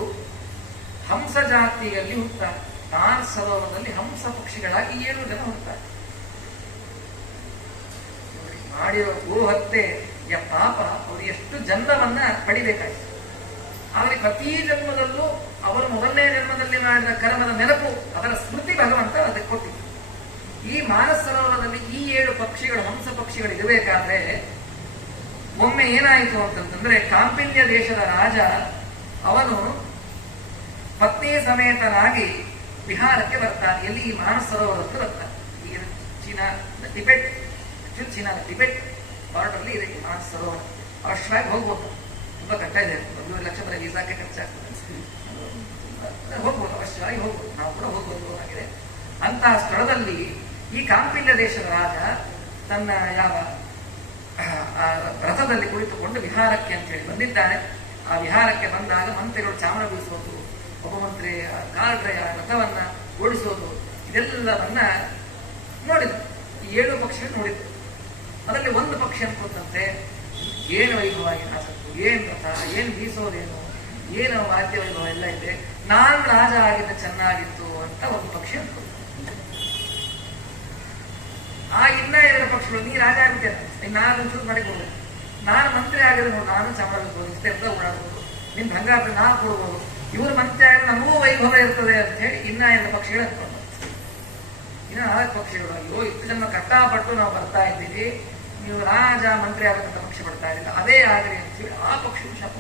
ಹಂಸ ಜಾತಿಯಲ್ಲಿ ಹುಟ್ಟುತ್ತಾರೆ. ನಾನ್ ಸರೋವರದಲ್ಲಿ ಹಂಸ ಪಕ್ಷಿಗಳಾಗಿ 7 ಜನ ಹುಟ್ಟುತ್ತಾರೆ. ಮಾಡಿರೋ ಗೋಹತ್ಯೆಯ ಪಾಪ ಅವರು ಎಷ್ಟು ಜನ್ಮವನ್ನ ಪಡಿಬೇಕಾಯ್ತು. ಆದರೆ ಪ್ರತಿ ಜನ್ಮದಲ್ಲೂ ಅವರು 1ನೇ ಜನ್ಮದಲ್ಲಿ ಮಾಡಿದ ಕರ್ಮದ ನೆನಪು, ಅದರ ಸ್ಮೃತಿ ಭಗವಂತ ಅದಕ್ಕೆ ಕೊಟ್ಟಿತ್ತು. ಈ ಮಾನಸ ಸರೋವರದಲ್ಲಿ ಈ 7 ಪಕ್ಷಿಗಳು, ಹಂಸ ಪಕ್ಷಿಗಳು ಇರಬೇಕಾದ್ರೆ ಒಮ್ಮೆ ಏನಾಯಿತು ಅಂತಂದ್ರೆ, ಕಾಂಪಿಲ್ಯ ದೇಶದ ರಾಜ ಅವನು ಪತ್ನಿ ಸಮೇತನಾಗಿ ಬಿಹಾರಕ್ಕೆ ಬರ್ತಾನೆ. ಎಲ್ಲಿ? ಈ ಮಾನಸ ಸರೋವರ ಹತ್ರ ಬರ್ತಾನೆ. ಈ ಚೀನಾ ಟಿಬೆಟ್, ಚೀನಾದ ಟಿಬೆಟ್ ಬಾರ್ಡರ್ ಅಲ್ಲಿ ಇದೆ ಈ ಮಾನಸ ಸರೋವರ. ಅವಶ್ಯವಾಗಿ ಹೋಗ್ಬೋದು, ತುಂಬಾ ಕಟ್ಟ ಇದೆ, 1 ಲಕ್ಷ ಬರೀ ವೀಸಾಕ್ಕೆ ಖರ್ಚಾಗ್ತದೆ. ಹೋಗ್ಬೋದು, ಅವಶ್ಯವಾಗಿ ಹೋಗ್ಬೋದು, ನಾವು ಕೂಡ ಹೋಗ್ಬೋದು ಆಗಿದೆ. ಅಂತಹ ಸ್ಥಳದಲ್ಲಿ ಈ ಕಾಂಪಿಲ್ಯ ದೇಶದ ರಾಜ ತನ್ನ ಯಾವ ರಥದಲ್ಲಿ ಕುಳಿತುಕೊಂಡು ವಿಹಾರಕ್ಕೆ ಅಂತ ಹೇಳಿ ಬಂದಿದ್ದಾನೆ. ಆ ವಿಹಾರಕ್ಕೆ ಬಂದಾಗ ಮಂತ್ರಿಗಳು ಚಾಮರ ಬೀಸೋದು, ಒಬ್ಬ ಮಂತ್ರಿ ಗಾರ್ಡ್ರೆಯ ರಥವನ್ನ ಓಡಿಸೋದು, ಇದೆಲ್ಲವನ್ನ ನೋಡಿದ್ರು. ಈ 7 ಪಕ್ಷಿಗಳು ನೋಡಿದ್ರು. ಅದರಲ್ಲಿ ಒಂದು ಪಕ್ಷಿ ಅನ್ಕೊಂಡಂತೆ, ಏನು ವೈಭವ, ಏನ್ ರಥ, ಏನ್ ಬೀಸೋದೇನು, ಏನು ವಾದ್ಯ ವೈಭವ ಎಲ್ಲ ಇದೆ, ನಾನ್ ರಾಜ ಆಗಿದ್ದ ಚೆನ್ನಾಗಿತ್ತು ಅಂತ ಒಂದು ಪಕ್ಷಿ ಅನ್ಕೊಂಡ. ಆ ಇನ್ನ 2 ಪಕ್ಷಿಗಳು, ನೀ ರಾಜ ಆಗ್ತೇನೆ, ನಾನು ಚೂಸ್ ಮಾಡಿಕೊಡ್ಬೋದು, ನಾನು ಮಂತ್ರಿ ಆಗಿದ್ರೆ ನೋಡಿ, ನಾನು ಚಾಮರ ಬೀಸಬಹುದು, ಇಷ್ಟೇ ಅಂತ ಓಡಾಡ್ಬೋದು, ನಿನ್ ಭಂಗಾರ ನಾ ಕೊಡ್ಬೋದು, ಇವರು ಮಂತ್ರಿ ಆಗಿದ್ರೆ ನಮಗೂ ವೈಭವ ಇರ್ತದೆ ಅಂತ ಹೇಳಿ ಇನ್ನ 2 ಪಕ್ಷಿಗಳು ಅನ್ಕೊಂಡು. ಇನ್ನು 4 ಪಕ್ಷಿಗಳು, ಅಯ್ಯೋ ಇಷ್ಟು ಜನ್ಮ ಕಷ್ಟಪಟ್ಟು ನಾವು ಬರ್ತಾ ಇದ್ದೀವಿ, ನೀವು ರಾಜ ಮಂತ್ರಿ ಆಗಬೇಕಂತ ಪಕ್ಷಿ ಪಡ್ತಾ ಇದ್ದಿಲ್ಲ, ಅದೇ ಆಗಲಿ ಅಂತ ಹೇಳಿ ಆ ಪಕ್ಷಿಗಳು ಶಾಪ.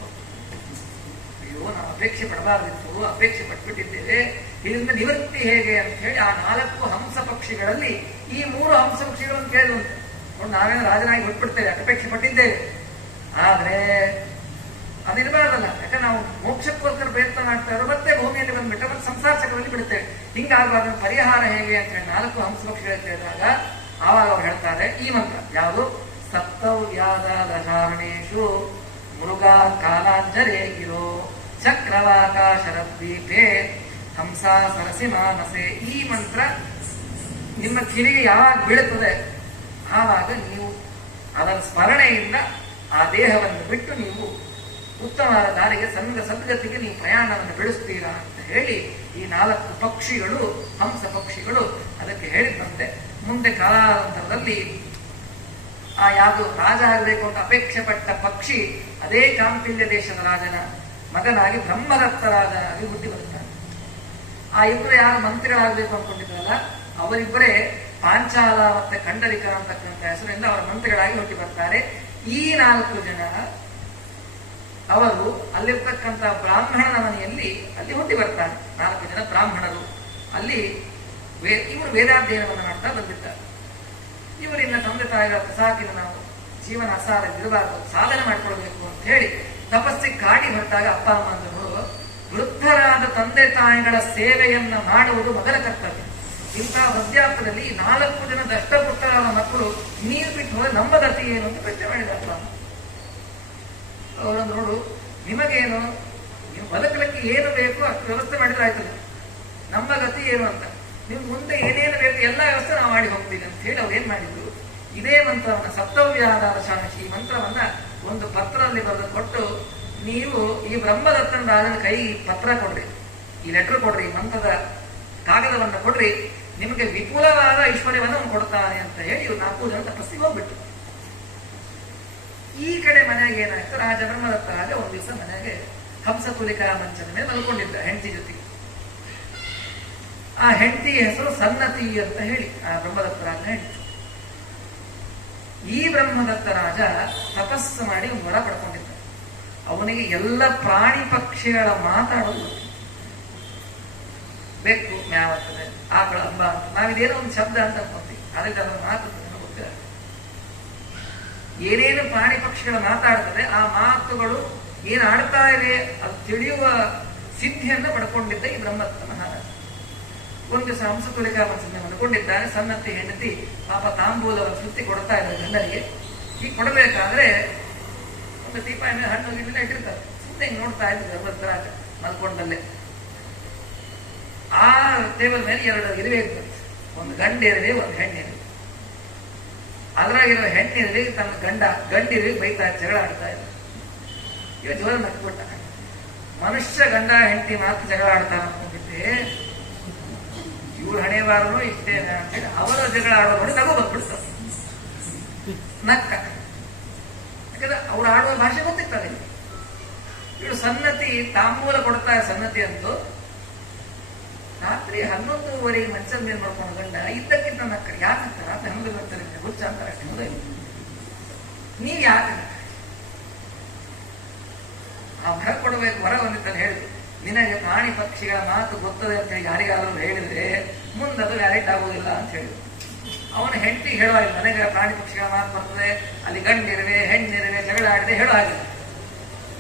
ಅಯ್ಯೋ ನಾವು ಅಪೇಕ್ಷೆ ಪಡಬಾರ್ದಿತ್ತು, ಅಪೇಕ್ಷೆ ಪಟ್ಬಿಟ್ಟಿದ್ದೇವೆ, ಇದರಿಂದ ನಿವೃತ್ತಿ ಹೇಗೆ ಅಂತ ಹೇಳಿ ಆ 4 ಹಂಸ ಪಕ್ಷಿಗಳಲ್ಲಿ ಈ 3 ಹಂಸ ಪಕ್ಷಿಗಳನ್ನು ಕೇಳಿದಂತೆ, ನಾವೇನು ರಾಜನಾಗಿ ಬಿಟ್ಬಿಡ್ತೇವೆ, ಅಪೇಕ್ಷೆ ಪಟ್ಟಿದ್ದೇವೆ, ಆದ್ರೆ ಅದಿರಬಾರ್ದಲ್ಲ, ಯಾಕಂದ್ರೆ ನಾವು ಮೋಕ್ಷಕ್ಕೋಸ್ಕರ ಪ್ರಯತ್ನ ಮಾಡ್ತಾ ಇರೋ ಮತ್ತೆ ಭೂಮಿಯಲ್ಲಿ ಬಂದ್ಬಿಟ್ಟು ಮತ್ತೆ ಸಂಸಾರ ಚಕ್ರದಲ್ಲಿ ಬಿಡುತ್ತೇವೆ, ಹಿಂಗಾಗಬಾರ್ದು, ಪರಿಹಾರ ಹೇಗೆ ಅಂತ ಹೇಳಿ 4 ಹಂಸ ಪಕ್ಷಿಗಳು ಕೇಳಿದಾಗ ಆವಾಗ ಅವ್ರು ಹೇಳ್ತಾರೆ ಈ ಮಂತ್ರ ಯಾವುದು? ಸಪ್ತವ್ಯಾದ ದಶಾರಣೇಶು ಮೃಗಾ ಕಾಲಾಂಜರೇ ಗಿರೋ ಚಕ್ರವಾಕ ಶರದ್ವೀಪೆ ಹಂಸಾ ಸರಸಿ ಮಾನಸೆ. ಈ ಮಂತ್ರ ನಿಮ್ಮ ಕಿವಿಗೆ ಯಾವಾಗ ಬೀಳುತ್ತದೆ ಆವಾಗ ನೀವು ಅದರ ಸ್ಮರಣೆಯಿಂದ ಆ ದೇಹವನ್ನು ಬಿಟ್ಟು ನೀವು ಉತ್ತಮವಾದ ದಾರಿಗೆ ಸದ್ಗತಿಗೆ ನೀವು ಪ್ರಯಾಣವನ್ನು ಬೆಳೆಸ್ತೀರಾ ಅಂತ ಹೇಳಿ ಈ 4 ಪಕ್ಷಿಗಳು, ಹಂಸ ಪಕ್ಷಿಗಳು ಅದಕ್ಕೆ ಹೇಳಿದಂತೆ ಮುಂದೆ ಕಾಲಾನಂತರದಲ್ಲಿ ಆ ಯಾವುದು ರಾಜ ಆಗಬೇಕು ಅಂತ ಅಪೇಕ್ಷೆ ಪಟ್ಟ ಪಕ್ಷಿ ಅದೇ ಕಾಂಪಿಲ್ಯ ದೇಶದ ರಾಜನ ಮಗನಾಗಿ ಬ್ರಹ್ಮದತ್ತ ರಾಜನಾಗಿ ಹುಟ್ಟಿ ಬರ್ತಾನೆ. ಆ ಇಬ್ಬರು ಯಾರು ಮಂತ್ರಿಗಳಾಗಬೇಕು ಅನ್ಕೊಂಡಿದ್ರಲ್ಲ ಅವರಿಬ್ಬರೇ ಪಾಂಚಾಲ ಮತ್ತೆ ಕಂಡರಿಕರ ಅಂತಕ್ಕಂಥ ಹೆಸರಿನಿಂದ ಅವರ ಮಂತ್ರಿಗಳಾಗಿ ಹುಟ್ಟಿ ಬರ್ತಾರೆ. ಈ 4 ಜನ ಅವರು ಅಲ್ಲಿರ್ತಕ್ಕಂಥ ಬ್ರಾಹ್ಮಣನ ಮನೆಯಲ್ಲಿ ಅಲ್ಲಿ ಹುಟ್ಟಿ ಬರ್ತಾರೆ. 4 ಜನ ಬ್ರಾಹ್ಮಣರು ಅಲ್ಲಿ ಇವರು ವೇದಾಧ್ಯಯನವನ್ನು ಮಾಡ್ತಾ ಬಂದಿದ್ದಾರೆ. ಇವರಿನ್ನ ತಂದೆ ತಾಯಿಗಳ ಸಾಕಿನ ನಾವು ಜೀವನ ಅಸಾರದಿರಬಾರದು, ಸಾಧನೆ ಮಾಡಿಕೊಳ್ಬೇಕು ಅಂತ ಹೇಳಿ ತಪಸ್ಸಿಗೆ ಕಾಡಿ ಹೊರಟಾಗ ಅಪ್ಪ ಅಮ್ಮ ಅಂದರು, ವೃದ್ಧರಾದ ತಂದೆ ತಾಯಿಗಳ ಸೇವೆಯನ್ನ ಮಾಡುವುದು ಮಗನ ಕರ್ತವ್ಯ. ಇಂತಹ ವೃದ್ಧಾಪ್ಯದಲ್ಲಿ 4 ಜನ ದಷ್ಟಪುಟ್ಟರಾದ ಮಕ್ಕಳು ನೀರು ಬಿಟ್ಟು ಹೋದ್ರೆ ನಮ್ಮ ಗತಿ ಏನು ಅಂತ ಪ್ರಶ್ನೆ ಮಾಡಿದಪ್ಪ. ಅವರನ್ನು ನೋಡು, ನಿಮಗೇನು, ನೀವು ಬದುಕಲಿಕ್ಕೆ ಏನು ಬೇಕು ಅಷ್ಟು ವ್ಯವಸ್ಥೆ ಮಾಡಿದ್ರೆ ಆಯ್ತದೆ, ನಮ್ಮ ಗತಿ ಏನು ಅಂತ, ನೀವು ಮುಂದೆ ಏನೇನು ಬೇಕು ಎಲ್ಲ ವ್ಯವಸ್ಥೆ ನಾವು ಮಾಡಿ ಹೋಗ್ತೀವಿ ಅಂತ ಹೇಳಿ ಅವ್ರು ಏನ್ ಮಾಡಿದ್ರು, ಇದೇ ಮಂತ್ರವನ್ನ ಸಪ್ತವ್ಯಾಧಾರ ಶಾನಶಿ ಈ ಮಂತ್ರವನ್ನ ಒಂದು ಪತ್ರದಲ್ಲಿ ಬರೆದು ಕೊಟ್ಟು, ನೀವು ಈ ಬ್ರಹ್ಮದತ್ತನ ರಾಜನ ಕೈ ಪತ್ರ ಕೊಡ್ರಿ, ಈ ಲೆಟರ್ ಕೊಡ್ರಿ, ಈ ಮಂತ್ರದ ಕಾಗದವನ್ನ ಕೊಡ್ರಿ, ನಿಮಗೆ ವಿಪುಲವಾದ ಐಶ್ವರ್ಯವನ್ನು ಅವನು ಕೊಡ್ತಾನೆ ಅಂತ ಹೇಳಿ ಇವ್ರು 4 ಜನ ತಪಸ್ಸಿಗೆ ಹೋಗ್ಬಿಟ್ಟು. ಈ ಕಡೆ ಮನೆಗೆ ಏನಾಯ್ತು, ರಾಜ ಬ್ರಹ್ಮದತ್ತ ರಾಜ ಒಂದ್ ದಿವಸ ಮನೆಗೆ ಹಂಸತುಲಿಕಾ ಮಂಚದ ಮೇಲೆ ಮಲ್ಕೊಂಡಿದ್ದ ಹೆಂಡತಿ ಜೊತೆಗೆ. ಆ ಹೆಂಡತಿ ಹೆಸರು ಸನ್ನತಿ ಅಂತ ಹೇಳಿ ಆ ಬ್ರಹ್ಮದತ್ತ ರಾಜ ಹೆಂಡತಿ. ಈ ಬ್ರಹ್ಮದತ್ತ ರಾಜ ತಪಸ್ಸು ಮಾಡಿ ಒಂದು ವರ ಪಡ್ಕೊಂಡಿದ್ದ. ಅವನಿಗೆ ಎಲ್ಲ ಪ್ರಾಣಿ ಪಕ್ಷಿಗಳ ಮಾತಾಡೋದು, ಬೆಕ್ಕು ಮ್ಯಾವತ್ತದೆ, ಆಕಳ ಅಂಬ ಅಂತ ನಾವಿದೇನೋ ಒಂದು ಶಬ್ದ ಅಂತ ಅನ್ಕೊಂತೀವಿ, ಅದಕ್ಕೆ ಅದರ ಮಾತು ಗೊತ್ತಿಲ್ಲ. ಏನೇನು ಪ್ರಾಣಿ ಪಕ್ಷಿಗಳ ಮಾತಾಡ್ತದೆ ಆ ಮಾತುಗಳು ಏನ್ ಆಡ್ತಾ ಇವೆ ಅದು ತಿಳಿಯುವ ಸಿದ್ಧಿಯನ್ನು ಪಡ್ಕೊಂಡಿದ್ದ ಈ ಬ್ರಹ್ಮದತ್ತ ಮಹಾರಾಜ. ಒಂದು ದಿವಸ ಹಂಸತುಲಿಕಾ ಮಂಚದ ಮಲ್ಕೊಂಡಿದ್ದಾನೆ. ಸನ್ನತಿ ಹೆಂಡತಿ ಪಾಪ ತಾಂಬೂಲವನ್ನು ಸುತ್ತಿ ಕೊಡ್ತಾ ಇದ್ದಾರೆ ಗಂಡನಿಗೆ. ಈಗ ಕೊಡಬೇಕಾದ್ರೆ ಒಂದು ದೀಪ ಮೇಲೆ ಹಣ್ಣು ಗಿಣ್ಣೆಲ್ಲ ಇಟ್ಟಿರ್ತಾರೆ, ಸುಮ್ಮನೆ ನೋಡ್ತಾ ಇದ್ರು ಬ್ರಹ್ಮದತ್ತ ರಾಜ ಮಲ್ಕೊಂಡಲ್ಲೇ. ಆ ಟೇಬಲ್ ಮೇಲೆ 2 ಇರುವೆ ಇರ್ತದೆ, ಒಂದು ಗಂಡಿರುವೆ ಒಂದು ಹೆಣ್ಣಿರುವೆ. ಅದ್ರಾಗಿರೋ ಹೆಣ್ಣಿರುವೆ ತನ್ನ ಗಂಡಿರುವೆ ಬೈತಾ ಜಗಳ ಆಡ್ತಾ ಇದ್ದ. ಇವ ಜೋರ ನಕ್ಬಿಟ್ಟ. ಮನುಷ್ಯ ಗಂಡ ಹೆಂಡತಿ ಮಾತು ಜಗಳ ಆಡ್ತಾನ ಅನ್ಕೊಂಡಿದ್ದೆ, ಇವ್ರು ಹಣೆಬಾರನು ಇಷ್ಟೇನೆ ಅಂತೇಳಿ ಅವರ ಜಗಳ ಆಡೋ ನೋಡಿ ನಗು ಬಂದ್ಬಿಡ್ತಾರೆ. ನಕ್ಕ, ಯಾಕಂದ್ರೆ ಅವ್ರು ಆಡುವ ಭಾಷೆ ಗೊತ್ತಿರ್ತಾರೆ. ಇವಳು ಸನ್ನತಿ ತಾಂಬೂಲ ಕೊಡ್ತಾರೆ. ಸನ್ನತಿ ಅಂತೂ ರಾತ್ರಿ 11:30 ಮಂಚದ ಮೇಲೆ ಮಾಡ್ಕೊಂಡು ಗಂಡ ಇದ್ದಕ್ಕಿಂತ ನಕ್ಕ. ಯಾಕಂತ ರಾತ್ರಿ 11 ಬರ್ತಾರೆ ಹುಚ್ಚ ಅಂತಾರೆ ಅಷ್ಟೇ. ಮೊದಲು ನೀವ್ ಯಾಕೆ ಆ ವರ ಕೊಡಬೇಕು, ವರ ಬಂದಿತ್ತಲ್ಲಿ ಹೇಳಿದ್ರು, ನಿನಗೆ ಪ್ರಾಣಿ ಪಕ್ಷಿಗಳ ಮಾತು ಗೊತ್ತದೆ ಅಂತ ಹೇಳಿ ಯಾರಿಗಾದ್ರೂ ಹೇಳಿದ್ರೆ ಮುಂದದು ವ್ಯಾಲಿಡ್ ಆಗುವುದಿಲ್ಲ ಅಂತ ಹೇಳಿದ್ರು. ಅವನ ಹೆಂಡತಿ ಹೇಳುವಾಗಿಲ್ಲ, ನನಗೆ ಪ್ರಾಣಿ ಪಕ್ಷಿಗಳ ಮಾತು ಬರ್ತದೆ, ಅಲ್ಲಿ ಗಂಡಿರುವೆ ಹೆಣ್ಣಿರುವೆ ಜಗಳ ಆಡಿದೆ ಹೇಳೋ ಆಗಿಲ್ಲ.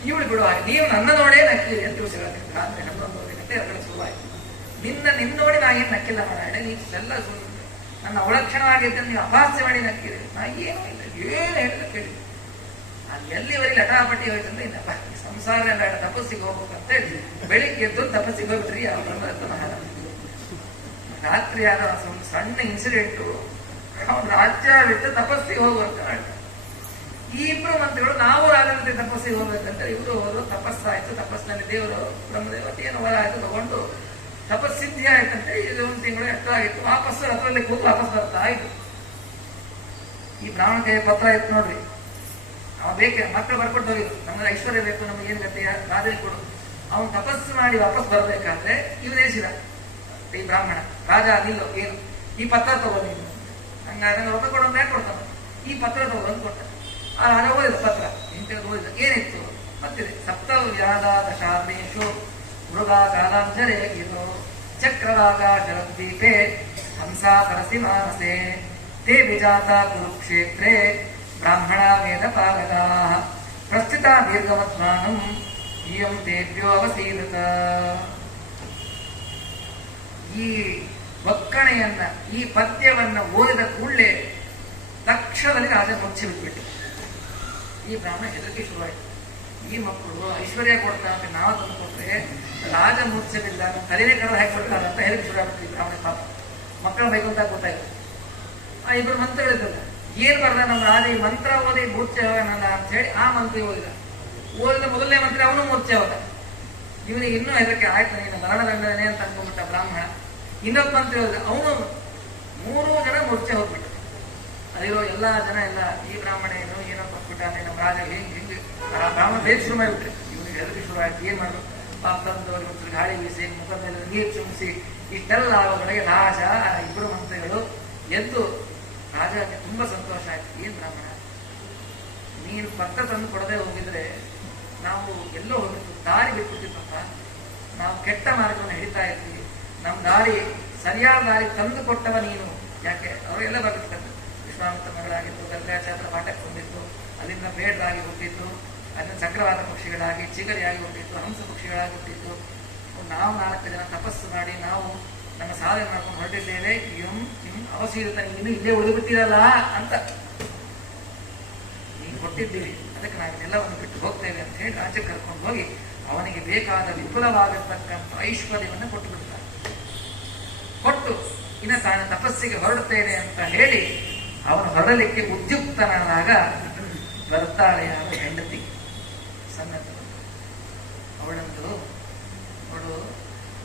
ಇವಳು ಬಿಡುವ ನೀವು ನನ್ನ ನೋಡೇ ನಕ್ಕಿರಿ ಅಂತ ತಿಳಿಸಿರತ್ತೆ. ರಾತ್ರಿ 11 ಗಂಟೆ 2 ಶುರುವಾಯಿತು. ನಿನ್ನ ನೋಡಿ ನಾ ಏನ್ ನಕ್ಕಿಲ್ಲ ಮಾರಾಯಣ, ನೀವೆಲ್ಲ ನನ್ನ ಅವಲಕ್ಷಣವಾಗಿದ್ದ ನೀವು ಅಭಾಸ್ಯ ಮಾಡಿ ನಕ್ಕಿರಿ. ನಾ ಏನೂ ಇಲ್ಲ, ಏನು ಹೇಳಿದ್ರೆ ಕೇಳಿ. ಅಲ್ಲಿ ಎಲ್ಲಿವರೆಗೆ ಲಟಾಪಟ್ಟಿ ಹೋಯ್ತಂದ್ರೆ ಇನ್ನಪ್ಪ ಸಂಸಾರ ಬೇಡ, ತಪಸ್ಸಿಗೆ ಹೋಗ್ಬೇಕಂತ ಹೇಳಿ ಬೆಳಿಗ್ಗೆ ಎದ್ದು ತಪಸ್ಸಿಗೆ ಹೋಗ್ಬಿಟ್ರಿ ಯಾವ ಬ್ರಹ್ಮದತ್ತ ಮಹಾರಾಜ. ರಾತ್ರಿ ಆದ ಒಂದು ಸಣ್ಣ ಇನ್ಸಿಡೆಂಟು, ಅವನು ರಾಜ್ಯ ಬಿಟ್ಟು ತಪಸ್ಸಿಗೆ ಹೋಗುವಂತ ಹೇಳ್ತಾರೆ. ಈ 2 ಮಂತ್ರಿಗಳು ನಾವು ರಾಜನಂತೆ ತಪಸ್ಸಿಗೆ ಹೋಗ್ಬೇಕಂತ ಇವರು ಹೋದ್ರು. ತಪಸ್ಸಾಯ್ತು. ತಪಸ್ಸಿನಲ್ಲಿ ದೇವರು ಬ್ರಹ್ಮದೇವತೆ ಏನೋ ವರ ಆಯ್ತು ತಗೊಂಡು ತಪಸ್ಸಿದ್ಧಿ ಆಯ್ತಂತೆ. ಇದು 1 ತಿಂಗಳು ಎಷ್ಟೋ ಆಗಿತ್ತು. ವಾಪಸ್ಸು ರಥದಲ್ಲಿ ಕೂತು ವಾಪಸ್ ಬರ್ತಾ ಆಯ್ತು. ಈ ಬ್ರಾಹ್ಮಣ ಕೈ ಪತ್ರ ಇತ್ತು ನೋಡ್ರಿ, ಅವ ಬೇಕೆ ಮಕ್ಕಳು ಬರ್ಕೊಟ್ಟು ಹೋಗಿದ್ರು, ನಮ್ಗೆ ಐಶ್ವರ್ಯ ಬೇಕು, ನಮ್ಗೆ ಏನ್ ಗತಿ ರಾಜನಿಗೆ ಕೊಡು. ಅವನು ತಪಸ್ಸು ಮಾಡಿ ವಾಪಸ್ ಬರ್ಬೇಕಾದ್ರೆ ಇವನೇಸಿದ ಈ ಬ್ರಾಹ್ಮಣ ರಾಜ ನಿಲ್ಲು, ಏನು ಈ ಪತ್ರ ತಗೊಂಡು ಹಂಗಾದ್ರೆ ರೊಕ್ಕ ಕೊಡೋ ಯಾಕೆ ಕೊಡ್ತಾನೆ, ಈ ಪತ್ರ ತಗೊಂಡು ಕೊಟ್ಟ. ಆ ರಾಜ ಓದಿದ ಪತ್ರ, ಇಂಥ ಓದಿದ ಏನಿತ್ತು ಮತ್ತಿದೆ, ಸಪ್ತವ್ಯಾಧಾತ ಶಾರ್ಣೇಶು ಮೃಗಾ ಕಾಲಾಂಜರೆ ಇದು ಚಕ್ರವಾಗ ಶರದ್ವೀಪೆ ಹಂಸಾ ಸರಸಿ ಮಾನಸೆ ತೇ ವಿಜಾತ ಕುರುಕ್ಷೇತ್ರೇ ಬ್ರಾಹ್ಮಣ ವೇದ ಪಾಲಕಾ ಪ್ರಸ್ಥಿತ ದೀರ್ಘಮಧ್ವಾನಂ ಇಯಂ ತೇಭ್ಯೋ ಅವಸೀದತ. ಈ ಒಕ್ಕಣೆಯನ್ನ, ಈ ಪದ್ಯವನ್ನ ಓದಿದ ಕೂಡಲೇ ತಕ್ಷಣದಲ್ಲಿ ರಾಜ ಮುಚ್ಚಿ ಬಿಟ್ಬಿಟ್ಟು ಈ ಬ್ರಾಹ್ಮಣ ಹೆದರಿಕೆ ಶುರುವಾಯಿತು. ಈ ಮಕ್ಕಳು ಐಶ್ವರ್ಯ ಕೊಡ್ತಾ ಅಂತ ನಾವು ತಂದುಕೊಟ್ರೆ ರಾಜ ಮೂರ್ಛೆಗಿಲ್ಲ, ತಲೆನೇ ಕಳೆದ ಹಾಕಿಬಿಡ್ತಾರೆ ಅಂತ ಹೇಳಿ ಶುರುವಾಗ್ಬಿಟ್ಟು ಈ ಬ್ರಾಹ್ಮಣ ಪಾಪ ಮಕ್ಕಳ ಬೈಕೊಂತ ಗೊತ್ತಾಯ್ತು. ಆ 2 ಮಂತ್ರಗಳಿದ್ದಲ್ಲ, ಏನ್ ಬರ್ದ ನಮ್ಮ ರಾಜ ಈ ಮಂತ್ರ ಓದಿ ಮೂರ್ಛೆ ಹೋಗೋಣಲ್ಲ ಅಂತ ಹೇಳಿ ಆ ಮಂತ್ರಿ ಓದಿದ. ಮೊದಲನೇ ಮಂತ್ರಿ ಅವನು ಮೂರ್ಛೆ ಹೋದ. ಇವನಿಗೆ ಇನ್ನೂ ಹೆದರಿಕೆ ಆಯ್ತು, ನೀನು ಮರಣದಂಡನೆ ಅಂತ ಅನ್ಕೊಂಡ್ಬಿಟ್ಟ ಬ್ರಾಹ್ಮಣ. ಇನ್ನೊಬ್ಬ ಮಂತ್ರಿ ಹೋದ, ಅವನು ಮೂರೂ ಜನ ಮೂರ್ಛೆ ಹೋಗ್ಬಿಟ್ಟು ಅದಿರೋ ಎಲ್ಲಾ ಜನ ಎಲ್ಲ ಈ ಬ್ರಾಹ್ಮಣ ಏನೋ ಕೊಟ್ಬಿಟ್ಟಾನೆ ನಮ್ಮ ರಾಜ ಹಿಂಗೆ ಆ ಬ್ರಾಹ್ಮಣ ಬೇಗ ಶುರು ಮಾಡಿಬಿಟ್ರೆ ಇವನಿಗೆ ಹೆದರಿಕೆ ಶುರು ಆಯ್ತು. ಏನ್ ಮಾಡುದು ಪಾಪ ತಂದವರು ಒಂದು ಗಾಳಿ ಬೀಸಿ ಮುಖದ ಮೇಲೆ ನೀರು ಚುಮಿಸಿ ಇಷ್ಟೆಲ್ಲ ಆವಗಳಿಗೆ ರಾಜ ಇಬ್ಬರು ಮಂತ್ರಿಗಳು ಎದ್ದು ರಾಜನಿಗೆ ತುಂಬಾ ಸಂತೋಷ ಆಯ್ತು. ಏನ್ ಬ್ರಾಹ್ಮಣ ನೀನು ಪತ್ರ ತಂದು ಕೊಡದೆ ಹೋಗಿದ್ರೆ ನಾವು ಎಲ್ಲೋ ಹೋಗಿತ್ತು, ದಾರಿ ಬಿಟ್ಬಿಟ್ಟಿದ್ದಪ್ಪ, ನಾವು ಕೆಟ್ಟ ಮಾರ್ಗವನ್ನು ಹಿಡಿತಾ ಇದ್ವಿ, ನಮ್ಮ ದಾರಿ ಸರಿಯಾದ ದಾರಿ ತಂದು ಕೊಟ್ಟವ ನೀನು. ಯಾಕೆ ಅವರೆಲ್ಲ ಬರ್ತಿರ್ತಾರೆ, ವಿಶ್ವಾಮಿತ್ರ ಮಗಳಾಗಿತ್ತು, ಗರ್ಗಾಚಾರ್ಯ ಪಾಠಕ್ಕೆ ಬಂದಿತ್ತು, ಅಲ್ಲಿಂದ ಬೇಡರಾಗಿ ಹುಟ್ಟಿತ್ತು, ಅಲ್ಲಿಂದ ಚಕ್ರವಾದ ಪಕ್ಷಿಗಳಾಗಿ ಚಿಗರಿಯಾಗಿ ಹುಟ್ಟಿತ್ತು, ಹಂಸ ಪಕ್ಷಿಗಳಾಗಿ ಹುಟ್ಟಿತ್ತು. ನಾವು 4 ಜನ ತಪಸ್ಸು ಮಾಡಿ ನಾವು ನಮ್ಮ ಸಾಧನೆ ಮಾಡ್ಕೊಂಡು ಹೊರಟಿದ್ದೇವೆ, ಅವಸೀರತ ನೀನು ಇಲ್ಲೇ ಉಳಿದುಬಿಟ್ಟಿರಲ್ಲ ಅಂತ ನೀನು ಕೊಟ್ಟಿದ್ದೀವಿ, ಅದಕ್ಕೆ ನಾವು ಎಲ್ಲವನ್ನು ಬಿಟ್ಟು ಹೋಗ್ತೇವೆ ಅಂತ ಹೇಳಿ ರಾಜ್ಯಕ್ಕೆ ಕರ್ಕೊಂಡು ಹೋಗಿ ಅವನಿಗೆ ಬೇಕಾದ ವಿಪುಲವಾಗಿರ್ತಕ್ಕಂಥ ಐಶ್ವರ್ಯವನ್ನು ಕೊಟ್ಟು ಬಿಡ್ತಾರೆ. ಕೊಟ್ಟು ಇನ್ನು ತಾನು ತಪಸ್ಸಿಗೆ ಹೊರಡುತ್ತೇನೆ ಅಂತ ಹೇಳಿ ಅವನು ಹೊರಡಲಿಕ್ಕೆ ಉದ್ಯುಕ್ತನಾದಾಗ ಬರ್ತಾಳೆ ಅವನ ಹೆಂಡತಿ ಸನ್ನತ. ಅವಳಂದು ನೋಡು,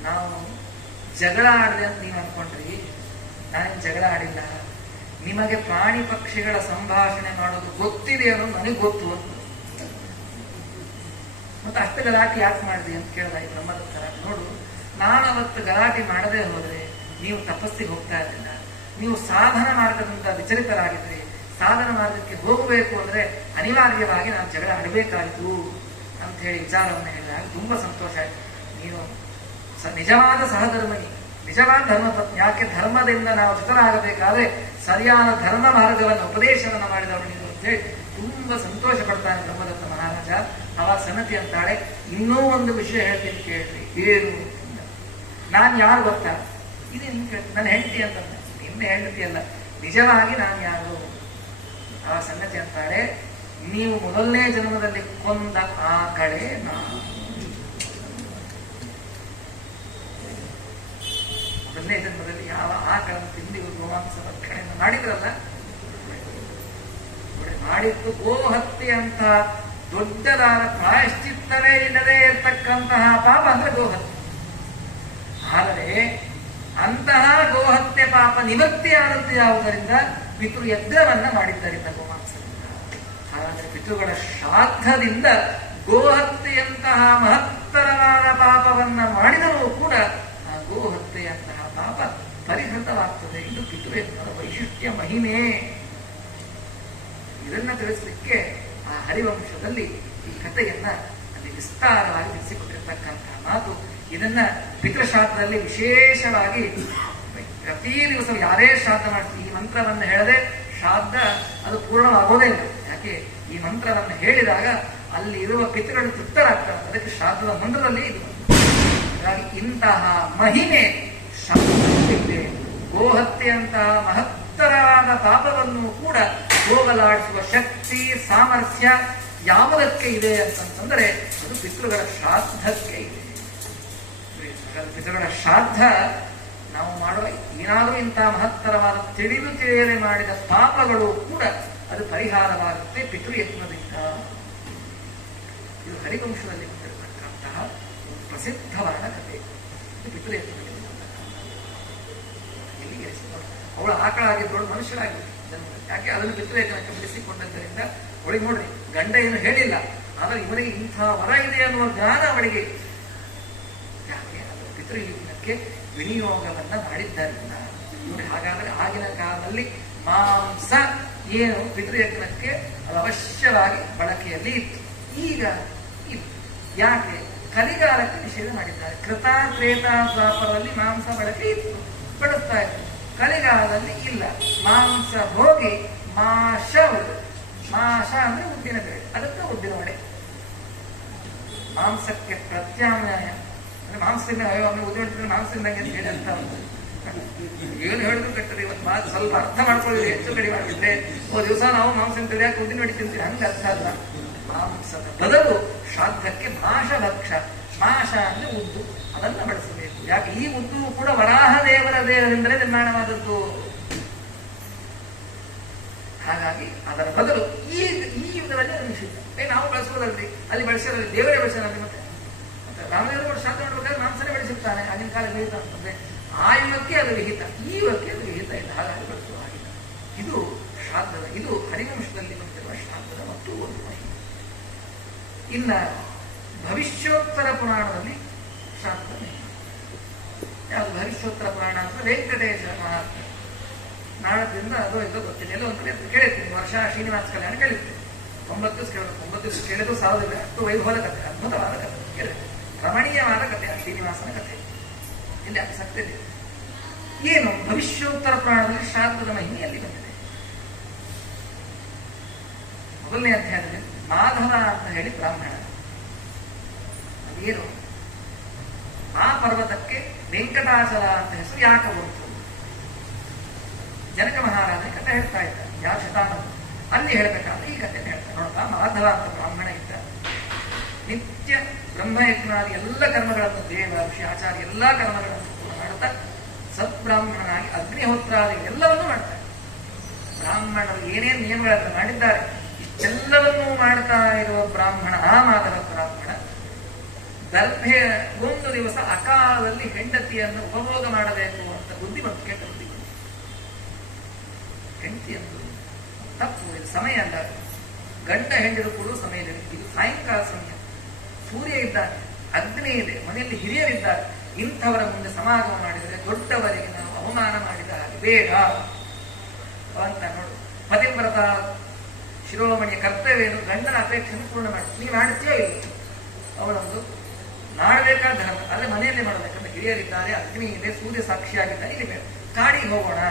ನಾವು ಜಗಳ ಆಡಿದೆ ಅಂತ ನೀವು ಅನ್ಕೊಂಡ್ರಿ, ನಾನು ಜಗಳ ಆಡಿಲ್ಲ, ನಿಮಗೆ ಪ್ರಾಣಿ ಪಕ್ಷಿಗಳ ಸಂಭಾಷಣೆ ಮಾಡೋದು ಗೊತ್ತಿದೆ ಅನ್ನೋದು ನನಗೆ ಗೊತ್ತು ಅಂತ. ಮತ್ತೆ ಅಷ್ಟು ಗಲಾಟೆ ಯಾಕೆ ಮಾಡಿದೆ ಅಂತ ಕೇಳಿದ ಈ ಬ್ರಹ್ಮದತ್ತರ. ನೋಡು, ನಾನು ಅವತ್ತು ಗಲಾಟೆ ಮಾಡದೆ ಹೋದ್ರೆ ನೀವು ತಪಸ್ಸಿಗೆ ಹೋಗ್ತಾ ಇರಲಿಲ್ಲ, ನೀವು ಸಾಧನ ಮಾರ್ಗದಿಂದ ವಿಚಲಿತರಾಗಿದ್ರಿ, ಸಾಧನ ಮಾರ್ಗಕ್ಕೆ ಹೋಗಬೇಕು ಅಂದ್ರೆ ಅನಿವಾರ್ಯವಾಗಿ ನಾನು ಜಗಳ ಆಡಬೇಕಾಯಿತು ಅಂತ ಹೇಳಿ ವಿಚಾರವನ್ನು ಹೇಳಿದಾಗ ತುಂಬಾ ಸಂತೋಷ ಆಯ್ತು. ನೀನು ನಿಜವಾದ ಸಹಧರ್ಮನಿ, ನಿಜವಾದ ಧರ್ಮಪತ್ನಿ. ಯಾಕೆ ಧರ್ಮದಿಂದ ನಾವು ಜೊತೆರಾಗಬೇಕಾದ್ರೆ ಸರಿಯಾದ ಧರ್ಮ ಮಾರ್ಗವನ್ನು ಉಪದೇಶವನ್ನು ಮಾಡಿದವಳು ನೀನು ಅಂತ ಹೇಳಿ ತುಂಬಾ ಸಂತೋಷ ಪಡ್ತಾನೆ ಬ್ರಹ್ಮದತ್ತ ಮಹಾರಾಜ. ಅವಾಗ ಸನ್ನತಿ ಅಂತಾಳೆ, ಇನ್ನೂ ಒಂದು ವಿಷಯ ಹೇಳ್ತೀನಿ ಕೇಳ್ರಿ. ಏನು? ನಾನ್ ಯಾರು ಗೊತ್ತಾ? ಇದು ನನ್ನ ಹೆಂಡತಿ ಅಂತ. ನಿನ್ನೆ ಹೆಂಡತಿ ಅಲ್ಲ, ನಿಜವಾಗಿ ನಾನು ಯಾರು? ಆ ಸನ್ನತಿ ಅಂತಾಳೆ, ನೀವು ಮೊದಲನೇ ಜನ್ಮದಲ್ಲಿ ಕೊಂದ ಆ ಕಡೆ ನಾನು. ಮೊದಲನೇ ಜನ್ಮದಲ್ಲಿ ಯಾವ ಆಕಳನ್ನು ತಿಂದು ಗೋಮಾಂಸ ಭಕ್ಷಣೆಯನ್ನು ಮಾಡಿದ್ರಲ್ಲ, ಮಾಡಿದ್ದು ಗೋಹತ್ಯೆ ಅಂತ ದೊಡ್ಡದಾದ ಪ್ರಾಯಶ್ಚಿತ್ತವೇ ಇಲ್ಲದೆ ಇರತಕ್ಕಂತಹ ಪಾಪ ಅಂದ್ರೆ ಗೋಹತ್ಯೆ. ಆದರೆ ಅಂತಹ ಗೋಹತ್ಯೆ ಪಾಪ ನಿವೃತ್ತಿಯಾದದ್ದು ಯಾವುದರಿಂದ? ಪಿತೃ ಯಜ್ಞವನ್ನ ಮಾಡಿದ್ದರಿಂದ, ಗೋಮಾಂಸದಿಂದ. ಹಾಗಾದ್ರೆ ಪಿತೃಗಳ ಶ್ರಾದ್ದದಿಂದ ಗೋಹತ್ಯೆಯಂತಹ ಮಹತ್ತರವಾದ ಪಾಪವನ್ನ ಮಾಡಿದರೂ ಕೂಡ ಆ ಗೋಹತ್ಯೆಯಂತಹ ಪಾಪ ಪರಿಹೃತವಾಗ್ತದೆ. ಇದು ಪಿತೃಯಜ್ಞದ ವೈಶಿಷ್ಟ್ಯ ಮಹಿಮೆ. ಇದನ್ನ ತಿಳಿಸಲಿಕ್ಕೆ ಆ ಹರಿವಂಶದಲ್ಲಿ ಈ ಕಥೆಯನ್ನ ಅಲ್ಲಿ ವಿಸ್ತಾರವಾಗಿ ತಿಳಿಸಿಕೊಟ್ಟಿರ್ತಕ್ಕಂತಹ ಮಾತು. ಇದನ್ನ ಪಿತೃಶ್ರಾದ್ದದಲ್ಲಿ ವಿಶೇಷವಾಗಿ ಪ್ರತಿ ದಿವಸ ಯಾರೇ ಶ್ರಾದ್ದ ಮಾಡ್ತೀವಿ, ಈ ಮಂತ್ರವನ್ನು ಹೇಳದೆ ಶ್ರಾದ್ದ ಅದು ಪೂರ್ಣವಾಗೋದೇ ಇಲ್ಲ. ಯಾಕೆ? ಈ ಮಂತ್ರವನ್ನು ಹೇಳಿದಾಗ ಅಲ್ಲಿ ಇರುವ ಪಿತೃಗಳು ತೃಪ್ತರಾಗ್ತಾರೆ. ಅದಕ್ಕೆ ಶ್ರಾದ್ದದ ಮಂತ್ರದಲ್ಲಿ ಇದು. ಹಾಗಾಗಿ ಇಂತಹ ಮಹಿಮೆ ಶ್ರಾದ್ದಕ್ಕೆ ಗೋಹತ್ಯೆಯಂತಹ ಮಹತ್ತರವಾದ ಪಾಪವನ್ನು ಕೂಡ ಹೋಗಲಾಡಿಸುವ ಶಕ್ತಿ ಸಾಮರ್ಥ್ಯ ಯಾವುದಕ್ಕೆ ಇದೆ ಅಂತಂದ್ರೆ ಅದು ಪಿತೃಗಳ ಶ್ರಾದ್ದಕ್ಕೆ ಇದೆ. ಪಿತೃಗಳ ಶ್ರಾದ್ದ ನಾವು ಮಾಡುವ ಏನಾದರೂ ಇಂತಹ ಮಹತ್ತರವಾದ ತಿಳಿದು ತಿಳಿಯದೆ ಮಾಡಿದ ಪಾಪಗಳು ಕೂಡ ಅದು ಪರಿಹಾರವಾಗುತ್ತೆ ಪಿತೃಯತ್ನದಿಂದ. ಇದು ಹರಿವಂಶದಲ್ಲಿ ಬಂದಿರತಕ್ಕಂತಹ ಒಂದು ಪ್ರಸಿದ್ಧವಾದ ಕಥೆ. ಪಿತೃಯತ್ನದಲ್ಲಿ ಇಲ್ಲಿಗೆ ಅವಳು ಆಕಳಾಗಿದ್ದವಳು ಮನುಷ್ಯರಾಗಿದ್ದು ಜನ್ಮ. ಯಾಕೆ? ಅದನ್ನು ಪಿತೃಯತ್ನಕ್ಕೆ ಬಿಡಿಸಿಕೊಂಡದ್ದರಿಂದ ಅವಳಿಗೆ ನೋಡ್ರಿ, ಗಂಡ ಏನು ಹೇಳಿಲ್ಲ, ಆದರೆ ಇವನಿಗೆ ಇಂಥ ವರ ಇದೆ ಅನ್ನುವ ಜ್ಞಾನ ಅವಳಿಗೆ. ಯಾಕೆ? ಅದರ ಪಿತೃಯಜ್ಞಕ್ಕೆ ವಿನಿಯೋಗವನ್ನ ಮಾಡಿದ್ದರಿಂದ. ನೋಡಿ, ಹಾಗಾದರೆ ಆಗಿನ ಕಾಲದಲ್ಲಿ ಮಾಂಸ ಏನು ಪಿತೃಯಜ್ಞಕ್ಕೆ ಅದು ಅವಶ್ಯವಾಗಿ ಬಳಕೆಯಲ್ಲಿ ಇತ್ತು. ಈಗ ಇದು ಯಾಕೆ? ಕಲಿಗಾಲಕ್ಕೆ ನಿಷೇಧ ಮಾಡಿದ್ದಾರೆ. ಕೃತ ತ್ರೇತ ದ್ವಾಪರದಲ್ಲಿ ಮಾಂಸ ಬಳಕೆ ಇತ್ತು, ಬಳಸ್ತಾ ಇತ್ತು. ಕಲಿಗಾಲದಲ್ಲಿ ಇಲ್ಲ. ಮಾಂಸ ಹೋಗಿ ಮಾಷ ಉಳಿದು. ಮಾಷ ಅಂದ್ರೆ ಉದ್ದಿನ ಬೇಳೆ, ಅದಕ್ಕೆ ಉದ್ದಿನ ವಡೆ. ಮಾಂಸಕ್ಕೆ ಪ್ರತ್ಯಾಮ್ನಾಯ ಅಂದ್ರೆ ಮಾಂಸದಿಂದ ಉದ್ದಿನ ಮಾಂಸದಿಂದ ಹೇಳಿ ಅಂತ ಏನು ಹೇಳಿದ್ರು ಕಟ್ಟರಿ. ಇವತ್ತು ಮಾತು ಸ್ವಲ್ಪ ಅರ್ಥ ಮಾಡ್ಕೊಳ್ಳಿ, ಹೆಚ್ಚು ಕಡಿಮೆ ಮಾಡಿದ್ರೆ ದಿವಸ ನಾವು ಮಾಂಸ ಯಾಕೆ ಉದ್ದಿನ ವಡೆ ತಿಂತೀವಿ, ಹಂಗೆ ಅರ್ಥ ಅಲ್ಲ. ಮಾಂಸದ ಬದಲು ಶ್ರಾದ್ದಕ್ಕೆ ಮಾಷ ಭಕ್ಷ. ಮಾಷ ಅಂದ್ರೆ ಉದ್ದು, ಅದನ್ನ ಬಳಸಬೇಕು. ಯಾಕೆ? ಈ ಉದ್ದು ಕೂಡ ವರಾಹ ದೇವರ ದೇವರಿಂದಲೇ ನಿರ್ಮಾಣವಾದದ್ದು. ಹಾಗಾಗಿ ಅದರ ಬದಲು ಈ ಯುಗದಲ್ಲಿ ನಿಷಿದ್ಧ. ನಾವು ಬಳಸುವುದಲ್ರಿ, ಅಲ್ಲಿ ಬಳಸಿರೋದು ದೇವರೇ ಬಳಸಿರೋದು. ಮತ್ತೆ ರಾಮದೇವರು ಕೂಡ ಶ್ರಾದ್ದ ಮಾಡಬೇಕಾದ್ರೆ ಮಾಂಸನೇ ಬಳಸಿರ್ತಾನೆ. ಆಗಿನ ಕಾಲ ಹೇಳಿದ ಅಂತಂದ್ರೆ ಆ ಯುಗಕ್ಕೆ ಅದು ವಿಹಿತ, ಈ ಯುಗಕ್ಕೆ ಅದು ವಿಹಿತ ಇಲ್ಲ, ಹಾಗಾಗಿ ಬಳಸುವ ಹಾಗಿಲ್ಲ. ಇದು ಶ್ರಾದ್ದದ, ಇದು ಹರಿವಂಶದಲ್ಲಿ ಬಂದಿರುವ ಶ್ರಾದ್ದದ ಮತ್ತು ಒಂದು ಮಹಿಮೆ. ಇನ್ನ ಭವಿಷ್ಯೋತ್ತರ ಪುರಾಣದಲ್ಲಿ ಶ್ರಾದ್ದದ ಮಹಿಮೆ ಯಾವುದು? ಭವಿಷ್ಯೋತ್ತರ ಪುರಾಣ ಅಂದ್ರೆ ವೆಂಕಟೇಶ ಮಹಾತ್ಮೆ. ನಾಳದಿಂದ ಅದು ಇದು ಗೊತ್ತಿದೆ, ಎಲ್ಲ ಒಂದು ಕಡೆ ಕೇಳಿರ್ತೀನಿ, ವರ್ಷ ಶ್ರೀನಿವಾಸ ಕಲ್ಯಾಣ ಕೇಳಿರ್ತೀನಿ. 9 ದಿವಸ ಕೇಳೋದು, 9 ದಿವಸ ಕೇಳಿದ್ರು ಸಾಲದಿಲ್ಲ, ಅಷ್ಟು ವೈಭವದ ಕಥೆ, ಅದ್ಭುತವಾದ ಕಥೆ, ರಮಣೀಯವಾದ ಕಥೆ ಆ ಶ್ರೀನಿವಾಸನ ಕಥೆ. ಇಲ್ಲಿ ಆಸಕ್ತಿ ಇದೆ. ಏನು ಭವಿಷ್ಯೋತ್ತರ ಪುರಾಣದಲ್ಲಿ ಶ್ರಾದ್ದದ ಮಹಿಮೆಯಲ್ಲಿ ಬಂದಿದೆ. ಮೊದಲನೇ ಅಧ್ಯಾಯದಲ್ಲಿ ಮಾಧವ ಅಂತ ಹೇಳಿ ಬ್ರಾಹ್ಮಣ, ಅದೇನು ಆ ಪರ್ವತಕ್ಕೆ ವೆಂಕಟಾಚಲ ಅಂತ ಹೆಸರು ಯಾಕೆ ಬಂತು? ಜನಕ ಮಹಾರಾಜ ಕಥೆ ಹೇಳ್ತಾ ಇದ್ದ, ಯಾವ ಶತಾನ ಅಲ್ಲಿ ಹೇಳ್ಬೇಕಾದ್ರೆ ಈ ಕಥೆ ಹೇಳ್ತಾರೆ. ನೋಡ್ತಾ, ಮಾಧವ ಅಂತ ಬ್ರಾಹ್ಮಣ ಇದ್ದ, ನಿತ್ಯ ಬ್ರಹ್ಮಯಜ್ಞಾದಿ ಎಲ್ಲ ಕರ್ಮಗಳನ್ನು, ದೇವ ಋಷಿ ಆಚಾರ್ಯ ಎಲ್ಲಾ ಕರ್ಮಗಳನ್ನು ಮಾಡುತ್ತಾ ಸದ್ಬ್ರಾಹ್ಮಣನಾಗಿ ಅಗ್ನಿಹೋತ್ರಾದಿ ಎಲ್ಲವನ್ನೂ ಮಾಡ್ತಾರೆ. ಬ್ರಾಹ್ಮಣರು ಏನೇನು ನಿಯಮಗಳನ್ನು ಮಾಡಿದ್ದಾರೆ ಇಷ್ಟೆಲ್ಲವನ್ನೂ ಮಾಡ್ತಾ ಇರುವ ಬ್ರಾಹ್ಮಣ ಆ ಮಾಧವ ಬ್ರಾಹ್ಮಣ ದರ್ಭೆ ಒಂದು ದಿವಸ ಅಕಾಲದಲ್ಲಿ ಹೆಂಡತಿಯನ್ನು ಉಪಭೋಗ ಮಾಡಬೇಕು ಅಂತ ಬುದ್ಧಿ ಬಂತು, ಕೆಟ್ಟ ಬುದ್ಧಿ ಬಂತು. ಹೆಂಡತಿಯನ್ನು ತಪ್ಪು, ಇದು ಸಮಯ ಅಲ್ಲ, ಗಂಡ ಹೆಂಡಿರು ಕೂಡ ಸಮಯದಲ್ಲಿ, ಇದು ಸಾಯಂಕಾಲ ಸಮಯ, ಸೂರ್ಯ ಇದ್ದಾನೆ, ಅಗ್ನಿ ಇದೆ, ಮನೆಯಲ್ಲಿ ಹಿರಿಯರಿದ್ದಾರೆ, ಇಂಥವರ ಮುಂದೆ ಸಮಾಗಮ ಮಾಡಿದರೆ ದೊಡ್ಡವರಿಗೆ ನಾವು ಅವಮಾನ ಮಾಡಿದ ಹಾಗೆ ಬೇಡ ಅಂತ. ನೋಡು, ಪತಿವ್ರತ ಶಿರೋಮಣಿಯ ಕರ್ತವ್ಯವನ್ನು ಗಂಡನ ಅಪೇಕ್ಷೆಯನ್ನು ಪೂರ್ಣ ಮಾಡಿ, ನೀವು ಮಾಡ್ತೀಯೋ ಇಲ್ಲ, ಅವಳೊಂದು ಮಾಡಬೇಕಾದ ಧರ್ಮ, ಅಲ್ಲೇ ಮನೆಯಲ್ಲೇ ಮಾಡಬೇಕಂದ್ರೆ ಹಿರಿಯರಿದ್ದಾರೆ, ಅಗ್ನಿ ಇದೆ, ಸೂರ್ಯ ಸಾಕ್ಷಿಯಾಗಿದ್ದಾರೆ, ಇಲ್ಲಿ ಬೇಡ, ಕಾಡಿಗೆ ಹೋಗೋಣ.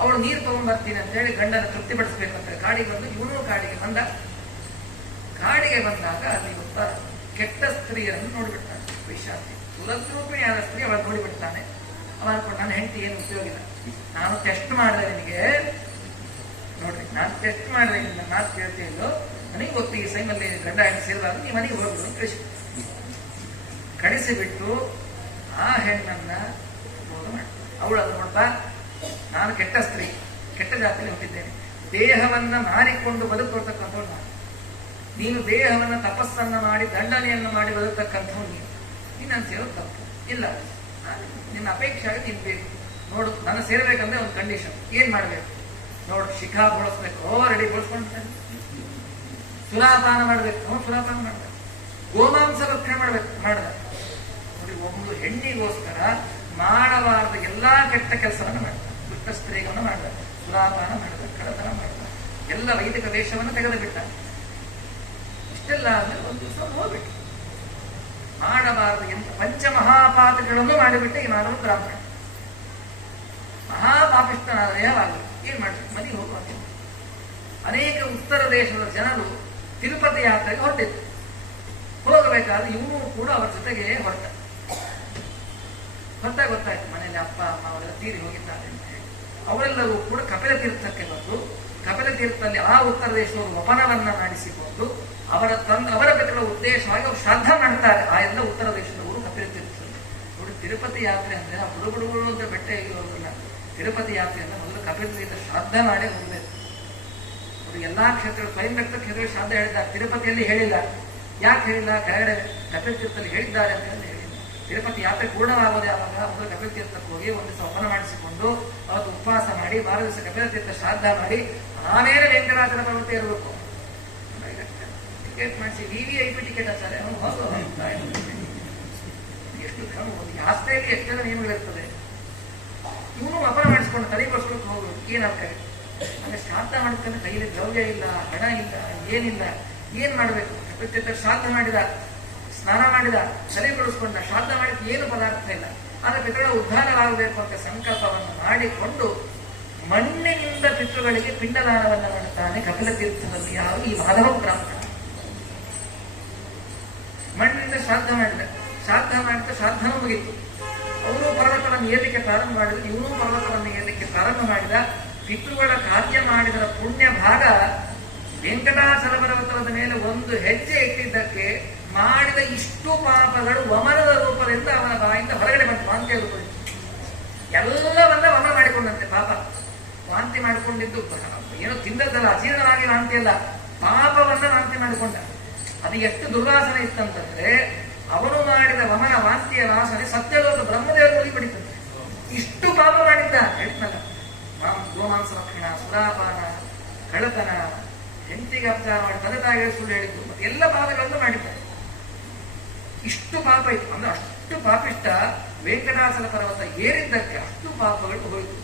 ಅವಳು ನೀರು ತಗೊಂಡ್ಬರ್ತೀನಿ ಅಂತ ಹೇಳಿ ಗಂಡನ ತೃಪ್ತಿಪಡಿಸ್ಬೇಕಂತ ಕಾಡಿಗೆ ಬಂದು, ಇವನು ಕಾಡಿಗೆ ಬಂದ. ಕಾಡಿಗೆ ಬಂದಾಗ ಅಲ್ಲಿ ಒಬ್ಬ ಕೆಟ್ಟ ಸ್ತ್ರೀಯರನ್ನು ನೋಡಿಬಿಡ್ತಾನೆ, ವೈಶಾಖಿ ಸುರದ್ರೂಪಿಣಿಯಾದ ಸ್ತ್ರೀ ಅವಳು ನೋಡಿಬಿಡ್ತಾನೆ. ಅವ ಅನ್ಕೊಂಡು, ನನ್ನ ಹೆಂಡತಿ ಏನು ಉಪಯೋಗ ಇಲ್ಲ, ನಾನು ಟೆಸ್ಟ್ ಮಾಡಿದೆ ನಿನಗೆ, ನೋಡ್ರಿ ನಾನು ಟೆಸ್ಟ್ ಮಾಡಿದೆ, ನಿನ್ನ ಮಾತು ಕೇಳ್ತಿದ್ದು, ನನಗೆ ಗೊತ್ತು ಈ ಸೈಮಲ್ಲಿ ಗಂಡ ಹೆಣ್ಣು ಸೇರಿದಾಗ ನೀವು ಮನೆಗೆ ಹೋಗ್ಬಿಡು ಅಂತ ಕಳಿಸಿಬಿಟ್ಟು ಆ ಹೆಣ್ಣನ್ನ ಮೋಸ ಮಾಡ್ತಾರೆ. ಅವಳು ಅದು ನೋಡ್ತಾ, ನಾನು ಕೆಟ್ಟ ಸ್ತ್ರೀ, ಕೆಟ್ಟ ಜಾತಿಯಲ್ಲಿ ಹುಟ್ಟಿದ್ದೇನೆ, ದೇಹವನ್ನ ಮಾರಿಕೊಂಡು ಬದುಕೊಳ್ತಕ್ಕಂಥವ್ರು ನಾನು, ನೀನು ದೇಹವನ್ನ ತಪಸ್ಸನ್ನ ಮಾಡಿ ದಂಡನೆಯನ್ನು ಮಾಡಿ ಬದುಕ್ತಕ್ಕಂಥವ್ರು ನೀನು ನನ್ನ ಸೇರೋದು ತಪ್ಪು ಇಲ್ಲ, ನಿನ್ನ ಅಪೇಕ್ಷೆ ಆಗಿ ನೀನು ಬೇಕು. ನೋಡು, ನನ್ನ ಸೇರ್ಬೇಕಂದ್ರೆ ಒಂದು ಕಂಡೀಷನ್, ಏನ್ ಮಾಡ್ಬೇಕು ನೋಡು, ಶಿಖಾ ಬಳಸ್ಬೇಕು, ರೆಡಿ ಬಳಸ್ಕೊಂಡು, ಸುರಾಪಾನ ಮಾಡ್ಬೇಕು, ಸುರಾಪಾನ ಮಾಡ್ಬೇಕು, ಗೋಮಾಂಸ ಭಕ್ಷಣೆ ಮಾಡ್ಬೇಕು, ಮಾಡ್ದ. ನೋಡಿ, ಒಂದು ಹೆಣ್ಣಿಗೋಸ್ಕರ ಮಾಡಬಾರದ ಎಲ್ಲಾ ಕೆಟ್ಟ ಕೆಲಸವನ್ನು ಮಾಡ್ತಾರೆ, ದುಷ್ಟ ಸ್ತ್ರೀಗಳನ್ನು ಮಾಡ್ತಾರೆ, ಸುರಾಪಾನ ಮಾಡ್ತಾರೆ, ಕಡತನ ಮಾಡ್ತಾರೆ, ಎಲ್ಲ ವೈದಿಕ ವೇಷವನ್ನು ತೆಗೆದು ಬಿಟ್ಟ. ಇಷ್ಟೆಲ್ಲ ಆದ್ಮೇಲೆ ಒಂದು ದಿವಸ ಹೋಗ್ಬಿಟ್ಟು ಮಾಡಬಾರದು ಎಂತ ಪಂಚಮಹಾಪಾತಗಳನ್ನು ಮಾಡಿಬಿಟ್ಟೆ ಈ ಮಾನವ ಬ್ರಾಹ್ಮಣ. ಮಹಾಪಾಪಿಷ್ಟನಾದ ದೇಹವಾಗಲಿ ಏನ್ ಮಾಡ್ಬೇಕು, ಮನೆಗೆ ಹೋಗುವಂತ. ಅನೇಕ ಉತ್ತರ ದೇಶದ ಜನರು ತಿರುಪತಿ ಯಾತ್ರೆಗೆ ಹೊರಟಿದ್ರು. ಹೋಗಬೇಕಾದ್ರೆ ಇವನು ಕೂಡ ಅವರ ಜೊತೆಗೆ ಹೊರಟ. ಗೊತ್ತಾಯ್ತು ಮನೆಯಲ್ಲಿ ಅಪ್ಪ ಅಮ್ಮ ಅವರೆಲ್ಲ ತೀರಿ ಹೋಗಿದ್ದಾರೆ ಅಂತ ಹೇಳಿ. ಅವರೆಲ್ಲರೂ ಕೂಡ ಕಪಿಲ ತೀರ್ಥಕ್ಕೆ ಬಂದು, ಕಪಿಲ ತೀರ್ಥದಲ್ಲಿ ಆ ಉತ್ತರ ದೇಶದವರು ವಪನವನ್ನ ಮಾಡಿಸಿಕೊಂಡು ಅವರ ಪಿತೃಗಳ ಉದ್ದೇಶವಾಗಿ ಅವರು ಶ್ರಾದ್ದ ಮಾಡ್ತಾರೆ. ಆ ಎಲ್ಲ ಉತ್ತರ ದೇಶದವರು ಕಪಿಲ ತೀರ್ಥದಲ್ಲಿ. ನೋಡಿ, ತಿರುಪತಿ ಯಾತ್ರೆ ಅಂದ್ರೆ ಆ ಬುಡುಬುಡುಗಳು ಅಂತ ಬೆಟ್ಟ ಹೋಗಲ್ಲ. ತಿರುಪತಿ ಯಾತ್ರೆ ಅಂದ್ರೆ ಮೊದಲು ಕಪಿಲ ತೀರ್ಥ ಶ್ರಾದ್ದ ಮಾಡೇ ಹೋಗ್ಬೇಕು. ನೋಡಿ, ಎಲ್ಲಾ ಕ್ಷೇತ್ರಗಳು ಸ್ವಯಂ ವ್ಯಕ್ತ ಕ್ಷೇತ್ರಗಳು ಶ್ರಾದ್ದ ಹೇಳಿದ್ದಾರೆ, ತಿರುಪತಿಯಲ್ಲಿ ಹೇಳಿಲ್ಲ. ಯಾಕೆ ಹೇಳಿಲ್ಲ? ಕೆಳಗಡೆ ಕಪಿಲ ತೀರ್ಥದಲ್ಲಿ ಹೇಳಿದ್ದಾರೆ ಅಂತ ಹೇಳಿಲ್ಲ. ತಿರುಪತಿ ಯಾತ್ರೆ ಪೂರ್ಣವಾಗೋದು ಯಾವಾಗ? ಮೊದಲು ಕಪಿಲ ತೀರ್ಥಕ್ಕೆ ಹೋಗಿ ಒಂದು ದಿವಸ ವಪನ ಮಾಡಿಸಿಕೊಂಡು ಅವತ್ತು ಉಪವಾಸ ಮಾಡಿ, ಮಾರ ದಿವಸ ಕಪಿಲ ತೀರ್ಥ ಶ್ರಾದ್ದ ಮಾಡಿ, ಆಮೇಲೆ ವೆಂಕಟಾಚಲ ಪರ್ವತ ಇರಬೇಕು. ಟಿಕೆಟ್ ಮಾಡಿಸಿ VVIP ಟಿಕೆಟ್ ಆಚಾರ್ಯ ಎಷ್ಟು ಕ್ರಮ, ಆಸ್ತೆಯಲ್ಲಿ ಎಷ್ಟೆಲ್ಲ ನಿಯಮಗಳಿರ್ತದೆ. ಇವನು ವಪನ ಮಾಡಿಸ್ಕೊಂಡು ತಲೆಗೊಳಿಸ್ಕೊಂಡು ಹೋಗ್ಬೇಕು, ಏನಾಗ್ತದೆ ಅಂದ್ರೆ ಶ್ರಾದ್ದ ಮಾಡ್ತಾನೆ, ಕೈಯಲ್ಲಿ ದ್ರವ್ಯ ಇಲ್ಲ, ಹಣ ಇಲ್ಲ, ಏನಿಲ್ಲ, ಏನ್ ಮಾಡ್ಬೇಕು? ಕಪಿಲ ತೀರ್ಥ ಶ್ರಾದ್ದ ಮಾಡಿದ, ಸ್ನಾನ ಮಾಡಿದ, ತಲೆಗೊಳಿಸ್ಕೊಂಡ, ಶ್ರಾದ್ದ ಮಾಡಿದ, ಏನು ಪದಾರ್ಥ ಇಲ್ಲ. ಆದ್ರೆ ಪಿತೃಗಳ ಉದ್ಧಾರವಾಗಬೇಕು ಅಂತ ಸಂಕಲ್ಪವನ್ನು ಮಾಡಿಕೊಂಡು ಮಣ್ಣಿನಿಂದ ಪಿತೃಗಳಿಗೆ ಪಿಂಡದಾನವನ್ನು ಮಾಡುತ್ತಾನೆ ಕಪಿಲ ತೀರ್ಥದಲ್ಲಿ. ಯಾವ ಈ ಮಾಧವ ಬ್ರಾಹ್ಮಣ ಮಣ್ಣಿನಿಂದ ಶ್ರಾದ್ದ ಮಾಡಿದ ಶ್ರಾದ್ದನೂ ಮುಗಿತು. ಅವರು ಪರ್ವತವನ್ನು ಏರ್ಲಿಕ್ಕೆ ಪ್ರಾರಂಭ ಮಾಡಿದ್ರು, ಇವನು ಪರ್ವತವನ್ನು ಏರ್ಲಿಕ್ಕೆ ಪ್ರಾರಂಭ ಮಾಡಿದ. ಪಿತೃಗಳ ಕಾರ್ಯ ಮಾಡಿದರ ಪುಣ್ಯ ಭಾಗ ವೆಂಕಟಾಚಲ ಪರ್ವತದ ಮೇಲೆ ಒಂದು ಹೆಜ್ಜೆ ಇಟ್ಟಿದ್ದಕ್ಕೆ ಮಾಡಿದ ಇಷ್ಟು ಪಾಪಗಳು ವಮನದ ರೂಪದಿಂದ ಅವನ ಬಾಯಿಂದ ಹೊರಗಡೆ ಬಂತು, ವಾಂತಿಯ ರೂಪದಿಂದ. ಎಲ್ಲವನ್ನ ವಮನ ಮಾಡಿಕೊಂಡಂತೆ. ಪಾಪ ವಾಂತಿ ಮಾಡಿಕೊಂಡಿದ್ದು ಏನೋ ತಿಂದದ್ದಲ್ಲ, ಅಜೀರ್ಣವಾಗಿ ವಾಂತಿ ಅಲ್ಲ, ಪಾಪವನ್ನ ವಾಂತಿ ಮಾಡಿಕೊಂಡ. ಅದು ಎಷ್ಟು ದುರ್ವಾಸನೆ ಇತ್ತಂತಂದ್ರೆ ಅವನು ಮಾಡಿದ ವಮನ ವಾಂತಿಯ ವಾಸನೆ ಸತ್ಯಲೋಕ ಬ್ರಹ್ಮದೇವರಲ್ಲಿ ಪಡಿತಂತೆ. ತಂದಾಗಿ ಸುಳ್ಳು ಹೇಳಿದ್ದು, ಮತ್ತೆ ಎಲ್ಲ ಪಾಪಗಳನ್ನು ಮಾಡಿದ್ದಾರೆ. ಇಷ್ಟು ಪಾಪ ಇತ್ತು ಅಂದ್ರೆ ಅಷ್ಟು ಪಾಪಿಷ್ಟ ವೆಂಕಟಾಚಲ ಪರ್ವತ ಏರಿದ್ದಕ್ಕೆ ಅಷ್ಟು ಪಾಪಗಳು ಹೋಯಿತು.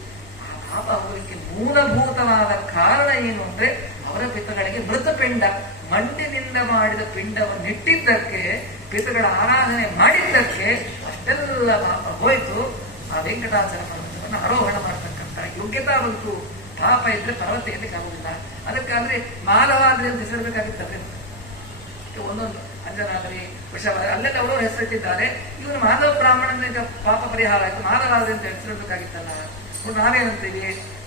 ಆ ಪಾಪ ಹೋಗಲಿಕ್ಕೆ ಮೂಲಭೂತವಾದ ಕಾರಣ ಏನು ಅಂದ್ರೆ ಅವರ ಪಿತೃಗಳಿಗೆ ಮೃತಪಿಂಡ, ಮಣ್ಣಿನಿಂದ ಮಾಡಿದ ಪಿಂಡವನ್ನು ಇಟ್ಟಿದ್ದಕ್ಕೆ, ಪಿತೃಗಳ ಆರಾಧನೆ ಮಾಡಿದ್ದಕ್ಕೆ ಅಷ್ಟೆಲ್ಲ ಪಾಪ ಹೋಯಿತು. ಆ ವೆಂಕಟಾಚಲ ಪರ್ವತವನ್ನು ಆರೋಹಣ ಮಾಡತಕ್ಕಂಥ ಯೋಗ್ಯತಾ ಬಂತು. ಪಾಪ ಇದ್ರೆ ಪರ್ವತ ಏರ್ಲಿಕ್ಕೆ ಆಗುದಿಲ್ಲ. ಅದಕ್ಕಾದ್ರೆ ಮಾಲವಾದ್ರೆ ಅಂತ ಹೆಸರಬೇಕಾಗಿತ್ತದೆ. ಒಂದೊಂದು ಅಂಜನಾದ್ರಿ, ವೃಷಭ ಅಲ್ಲೆಲ್ಲ ಅವರು ಹೆಸರಿಟ್ಟಿದ್ದಾರೆ. ಇವನು ಮಾಧವ ಬ್ರಾಹ್ಮಣನಿಂದ ಪಾಪ ಪರಿಹಾರ ಆಯ್ತು, ಮಾಧವಾದ್ರಿ ಅಂತ ಹೆಸರಿಡಬೇಕಾಗಿತ್ತಲ್ಲ. ನಾವೇನಂತೀವಿ,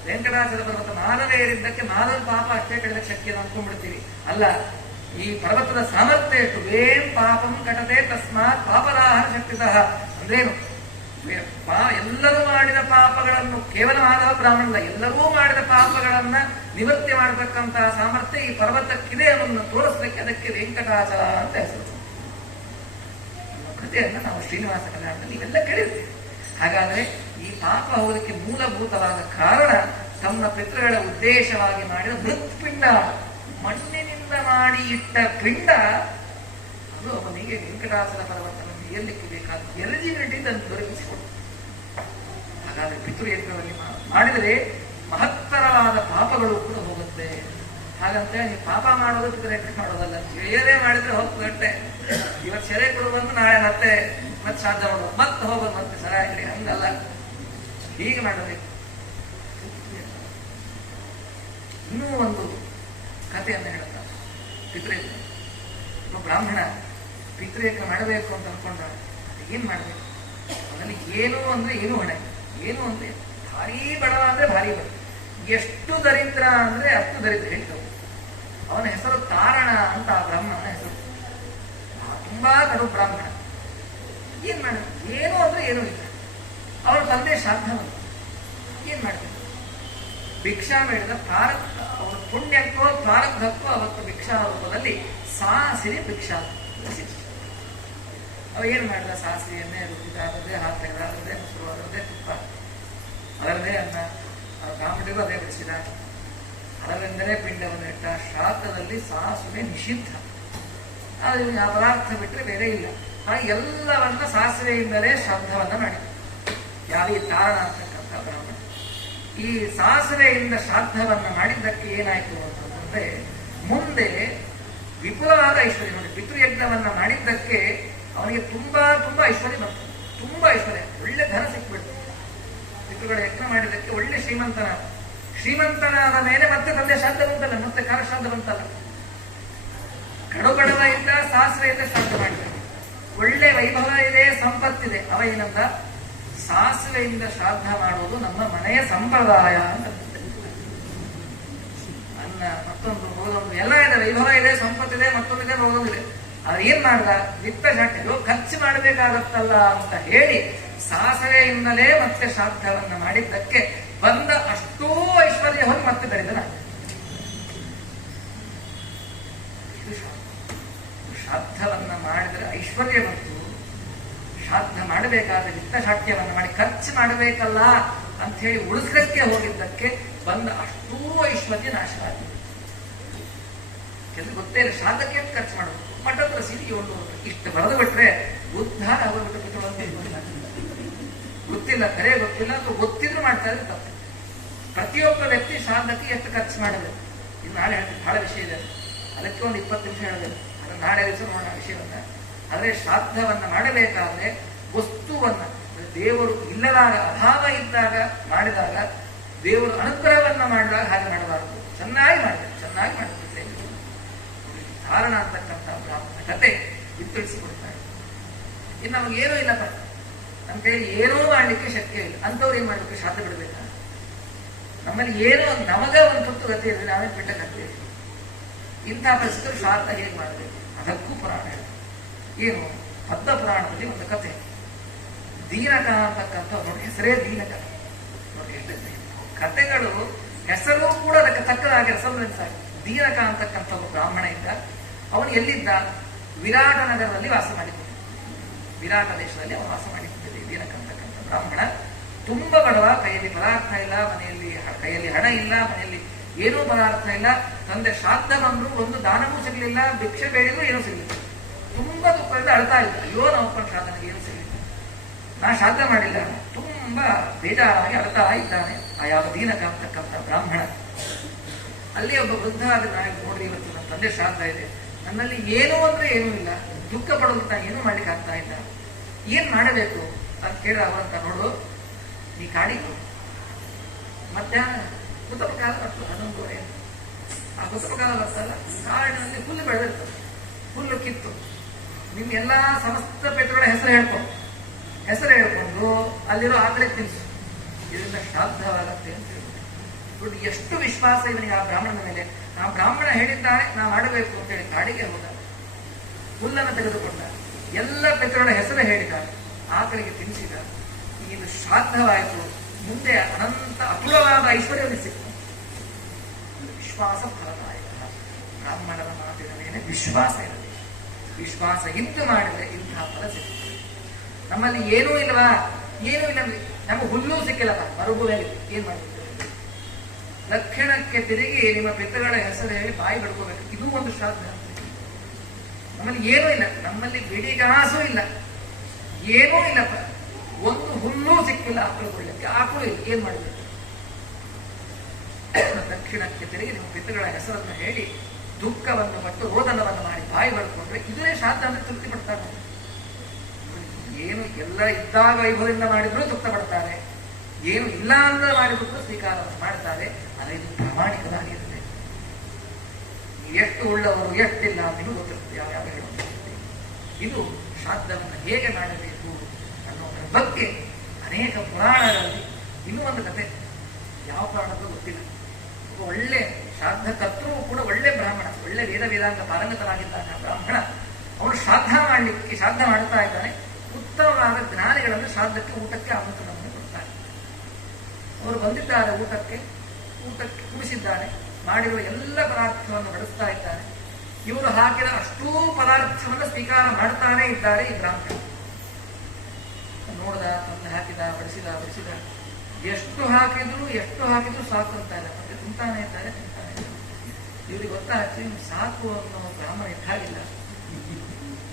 ವೆಂಕಟಾಚಲ ಪರ್ವತ ಮಾನವ ಏರಿದ್ದಕ್ಕೆ ಮಾನವ ಪಾಪ ಅಷ್ಟೇ ಕಡಿದಕ್ಕೆ ಶಕ್ತಿ ಅಂದ್ಕೊಂಡ್ಬಿಡ್ತೀವಿ. ಅಲ್ಲ, ಈ ಪರ್ವತದ ಸಾಮರ್ಥ್ಯ ಎಷ್ಟು. ವೇಂ ಪಾಪಂ ಕಟತೆ ತಸ್ಮಾತ್ ಪಾಪರಾಹನ ಶಕ್ತಿತಃ ಅಂದ್ರೇನು? ಎಲ್ಲರೂ ಮಾಡಿದ ಪಾಪಗಳನ್ನು, ಕೇವಲ ಮಾನವ ಬ್ರಾಹ್ಮಣ ಎಲ್ಲರೂ ಮಾಡಿದ ಪಾಪಗಳನ್ನ ನಿವೃತ್ತಿ ಮಾಡತಕ್ಕಂತಹ ಸಾಮರ್ಥ್ಯ ಈ ಪರ್ವತಕ್ಕಿದೆ ಅನ್ನೋದನ್ನು ತೋರಿಸಲಿಕ್ಕೆ ಅದಕ್ಕೆ ವೆಂಕಟಾಚಲ ಅಂತ ಹೆಸರು. ಕಥೆಯನ್ನ ನಾವು ಶ್ರೀನಿವಾಸ ಕಲ್ಯಾಣದಲ್ಲಿ ಇವೆಲ್ಲ ಕೇಳಿರ್ತೀವಿ. ಹಾಗಾದ್ರೆ ಈ ಪಾಪ ಹೋಗಲಿಕ್ಕೆ ಮೂಲಭೂತವಾದ ಕಾರಣ ತಮ್ಮ ಪಿತೃಗಳ ಉದ್ದೇಶವಾಗಿ ಮಾಡಿದ ಮೃತ್ಪಿಂಡ, ಮಣ್ಣಿನಿಂದ ಮಾಡಿ ಇಟ್ಟ ಪಿಂಡ. ಅದು ಅವನಿಗೆ ವೆಂಕಟಾಚಲ ಪರ್ವತವನ್ನು ಏರ್ಲಿಕ್ಕೆ ಬೇಕಾದ ಎಲಿಜಿಬಿಲಿಟಿ ಅದನ್ನು ದೊರಕಿಸಿಕೊಟ್ಟು. ಹಾಗಾದ್ರೆ ಪಿತೃಯಜ್ಞದಲ್ಲಿ ಮಾಡಿದರೆ ಮಹತ್ತರವಾದ ಪಾಪಗಳು ಕೂಡ ಹೋಗುತ್ತೆ. ಹಾಗಂತ ನೀವು ಪಾಪ ಮಾಡೋದು ಪಿತೃಯಜ್ಞ ಮಾಡೋದಲ್ಲ. ಏನೇ ಮಾಡಿದ್ರೆ ಹೋಗ್ತಟ್ಟೆ. ಇವತ್ತು ಸೆರೆ ಕೊಡುವಂದು ನಾಳೆ ಮತ್ತೆ ಶ್ರಾದ್ದ ಮಾಡೋದು, ಮತ್ತೆ ಹೋಗೋದು, ಮತ್ತೆ ಸರಾಗಲಿ, ಹಂಗಲ್ಲ. ಹೀಗೆ ಮಾಡಬೇಕು. ಇನ್ನೂ ಒಂದು ಕಥೆಯನ್ನು ಹೇಳ್ತಾರೆ ಪಿತೃಯಜ್ಞ. ಬ್ರಾಹ್ಮಣ ಪಿತೃಯಜ್ಞ ಮಾಡಬೇಕು ಅಂತ ಅನ್ಕೊಂಡ ಏನ್ ಮಾಡ್ಬೇಕು? ಅದರಲ್ಲಿ ಏನು ಅಂದ್ರೆ ಏನು ಹೊಣೆ, ಏನು ಅಂದ್ರೆ ಭಾರಿ ಬಡವ ಅಂದ್ರೆ ಭಾರಿ ಬಡ, ಎಷ್ಟು ದರಿದ್ರ ಅಂದ್ರೆ ಅಷ್ಟು ದರಿದ್ರ. ಹೇಳ್ತವೆ. ಅವನ ಹೆಸರು ತಾರಣ ಅಂತ ಆ ಬ್ರಾಹ್ಮಣನ ಹೆಸರು. ತುಂಬಾ ಕಡು ಬ್ರಾಹ್ಮಣ. ಏನ್ ಮಾಡ, ಏನು ಅಂದ್ರೆ ಏನೂ ಇಲ್ಲ. ಅವರ ತಂದೆ ಶ್ರಾದ್ದವಂತ. ಏನ್ ಮಾಡ್ತಾರೆ? ಭಿಕ್ಷಾ ಬೇಡದ ಪ್ರಾರಬ್ಧ, ಅವರ ಪುಣ್ಯಕ್ಕೋ ಪ್ರಾರಬ್ಧಕ್ಕೋ ಅವತ್ತು ಭಿಕ್ಷಾ ರೂಪದಲ್ಲಿ ಸಾಸಿರಿ ಭಿಕ್ಷಾ ಅವ ಏನ್ ಮಾಡಿದ? ಸಾಸಿವೆಯನ್ನೇ ರುಚಿದಾರದೆ, ಹಾಲು ತೆಗೆದಾರದೆ, ಮೊಸರು ಅದರದೇ, ತುಪ್ಪ ಅದರದೇ, ಅನ್ನ ಕಾಮಿಟಿಗೂ ಅದೇ ಬಿಡಿಸಿದ. ಅದರಿಂದಲೇ ಪಿಂಡವನ್ನು ಇಟ್ಟ. ಶ್ರಾದ್ದದಲ್ಲಿ ಸಾಸಿವೆ ನಿಷಿದ್ಧ. ಅದು ಆ ಪದಾರ್ಥ ಬಿಟ್ಟರೆ ಬೇರೆ ಇಲ್ಲ. ಹಾಗೆ ಎಲ್ಲವನ್ನ ಸಾಸಿವೆಯಿಂದಲೇ ಶ್ರಾದ್ದವನ್ನ ಮಾಡಿದ ಯಾವ ಈ ತಾರಣ ಅಂತಕ್ಕಂಥ ಬ್ರಾಹ್ಮಣ. ಈ ಸಾಸಿವೆಯಿಂದ ಶ್ರಾದ್ದವನ್ನ ಮಾಡಿದ್ದಕ್ಕೆ ಏನಾಯ್ತು ಅಂತಂದ್ರೆ ಮುಂದೆ ವಿಪುಲವಾದ ಐಶ್ವರ್ಯ. ನೋಡಿ, ಪಿತೃಯಜ್ಞವನ್ನ ಮಾಡಿದ್ದಕ್ಕೆ ಅವನಿಗೆ ತುಂಬಾ ತುಂಬಾ ಐಶ್ವರ್ಯ ಬಂತು. ತುಂಬಾ ಐಶ್ವರ್ಯ, ಒಳ್ಳೆ ಧನ ಸಿಕ್ಬಿಡ್ತು. ಪಿತೃಗಳ ಯಜ್ಞ ಮಾಡಿದ್ದಕ್ಕೆ ಒಳ್ಳೆ ಶ್ರೀಮಂತನಾದ ಮೇಲೆ ಮತ್ತೆ ತಂದೆ ಶ್ರಾದ್ದ ಬಂತಲ್ಲ, ಮತ್ತೆ ಕಾಲಶ್ರಾದ್ದ ಬಂತಲ್ಲ. ಕಡುಬಡವ ಇದ್ದ, ಸಾಸಿವೆಯಿಂದ ಶ್ರಾದ್ದ ಮಾಡಿದ. ಒಳ್ಳೆ ವೈಭವ ಇದೆ, ಸಂಪತ್ತಿದೆ. ಅವ ಏನಂದ? ಸಾಸಿವೆಯಿಂದ ಶ್ರಾದ್ದ ಮಾಡುವುದು ನಮ್ಮ ಮನೆಯ ಸಂಪ್ರದಾಯ ಅಂತ. ಅನ್ನ ಮತ್ತೊಂದು ಹೋದೊಂದು ಎಲ್ಲ ಇದೆ, ವೈಭವ ಇದೆ, ಸಂಪತ್ತಿದೆ, ಮತ್ತೊಂದಿದೆ, ಹೋದೊಂದಿದೆ. ಅದ್ರ ಏನ್ ಮಾಡ್ದ? ವಿತ್ತ ಶಾಖೆಗಳು ಖರ್ಚು ಮಾಡಬೇಕಾಗತ್ತಲ್ಲ ಅಂತ ಹೇಳಿ ಸಾಸಿವೆಯಿಂದಲೇ ಮತ್ತೆ ಶ್ರಾದ್ದವನ್ನ ಮಾಡಿದ್ದಕ್ಕೆ ಬಂದ ಅಷ್ಟೂ ಐಶ್ವರ್ಯ ಹೋಗಿ ಮತ್ತೆ ಬೆಳೆದನ. ಶ್ರಾದ್ದವನ್ನ ಮಾಡಿದ್ರೆ ಐಶ್ವರ್ಯ ಬಂತು. ಶ್ರಾದ್ದ ಮಾಡಬೇಕಾದ ವಿತ್ತ ಶಾಠ್ಯವನ್ನ ಮಾಡಿ ಖರ್ಚು ಮಾಡಬೇಕಲ್ಲ ಅಂತ ಹೇಳಿ ಉಳಿಸಲಿಕ್ಕೆ ಹೋಗಿದ್ದಕ್ಕೆ ಬಂದ ಅಷ್ಟೂ ಐಶ್ವರ್ಯ ನಾಶವಾಗಿದೆ. ಕೆಲವು ಗೊತ್ತೇ ಇಲ್ಲ ಶ್ರಾದ್ದಕ್ಕೆ ಖರ್ಚು ಮಾಡೋದು. ಮಠದ ರಸೀದಿ 700 ಇಷ್ಟು ಬರೆದು ಬಿಟ್ರೆ ಉದ್ಧಾರ ಆಗೋಗ್ಬಿಟ್ಟು ಗೊತ್ತಿಲ್ಲ, ಕರೆ ಗೊತ್ತಿಲ್ಲ, ಅಥವಾ ಗೊತ್ತಿದ್ರು ಮಾಡ್ತಾ ಇದ್ರೆ ತಪ್ಪು. ಪ್ರತಿಯೊಬ್ಬ ವ್ಯಕ್ತಿ ಶ್ರಾದ್ದಕ್ಕೆ ಎಷ್ಟು ಖರ್ಚು ಮಾಡಬೇಕು. ಇದು ನಾಳೆ ಹೇಳ್ತೀನಿ, ಬಹಳ ವಿಷಯ ಇದೆ. ಅದಕ್ಕೆ ಒಂದು 20 ನಿಮಿಷ ಹೇಳಬೇಕು. ಅದನ್ನು ನಾಳೆ ದಿವಸ ನೋಡೋಣ ವಿಷಯವನ್ನ. ಆದರೆ ಶ್ರಾದ್ದವನ್ನ ಮಾಡಬೇಕಾದ್ರೆ ವಸ್ತುವನ್ನ, ದೇವರು ಇಲ್ಲದಾಗ, ಅಭಾವ ಇದ್ದಾಗ ಮಾಡಿದಾಗ, ದೇವರು ಅನುಗ್ರಹವನ್ನ ಮಾಡಿದಾಗ ಹಾಗೆ ಮಾಡಬಾರದು. ಚೆನ್ನಾಗಿ ಮಾಡಬೇಕು, ಚೆನ್ನಾಗಿ ಮಾಡಬೇಕು. ಕಾರಣ ಅಂತಕ್ಕಂಥ ಬ್ರಾಹ್ಮಣ ಕತೆ ಇದು ತಿಳಿಸಿಕೊಡ್ತಾರೆ. ಇನ್ನು ನಮಗೇನೂ ಇಲ್ಲಪ್ಪ, ನಮ್ಮ ಕೈಯಲ್ಲಿ ಏನೂ ಮಾಡ್ಲಿಕ್ಕೆ ಶಕ್ಯ ಇಲ್ಲ ಅಂತವ್ರು ಏನ್ ಮಾಡ್ಬೇಕು? ಶ್ರಾದ್ದ ಬಿಡ್ಬೇಕಾ? ನಮ್ಮಲ್ಲಿ ಏನೋ ನಮಗ ಒಂದು ತುತ್ತು ಗತಿ ಇರಲಿ, ನಾವೇ ಬಿಟ್ಟ ಗತಿ. ಇಂಥ ಪರಿಸ್ಥಿತಿ ಶ್ರಾದ್ದ ಹೇಗೆ ಮಾಡಬೇಕು ಅದಕ್ಕೂ ಪುರಾಣ ಇದೆ. ಏನು? ಪದ್ಮ ಪುರಾಣದಲ್ಲಿ ಒಂದು ಕತೆ. ದೀನಕ ಅಂತಕ್ಕಂಥ ನೋಡಿ, ಹೆಸರೇ ದೀನಕ. ನೋಡಿ ಎಷ್ಟು ಕತೆಗಳು, ಹೆಸರು ಕೂಡ ಅದಕ್ಕೆ ತಕ್ಕದಾಗಿ ಹೆಸರು. ದೀನಕ ಅಂತಕ್ಕಂಥ ಒಬ್ಬ ಬ್ರಾಹ್ಮಣ ಇದ್ದ. ಅವನು ಎಲ್ಲಿದ್ದ? ವಿರಾಟ ನಗರದಲ್ಲಿ ವಾಸ ಮಾಡಿದ್ದ. ವಿರಾಟ ದೇಶದಲ್ಲಿ ಅವನು ವಾಸ ಮಾಡಿಕೊಂಡಿದ್ದ ದೀನಕ ಅಂತಕ್ಕಂಥ ಬ್ರಾಹ್ಮಣ. ತುಂಬಾ ಬಡವ, ಕೈಯಲ್ಲಿ ಪದಾರ್ಥ ಇಲ್ಲ, ಕೈಯಲ್ಲಿ ಹಣ ಇಲ್ಲ, ಮನೆಯಲ್ಲಿ ಏನೂ ಪದಾರ್ಥ ಇಲ್ಲ. ತಂದೆ ಶ್ರಾದ್ದ ಬಂದ್ರು ಒಂದು ದಾನವೂ ಸಿಗ್ಲಿಲ್ಲ, ಭಿಕ್ಷೆ ಬೇಡಿದ್ರು ಏನೂ ಸಿಗ್ಲಿಲ್ಲ. ತುಂಬಾ ದುಃಖದಿಂದ ಅಳ್ತಾ ಇದ್ದ, ಅಯ್ಯೋ ನಮ್ಮಪ್ಪನ ಶ್ರಾದ್ದನಿಗೆ ಏನು ಸಿಗಲಿಲ್ಲ, ನಾ ಶ್ರಾದ್ದ ಮಾಡಿಲ್ಲ, ತುಂಬಾ ಬೇಜಾರಾಗಿ ಅಳ್ತಾ ಇದ್ದಾನೆ ಆ ಯಾವ ದೀನಕ ಅಂತಕ್ಕಂಥ ಬ್ರಾಹ್ಮಣ. ಅಲ್ಲಿ ಒಬ್ಬ ವೃದ್ಧ ಆದ ನಾಯಕ, ನೋಡ್ರಿ ಇವತ್ತು ನನ್ನ ತಂದೆ ಶ್ರಾದ್ದ ಇದೆ, ನನ್ನಲ್ಲಿ ಏನೂ ಅಂದ್ರೆ ಏನೂ ಇಲ್ಲ, ದುಃಖ ಪಡೋದನ್ನ ಏನೂ ಮಾಡ್ಲಿಕ್ಕೆ ಆಗ್ತಾ ಇಲ್ಲ, ಏನ್ ಮಾಡಬೇಕು ಅಂತ ಕೇಳ ಅವರಂತ, ನೋಡು ನೀ ಕಾಡಿಗೆ ಮಧ್ಯಾಹ್ನ ಕುತಪಕಾಲ ಬರ್ತದೆ 11:30. ಆ ಕುತಪಕಾಲ ಬರ್ತಲ್ಲ, ಕಾಡಿನಲ್ಲಿ ಹುಲ್ಲು ಬೆಳೆದಿರ್ತದೆ, ಹುಲ್ಲು ಕಿತ್ತು ನಿಮ್ಗೆಲ್ಲಾ ಸಮಸ್ತ ಪೆಟ್ಟುಗಳ ಹೆಸರು ಹೇಳ್ಕೊಂಡು ಅಲ್ಲಿರೋ ಆಕಳಿಗೆ ತಿನ್ಸು, ಇದರಿಂದ ಶ್ರಾದ್ದವಾಗತ್ತೆ ಅಂತ ಹೇಳ್ಬಿಟ್ಟು. ನೋಡಿ ಎಷ್ಟು ವಿಶ್ವಾಸ ಇವನಿಗೆ ಆ ಬ್ರಾಹ್ಮಣನ ಮೇಲೆ. ಆ ಬ್ರಾಹ್ಮಣ ಹೇಳಿದ್ದಾನೆ ನಾ ಮಾಡಬೇಕು ಅಂತೇಳಿ ಕಾಡಿಗೆ ಹೋದ, ಹುಲ್ಲನ್ನು ತೆಗೆದುಕೊಂಡ, ಎಲ್ಲ ಪೆಟ್ಟುಗಳ ಹೆಸರು ಹೇಳಿದ, ಆಕಳಿಗೆ ತಿನ್ನಿಸಿದ. ಇದು ಶ್ರಾದ್ದವಾಯಿತು. ಮುಂದೆ ಅನಂತ ಅಪೂರ್ವವಾದ ಐಶ್ವರ್ಯವನ್ನು ಸಿಕ್ತು. ವಿಶ್ವಾಸ ಫಲದಾಯಕ. ಬ್ರಾಹ್ಮಣನ ಮಾತಿನ ಮೇಲೆ ವಿಶ್ವಾಸ ಇರಲಿ, ವಿಶ್ವಾಸ ಇದ್ದು ಮಾಡಿದ್ರೆ ಇಂತಹ ಫಲ ಸಿಗ್ತದೆ. ನಮ್ಮಲ್ಲಿ ಏನೂ ಇಲ್ವಾ, ಏನೂ ಇಲ್ಲ, ನಮಗೆ ಹುಲ್ಲೂ ಸಿಕ್ಕಿಲ್ಲಪ್ಪ, ಮರುಭೂಮಿಯಲ್ಲಿ ಏನ್ ಮಾಡ್ಬೇಕು? ದಕ್ಷಿಣಕ್ಕೆ ತಿರುಗಿ ನಿಮ್ಮ ಪಿತೃಗಳ ಹೆಸರು ಹೇಳಿ ಬಾಯಿ ಬಡ್ಕೋಬೇಕು, ಇದು ಒಂದು ಶ್ರಾದ್ದ. ನಮ್ಮಲ್ಲಿ ಏನೂ ಇಲ್ಲ, ನಮ್ಮಲ್ಲಿ ಬಿಡಿಗಾಸೂ ಇಲ್ಲ, ಏನೂ ಇಲ್ಲಪ್ಪ, ಒಂದು ಹುಲ್ಲೂ ಸಿಕ್ಕಿಲ್ಲ ಆಕಳುಕೊಳ್ಳಕ್ಕೆ, ಆಕಳು ಇಲ್ಲ, ಏನ್ ಮಾಡಬೇಕು? ದಕ್ಷಿಣಕ್ಕೆ ತಿರುಗಿ ನಿಮ್ಮ ಪಿತೃಗಳ ಹೆಸರನ್ನು ಹೇಳಿ ದುಃಖವನ್ನು ಪಟ್ಟು ರೋದನವನ್ನು ಮಾಡಿ ಬಾಯಿ ಬಡ್ಕೊಂಡ್ರೆ ಇದೇ ಶ್ರಾದ್ದ ಅಂದ್ರೆ ತೃಪ್ತಿ ಪಡ್ತಾರೆ. ಏನು ಎಲ್ಲ ಇದ್ದಾಗ ವೈಭವದಿಂದ ಮಾಡಿದ್ರು ತೃಪ್ತ ಪಡ್ತಾರೆ, ಏನು ಇಲ್ಲ ಅಂತ ಮಾಡಿದ್ರು ಸ್ವೀಕಾರವನ್ನು ಮಾಡ್ತಾರೆ. ಆದರೆ ಇದು ಪ್ರಾಮಾಣಿಕವಾಗಿರುತ್ತೆ. ಎಷ್ಟು ಉಳ್ಳವರು ಎಷ್ಟಿಲ್ಲ ಅಂತ ಗೊತ್ತಿರುತ್ತೆ, ಯಾವ್ಯಾವ ಹೇಳುವಂತೆ. ಇದು ಶ್ರಾದ್ದವನ್ನು ಹೇಗೆ ಮಾಡಬೇಕು ಅನ್ನೋದರ ಬಗ್ಗೆ ಅನೇಕ ಪುರಾಣಗಳಲ್ಲಿ ಇನ್ನೂ ಒಂದು ಕತೆ, ಯಾವ ಪುರಾಣಕ್ಕೂ ಗೊತ್ತಿಲ್ಲ. ಒಳ್ಳೆ ಶ್ರಾದ್ದ ಕರ್ತೃ ಕೂಡ ಒಳ್ಳೆ ಬ್ರಾಹ್ಮಣ, ಒಳ್ಳೆ ವೇದಾಂಗ ಪಾರಂಗತನಾಗಿದ್ದಾನೆ ಆ ಬ್ರಾಹ್ಮಣ. ಅವನು ಶ್ರಾದ್ದ ಮಾಡುತ್ತಾ ಇದ್ದಾನೆ. ಉತ್ತಮವಾದ ಜ್ಞಾನಿಗಳನ್ನು ಶ್ರಾದ್ದಕ್ಕೆ ಊಟಕ್ಕೆ ಆಮಂತ್ರಣವನ್ನು ಕೊಡ್ತಾರೆ. ಅವರು ಬಂದಿದ್ದಾರೆ, ಊಟಕ್ಕೆ ಕುಡಿಸಿದ್ದಾನೆ, ಮಾಡಿರುವ ಎಲ್ಲ ಪದಾರ್ಥವನ್ನು ಬಡಿಸ್ತಾ ಇದ್ದಾನೆ. ಇವರು ಹಾಕಿದ ಅಷ್ಟೂ ಪದಾರ್ಥವನ್ನು ಸ್ವೀಕಾರ ಮಾಡ್ತಾನೆ ಇದ್ದಾರೆ ಈ ಬ್ರಾಹ್ಮಣ. ನೋಡ್ದ, ತಂದು ಹಾಕಿದ, ಬಡಿಸಿದ, ಎಷ್ಟು ಹಾಕಿದ್ರು ಸಾಕು ಅಂತ ಇಲ್ಲ, ಮತ್ತೆ ತಿಂತಾನೆ ಇದ್ದಾರೆ. ಇವ್ರಿಗೆ ಗೊತ್ತಾಗ್ತದೆ ಸಾಕು ಅನ್ನೋ ಬ್ರಾಹ್ಮಣ ಇದ್ದಾಗಿಲ್ಲ.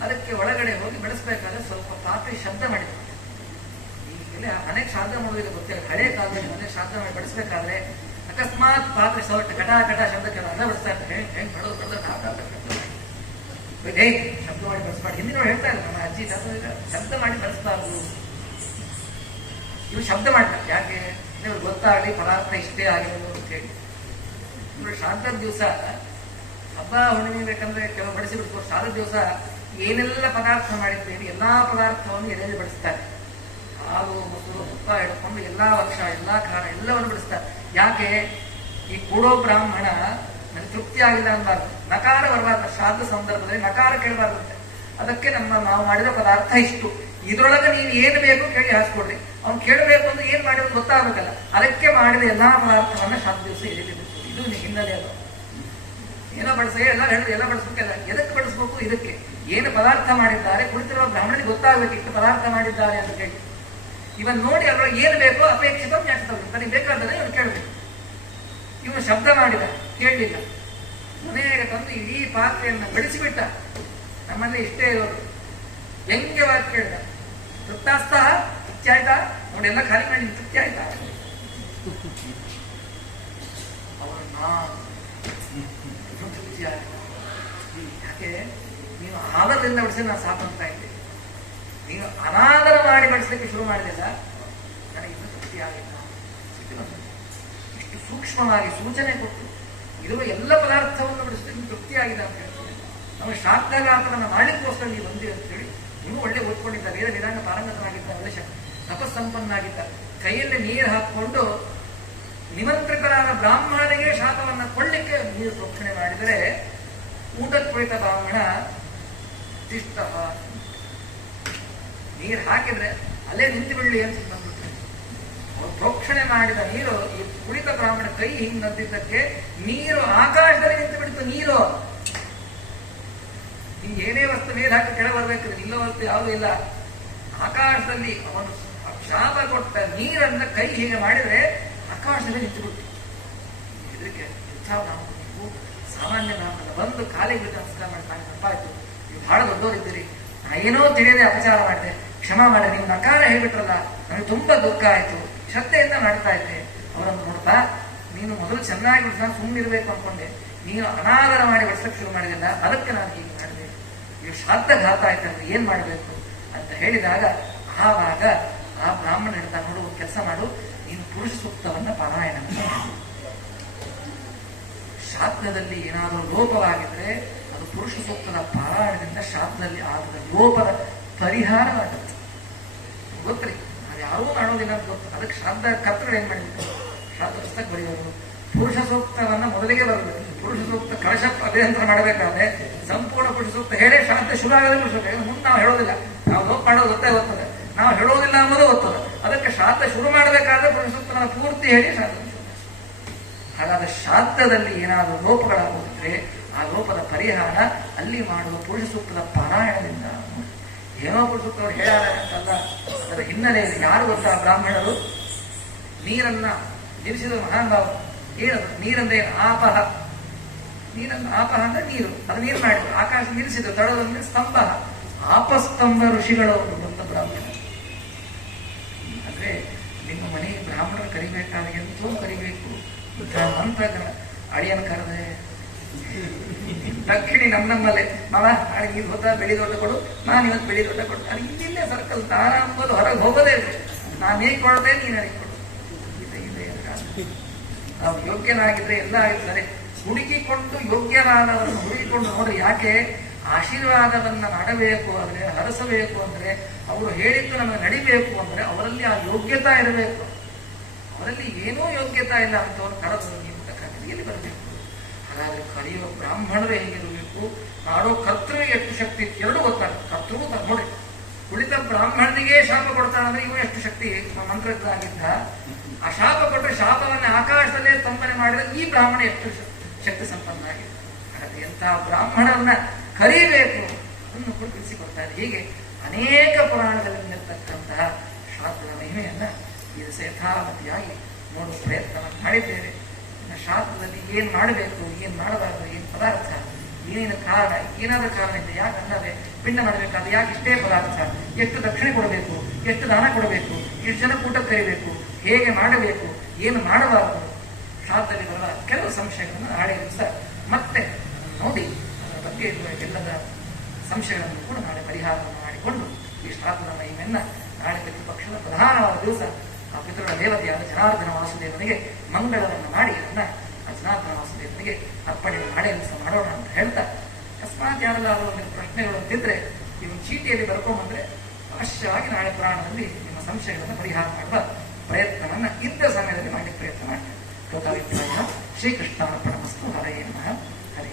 ಅದಕ್ಕೆ ಒಳಗಡೆ ಹೋಗಿ ಬೆಳೆಸಬೇಕಾದ್ರೆ ಸ್ವಲ್ಪ ಪಾತ್ರೆ ಶಬ್ದ ಮಾಡಿದ್ರು. ಈಗೆಲ್ಲ ಅನೇಕ ಶ್ರಾದ್ದ ಮಾಡೋದಿಲ್ಲ ಗೊತ್ತಿಲ್ಲ, ಹಳೆ ಕಾಲದಲ್ಲಿ ಮನೆ ಶ್ರಾದ್ದ ಮಾಡಿ ಬೆಳೆಸಬೇಕಾದ್ರೆ ಅಕಸ್ಮಾತ್ ಪಾತ್ರೆ ಸ್ವಲ್ಪ ಕಟ ಶಬ್ದಕ್ಕೆ ಅನ್ನ ಬಿಡಿಸ್ತಾ ಇರ್ತಾರೆ. ಹೆಂಗ್ ಮಾಡೋದು ಶಬ್ದ ಮಾಡಿ ಬೆಳೆಸ್ಬಾರ್ದು. ಹಿಂದಿನವ್ರು ಹೇಳ್ತಾ ಇದ್ರು, ನಮ್ಮ ಅಜ್ಜಿ ಶಬ್ದ ಮಾಡಿ ಬೆಳೆಸಬಾರ್ದು. ಇವು ಶಬ್ದ ಮಾಡ್ತಾರೆ, ಯಾಕೆ ಇವ್ರಿಗೆ ಗೊತ್ತಾಗಲಿ ಪದಾರ್ಥ ಇಷ್ಟೇ ಆಗಿರೋದು ಅಂತ ಹೇಳಿ. ಇವರು ಶ್ರಾದ್ದದ ದಿವಸ ಹಬ್ಬ ಹುಣ್ಣಿಮೆ ಬೇಕಂದ್ರೆ ಕೆಲವು ಬಡಿಸಿ ಬಿಡ್ತಾರೆ. ಶ್ರಾದ್ದದ ದಿವಸ ಏನೆಲ್ಲ ಪದಾರ್ಥ ಮಾಡಿದ್ದೇವೆ ಎಲ್ಲಾ ಪದಾರ್ಥವನ್ನು ಎಲೆಯಲ್ಲಿ ಬಡಿಸ್ತಾರೆ. ಹಾಲು, ಮೊಸರು, ತುಪ್ಪ ಹಿಡ್ಕೊಂಡು ಎಲ್ಲಾ ವರ್ಷ, ಎಲ್ಲಾ ಖಾರ ಎಲ್ಲವನ್ನು ಬಡಿಸ್ತಾರೆ. ಯಾಕೆ? ಈ ಕೂಡೋ ಬ್ರಾಹ್ಮಣ ನನಗೆ ತೃಪ್ತಿ ಆಗಿಲ್ಲ ಅನ್ಬಾರ್ದು, ನಕಾರ ಬರಬಾರ್ದು. ಶ್ರಾದ್ದ ಸಂದರ್ಭದಲ್ಲಿ ನಕಾರ ಕೇಳಬಾರ್ದಂತೆ. ಅದಕ್ಕೆ ನಾವು ಮಾಡಿದ ಪದಾರ್ಥ ಇಷ್ಟು, ಇದ್ರೊಳಗೆ ನೀವು ಏನು ಬೇಕು ಕೇಳಿ ಹಾಸ್ಕೊಡ್ರಿ. ಅವ್ನು ಕೇಳಬೇಕು ಅಂದ್ರೆ ಏನ್ ಮಾಡಿರೋದು ಗೊತ್ತಾಗಬೇಕಲ್ಲ, ಅದಕ್ಕೆ ಮಾಡಿದ ಎಲ್ಲಾ ಪದಾರ್ಥವನ್ನ ಶ್ರಾದ್ದ ದಿವಸ ಎಲೆಯಲ್ಲಿ ಇದು ಹಿನ್ನೆಲೆ. ಅದು ಏನೋ ಬಡಿಸಿ ಎಲ್ಲ ಹೇಳಿದ್ರು, ಎಲ್ಲ ಬಡಿಸ್ಬೇಕಲ್ಲ. ಎದಕ್ಕೆ ಬಡಿಸ್ಬೇಕು? ಇದಕ್ಕೆ ಏನು ಪದಾರ್ಥ ಮಾಡಿದ್ದಾರೆ ಕುಳಿತಿರುವ ಬ್ರಾಹ್ಮಣಿಗೆ ಗೊತ್ತಾಗಬೇಕು ಇಷ್ಟು ಪದಾರ್ಥ ಮಾಡಿದ್ದಾರೆ ಅಂತ ಹೇಳಿ. ಇವನ್ ನೋಡಿ ಅದ್ರೊಳಗೆ ಏನು ಬೇಕೋ ಅಪೇಕ್ಷಿತ ತನಗೆ ಬೇಕಾದ್ರೆ ಇವನು ಕೇಳಬೇಕು. ಇವನು ಶಬ್ದ ಮಾಡಿದ, ಕೇಳಲಿಲ್ಲ. ಮನೆಯಾಗ ತಂದು ಇಡೀ ಪಾತ್ರೆಯನ್ನು ಬೆಳೆಸಿಬಿಟ್ಟ. ನಮ್ಮಲ್ಲಿ ಇಷ್ಟೇ ಇರೋದು, ವ್ಯಂಗ್ಯವಾಗಿ ಕೇಳಿದ, ತೃಪ್ತಾಸ್ತ ತೃಪ್ತಿ ಆಯ್ತಾ? ನೋಡಿ ಎಲ್ಲ ಖಾಲಿ ಮಾಡಿ ತೃಪ್ತಿ ಆಯ್ತಾ? ತೃಪ್ತಿ ಆಯ್ತು. ಯಾಕೆ? ನೀವು ಆದರದಿಂದ ಬಡಿಸಿ ನಾನು ಸಾಕಂತ ಇದ್ದೆ, ನೀವು ಅನಾದರ ಮಾಡಿ ಬಡಿಸ್ಲಿಕ್ಕೆ ಶುರು ಮಾಡಿದಿಲ್ಲ, ನನಗೆ ಇನ್ನೂ ತೃಪ್ತಿ ಆಗಿಲ್ಲ. ಇಷ್ಟು ಸೂಕ್ಷ್ಮವಾಗಿ ಸೂಚನೆ ಕೊಟ್ಟು ಇರುವ ಎಲ್ಲ ಪದಾರ್ಥವನ್ನು ಬಡಿಸ್ಲಿಕ್ಕೆ ತೃಪ್ತಿ ಆಗಿದೆ ಅಂತ ಹೇಳ್ತಾರೆ. ನಾವು ಶ್ರಾದ್ದಗಾತ್ರವನ್ನು ಮಾಡಲಿಕ್ಕೋಸ್ಕರ ನೀವು ಬಂದಿ ಅಂತೇಳಿ ನೀವು ಒಳ್ಳೆ ಓದ್ಕೊಂಡಿದ್ದ, ವೇದಾಂಗ ಪಾರಂಗತನಾಗಿದ್ದ, ಒಳ್ಳೆ ತಪಸ್ಸಂಪನ್ನಾಗಿದ್ದ. ಕೈಯಲ್ಲಿ ನೀರು ಹಾಕಿಕೊಂಡು ನಿಮಂತ್ರಕರಾದ ಬ್ರಾಹ್ಮಣನಿಗೆ ಶಾಪವನ್ನು ಕೊಳ್ಳಿಕ್ಕೆ ನೀರು ಪ್ರೋಕ್ಷಣೆ ಮಾಡಿದರೆ ಊಟದ ಕುಳಿತ ಬ್ರಾಹ್ಮಣ ತಿಷ್ಟ ನೀರು ಹಾಕಿದ್ರೆ ಅಲ್ಲೇ ನಿಂತು ಬಿಡ್ಲಿ ಅಂತ ಬಂದ್ಬಿಟ್ರೆ, ಅವ್ರು ಪ್ರೋಕ್ಷಣೆ ಮಾಡಿದ ನೀರು ಈ ಕುಳಿತ ಬ್ರಾಹ್ಮಣ ಕೈ ಹಿಂಗ್ ನದ್ದಿದ್ದಕ್ಕೆ ನೀರು ಆಕಾಶದಲ್ಲಿ ನಿಂತು ಬಿಡ್ತು. ನೀರು ಹಿಂಗೆ ಏನೇ ವಸ್ತು ಮೇಲೆ ಹಾಕಿ ಕೆಳ ಬರ್ಬೇಕ್ರೆ ನಿಲ್ಲೋ ವಸ್ತು ಯಾವುದೂ ಇಲ್ಲ. ಆಕಾಶದಲ್ಲಿ ಅವನು ಶಾಪ ಕೊಟ್ಟ ನೀರನ್ನ ಕೈ ಹೀಗೆ ಮಾಡಿದ್ರೆ ಆಕಾಶದಲ್ಲಿ ನಿಂತು ಬಿಟ್ಟು. ಇದಕ್ಕೆ ಬ್ರಾಹ್ಮಣ, ನೀವು ಸಾಮಾನ್ಯ ಬ್ರಾಹ್ಮಣ, ಬಂದು ಕಾಲಿಗೆ ಬಿಟ್ಟು ನಮಸ್ಕಾರ ಮಾಡಿ ತಪ್ಪಾಯ್ತು, ನೀವು ಬಹಳ ದೊಡ್ಡವರಿದ್ದೀರಿ, ನಾ ಏನೋ ತಿಳಿಯದೆ ಅಪಚಾರ ಮಾಡಿದೆ, ಕ್ಷಮಾ ಮಾಡಿ, ನೀವು ನಕಾರ ಹೇಳ್ಬಿಟ್ರಲ್ಲ, ನನಗೆ ತುಂಬಾ ದುಃಖ ಆಯ್ತು, ಶ್ರದ್ಧೆಯಿಂದ ಮಾಡ್ತಾ ಇದ್ದೆ. ಅವರನ್ನು ನೋಡ್ತಾ, ನೀನು ಮೊದಲು ಚೆನ್ನಾಗಿ ನಾನು ಸುಮ್ಮನಿರ್ಬೇಕು ಅನ್ಕೊಂಡೆ, ನೀನು ಅನಾದರ ಮಾಡಿ ಬಡಿಸಕ್ಕೆ ಶುರು ಮಾಡಿದಿಲ್ಲ, ಅದಕ್ಕೆ ನಾನು ಹೀಗೆ ಮಾಡಿದೆ, ನೀವು ಶ್ರಾದ್ದಘಾತ ಆಯ್ತಂದ್ರೆ ಏನ್ ಮಾಡಬೇಕು ಅಂತ ಹೇಳಿದಾಗ, ಆವಾಗ ಆ ಬ್ರಾಹ್ಮಣ ಹೇಳ್ತಾ, ನೋಡು ಕೆಲಸ ಮಾಡು, ನೀನು ಪುರುಷ ಸೂಕ್ತವನ್ನ ಪಾರಾಯಣ ಮಾಡು. ಶ್ರಾದ್ದದಲ್ಲಿ ಏನಾದರೂ ಲೋಪವಾಗಿದ್ರೆ ಅದು ಪುರುಷ ಸೂಕ್ತದ ಪಾರಾಯಣದಿಂದ ಶ್ರಾದ್ದದಲ್ಲಿ ಆದ ಲೋಪದ ಪರಿಹಾರವಾಗುತ್ತೆ. ಗೊತ್ತ್ರಿ, ಅದು ಯಾರೂ ಮಾಡೋದಿಲ್ಲ ಅಂತ ಗೊತ್ತು. ಅದಕ್ಕೆ ಶ್ರಾದ್ದ ಕರ್ತರು ಏನ್ ಮಾಡಿದ್ರು, ಶ್ರಾದ್ದ ಪುಸ್ತಕ ಬರೆಯೋರು ಪುರುಷ ಸೂಕ್ತವನ್ನ ಮೊದಲಿಗೆ ಬರಬೇಕು. ಪುರುಷ ಸೂಕ್ತ ಕಳಶ ಅಭಿಯಂತರ ಮಾಡಬೇಕಾದ್ರೆ ಸಂಪೂರ್ಣ ಪುರುಷ ಸೂಕ್ತ ಹೇಳೇ ಶ್ರಾದ್ದ ಶುರು ಆಗದೆ ಪುರುಷ ಸೂಕ್ತ. ಮುಂದೆ ನಾವು ಹೇಳೋದಿಲ್ಲ, ನಾವು ಲೋಪ ಮಾಡೋದು ಗೊತ್ತೇ ಗೊತ್ತದೆ, ನಾವು ಹೇಳೋದಿಲ್ಲ ಅನ್ನೋದು ಗೊತ್ತದ. ಅದಕ್ಕೆ ಶ್ರಾದ್ದ ಶುರು ಮಾಡಬೇಕಾದ್ರೆ ಪುರುಷ ಸೂಕ್ತನ ಪೂರ್ತಿ ಹೇಳಿ ಶ್ರಾದ್ದ. ಹಾಗಾದ್ರೆ ಶ್ರಾದ್ದದಲ್ಲಿ ಏನಾದರೂ ಲೋಪಗಳಾಗುತ್ತಿದ್ರೆ ಆ ಲೋಪದ ಪರಿಹಾರ ಅಲ್ಲಿ ಮಾಡುವ ಪುರುಷ ಸೂಕ್ತದ ಪಾರಾಯಣದಿಂದ. ಏನೋ ಪುರುಷ ಸೂಕ್ತವರು ಹೇಳಾರಂತಲ್ಲ, ಅದರ ಹಿನ್ನೆಲೆಯಲ್ಲಿ ಯಾರು ಗೊತ್ತಾ, ಬ್ರಾಹ್ಮಣರು ನೀರನ್ನ ನಿಲ್ಲಿಸಿದ ಮಹಾನ್ ಭಾವ. ಏನದು ನೀರಂದ್ರೆ ಏನು? ಆಪಹ. ನೀರನ್ನು ಆಪಹ ಅಂದ್ರೆ ನೀರು, ಅದು ನೀರು ಮಾಡಿದ್ರು, ಆಕಾಶ ನಿಲ್ಲಿಸಿದ್ರು, ತಡದಂದ್ರೆ ಸ್ತಂಭ, ಆಪಸ್ತಂಭ ಋಷಿಗಳು ಅಂತ ಬ್ರಾಹ್ಮಣ. ಅಂದ್ರೆ ನಿಮ್ಮ ಮನೆ ಬ್ರಾಹ್ಮಣರು ಕರಿಬೇಕಾದ್ರೆ ಎಂತೋ ಕರಿಬೇಕು ಅಂತ ಅಳಿಯನ್ ಕರೆದೆ ದಕ್ಷಿಣಿ ನಮ್ಮಲ್ಲೇ, ಮಾವ ನಾಳೆ ನೀರು ಹೋದ ಬೆಳಿ ದೊಡ್ಡ ಕೊಡು, ನಾನು ಇವತ್ತು ಬೆಳಿ ದೊಡ್ಡ ಕೊಡು, ಅದು ಇಲ್ಲಿಲ್ಲೇ ಸರ್ಕಲ್ ದಾನ ಅಂಬೋದು ಹೊರಗೆ ಹೋಗೋದೇ ಇಲ್ಲ. ನಾನು ಹೇಗೆ ಕೊಡದೆ ನೀನು ನನಗೆ ಕೊಡು. ನಾವು ಯೋಗ್ಯನಾಗಿದ್ರೆ ಎಲ್ಲ ಆಗಿರ್ತಾರೆ. ಹುಡುಕಿಕೊಂಡು ಯೋಗ್ಯನಾದವರನ್ನು ಹುಡುಕಿಕೊಂಡು ನೋಡ್ರಿ. ಯಾಕೆ ಆಶೀರ್ವಾದವನ್ನ ಮಾಡಬೇಕು ಅಂದ್ರೆ, ಹರಸಬೇಕು ಅಂದ್ರೆ, ಅವರು ಹೇಳಿದ್ದು ನಮಗೆ ನಡಿಬೇಕು ಅಂದ್ರೆ ಅವರಲ್ಲಿ ಆ ಯೋಗ್ಯತಾ ಇರಬೇಕು. ಅವರಲ್ಲಿ ಏನೂ ಯೋಗ್ಯತಾ ಇಲ್ಲ ಅಂತವ್ರು ಕರೆದು ನೀವು ಕಲಿಯಲ್ಲಿ ಬರಬೇಕು. ಹಾಗಾದ್ರೆ ಕಲಿಯುವ ಬ್ರಾಹ್ಮಣರು ಹೇಗಿರಬೇಕು, ಮಾಡೋ ಕರ್ತೃವಿಗೆ ಎಷ್ಟು ಶಕ್ತಿ ಎರಡೂ ಗೊತ್ತಾಗುತ್ತೆ. ಕರ್ತೃ ನೋಡಿ, ಕುಳಿತ ಬ್ರಾಹ್ಮಣನಿಗೆ ಶಾಪ ಕೊಡ್ತಾನಂದ್ರೆ ಇವು ಎಷ್ಟು ಶಕ್ತಿ ಮಂತ್ರದ್ದಾಗಿದ್ದ. ಆ ಶಾಪ ಕೊಟ್ಟರೆ ಶಾಪವನ್ನ ಆಕಾಶದಲ್ಲೇ ಸ್ತಂಭನೆ ಮಾಡಿದ್ರೆ ಈ ಬ್ರಾಹ್ಮಣ ಎಷ್ಟು ಶಕ್ತಿ ಸಂಪನ್ನ ಆಗಿದೆ. ಹಾಗಾದ್ರೆ ಎಂತಹ ಬ್ರಾಹ್ಮಣರನ್ನ ಕರೀಬೇಕು ಅದನ್ನು ಕೂಡ ತಿಳಿಸಿಕೊಡ್ತಾರೆ. ಹೀಗೆ ಅನೇಕ ಪುರಾಣಗಳಲ್ಲಿ ನಿರ್ತಕ್ಕಂತಹ ಶಾಸ್ತ್ರದ ಮಹಿಮೆಯನ್ನ ಈ ದಿವಸ ಯಥಾವತಿಯಾಗಿ ನೋಡುವ ಪ್ರಯತ್ನವನ್ನು ಮಾಡಿದ್ದೇವೆ. ಶಾಸ್ತ್ರದಲ್ಲಿ ಏನ್ ಮಾಡಬೇಕು, ಏನ್ ಮಾಡಬಾರದು, ಏನ್ ಪದಾರ್ಥ, ಏನೇನು ಕಾರಣ, ಏನಾದ ಕಾರಣ ಇದೆ, ಯಾಕೆ ಅಂದರೆ ಪಿಂಡ ಮಾಡಬೇಕಾದ್ರೆ ಯಾಕೆ ಇಷ್ಟೇ ಪದಾರ್ಥ, ಎಷ್ಟು ದಕ್ಷಿಣೆ ಕೊಡಬೇಕು, ಎಷ್ಟು ದಾನ ಕೊಡಬೇಕು, ಎಷ್ಟು ಜನ ಕೂಟ ಕರಿಬೇಕು, ಹೇಗೆ ಮಾಡಬೇಕು, ಏನು ಮಾಡಬಾರದು, ಶಾಸ್ತ್ರದಲ್ಲಿ ಬರುವ ಕೆಲವು ಸಂಶಯಗಳನ್ನು ನಾಳೆ ದಿವಸ ಮತ್ತೆ ನೋಡಿ ಅದರ ಬಗ್ಗೆ ಇರುವ ಎಲ್ಲದ ಸಂಶಯಗಳನ್ನು ಕೂಡ ನಾಳೆ ಪರಿಹಾರವನ್ನು ಮಾಡಿಕೊಂಡು ಈ ಶಾಸ್ತ್ರದ ಮಹಿಮೆಯನ್ನ ನಾಳೆ ಪಿತೃಪಕ್ಷದ ಪ್ರಧಾನವಾದ ದಿವಸ ಆ ಪಿತೃಗಳ ದೇವತೆಯಾದ ಜನಾರ್ದನ ವಾಸುದೇವನಿಗೆ ಮಂಗಳವನ್ನು ಮಾಡಿ ಅದನ್ನ ಆ ಜನಾರ್ದನ ವಾಸುದೇವನಿಗೆ ಅರ್ಪಣೆ ನಾಳೆ ದಿವಸ ಮಾಡೋಣ ಅಂತ ಹೇಳ್ತಾ, ಅಕಸ್ಮಾತ್ ಯಾರೆಲ್ಲಾದರೂ ಒಂದು ಪ್ರಶ್ನೆಗಳು ಅಂತಿದ್ರೆ ನೀವು ಚೀಟಿಯಲ್ಲಿ ಬರ್ಕೊಂಡ್ಬಂದ್ರೆ ಅವಶ್ಯವಾಗಿ ನಾಳೆ ಪುರಾಣದಲ್ಲಿ ನಿಮ್ಮ ಸಂಶಯಗಳನ್ನು ಪರಿಹಾರ ಮಾಡುವ ಪ್ರಯತ್ನವನ್ನ ಇದ್ದ ಸಮಯದಲ್ಲಿ ಮಾಡಲಿಕ್ಕೆ ಪ್ರಯತ್ನ ಮಾಡ್ತೇವೆ. ಲೋಕಾಭಿಪ್ರಾಯ ಶ್ರೀಕೃಷ್ಣಾರ್ಪಣಮಸ್ತು. ಹರೇ ನಮಃ. ಹರೇ